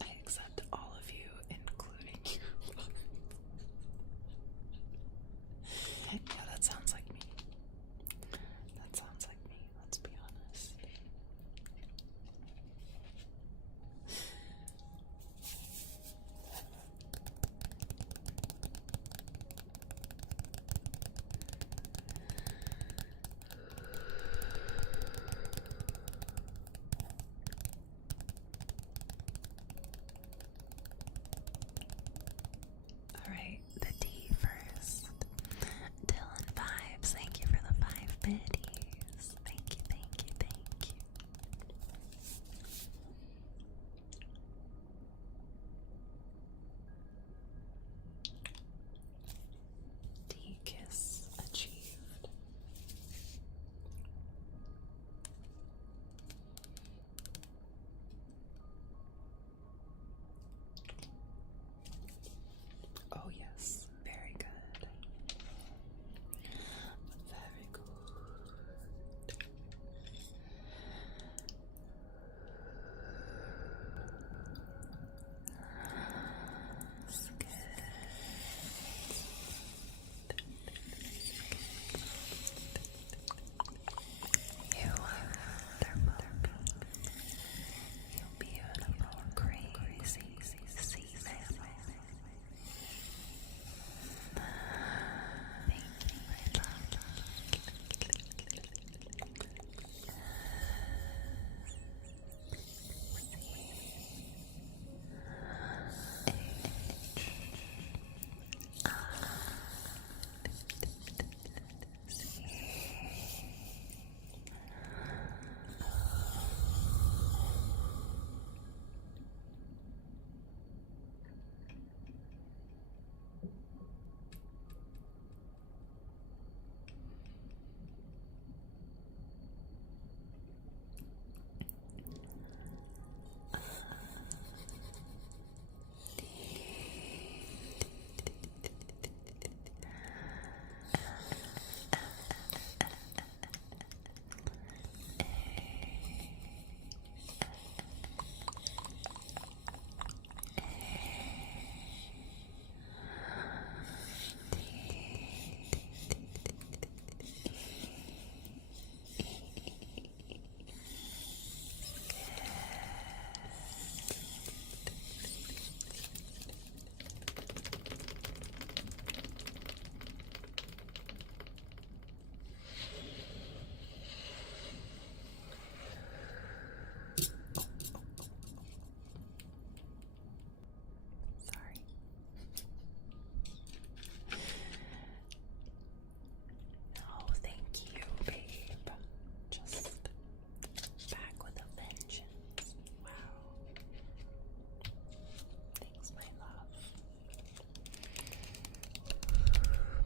I accept all of you, including you. Yeah, that sounds like me. That sounds like me, let's be honest. Alright, the D first. Dylan Vibes, thank you for the 5 biddies. Thank you, thank you, thank you. D kiss achieved. Oh yes, very good. Very good.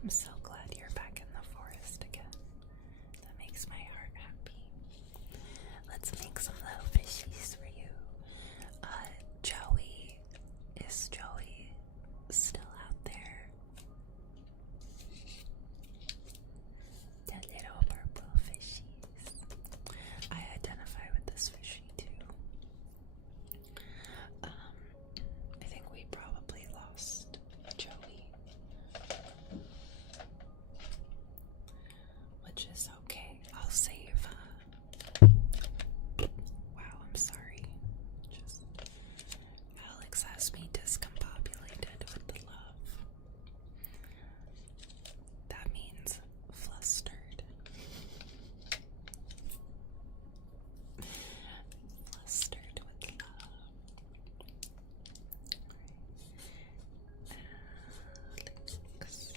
I'm so glad you're back in the forest again. That makes my heart happy. Let's make some little fishies for you. Joey. Is Joey still out there? The little purple fishies. I identify with this fishy too. I think we probably lost Joey, which is okay. I'll save. Wow, I'm sorry. Alex has me discombobulated with the love. That means flustered. Flustered with love. Alex.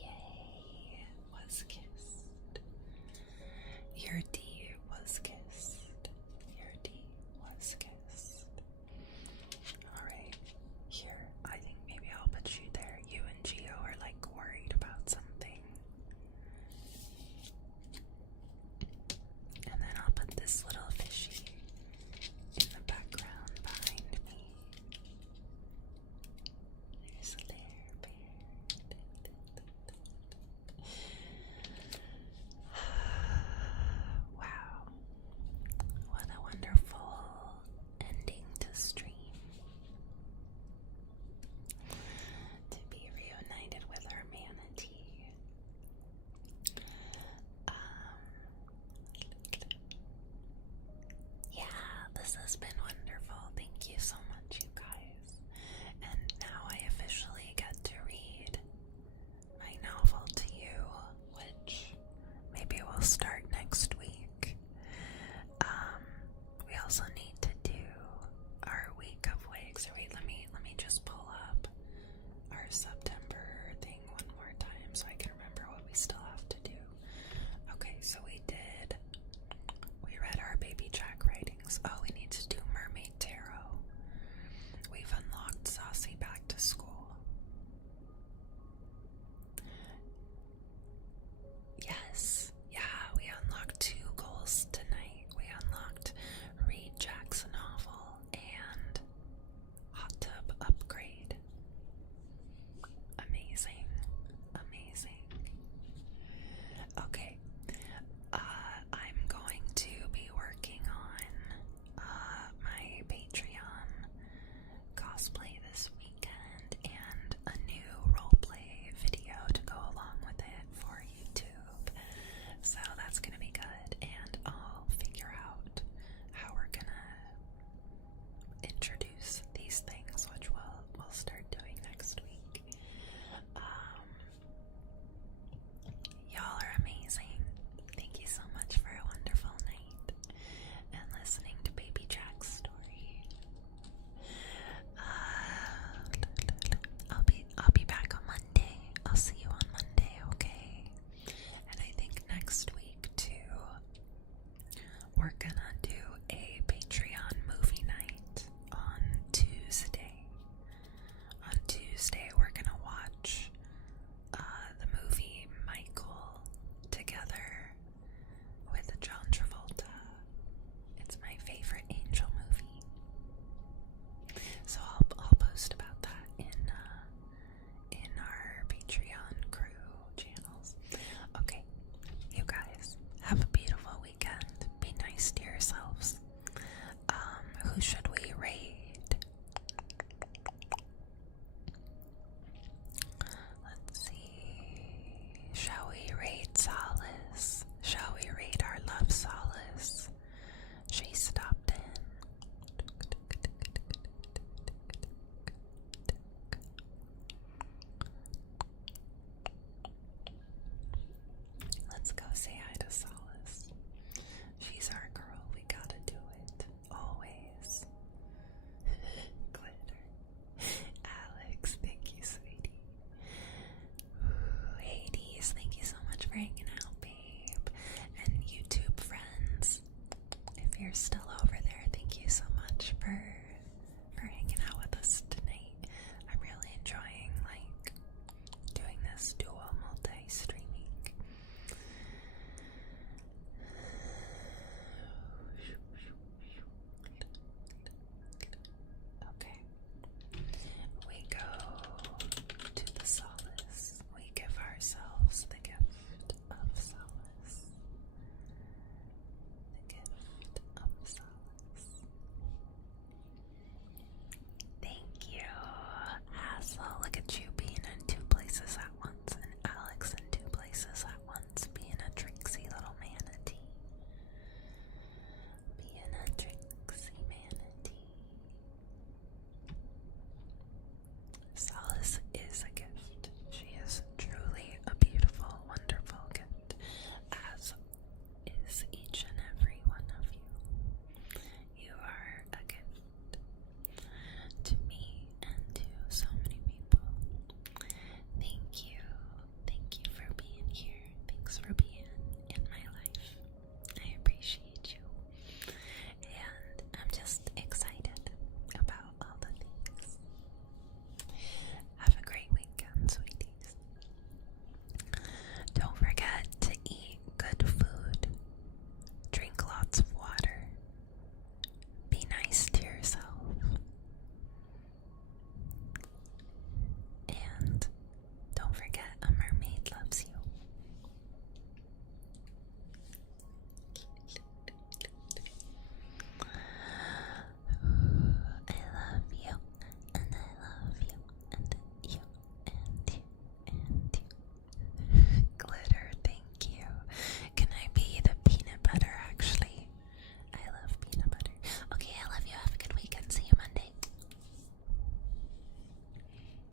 Yay, was kissed. Your D was kissed. Your D was kissed. Alright, here, I think maybe I'll put you there. You and Gio are like worried about something. And then I'll put this little fishy in the background behind me. There's a there bear. Wow. What a wonderful ending to stream. To be reunited with our manatee. Yeah, this has been wonderful. Thank you so much, you guys. And now I officially get to read my novel to you, which maybe we'll start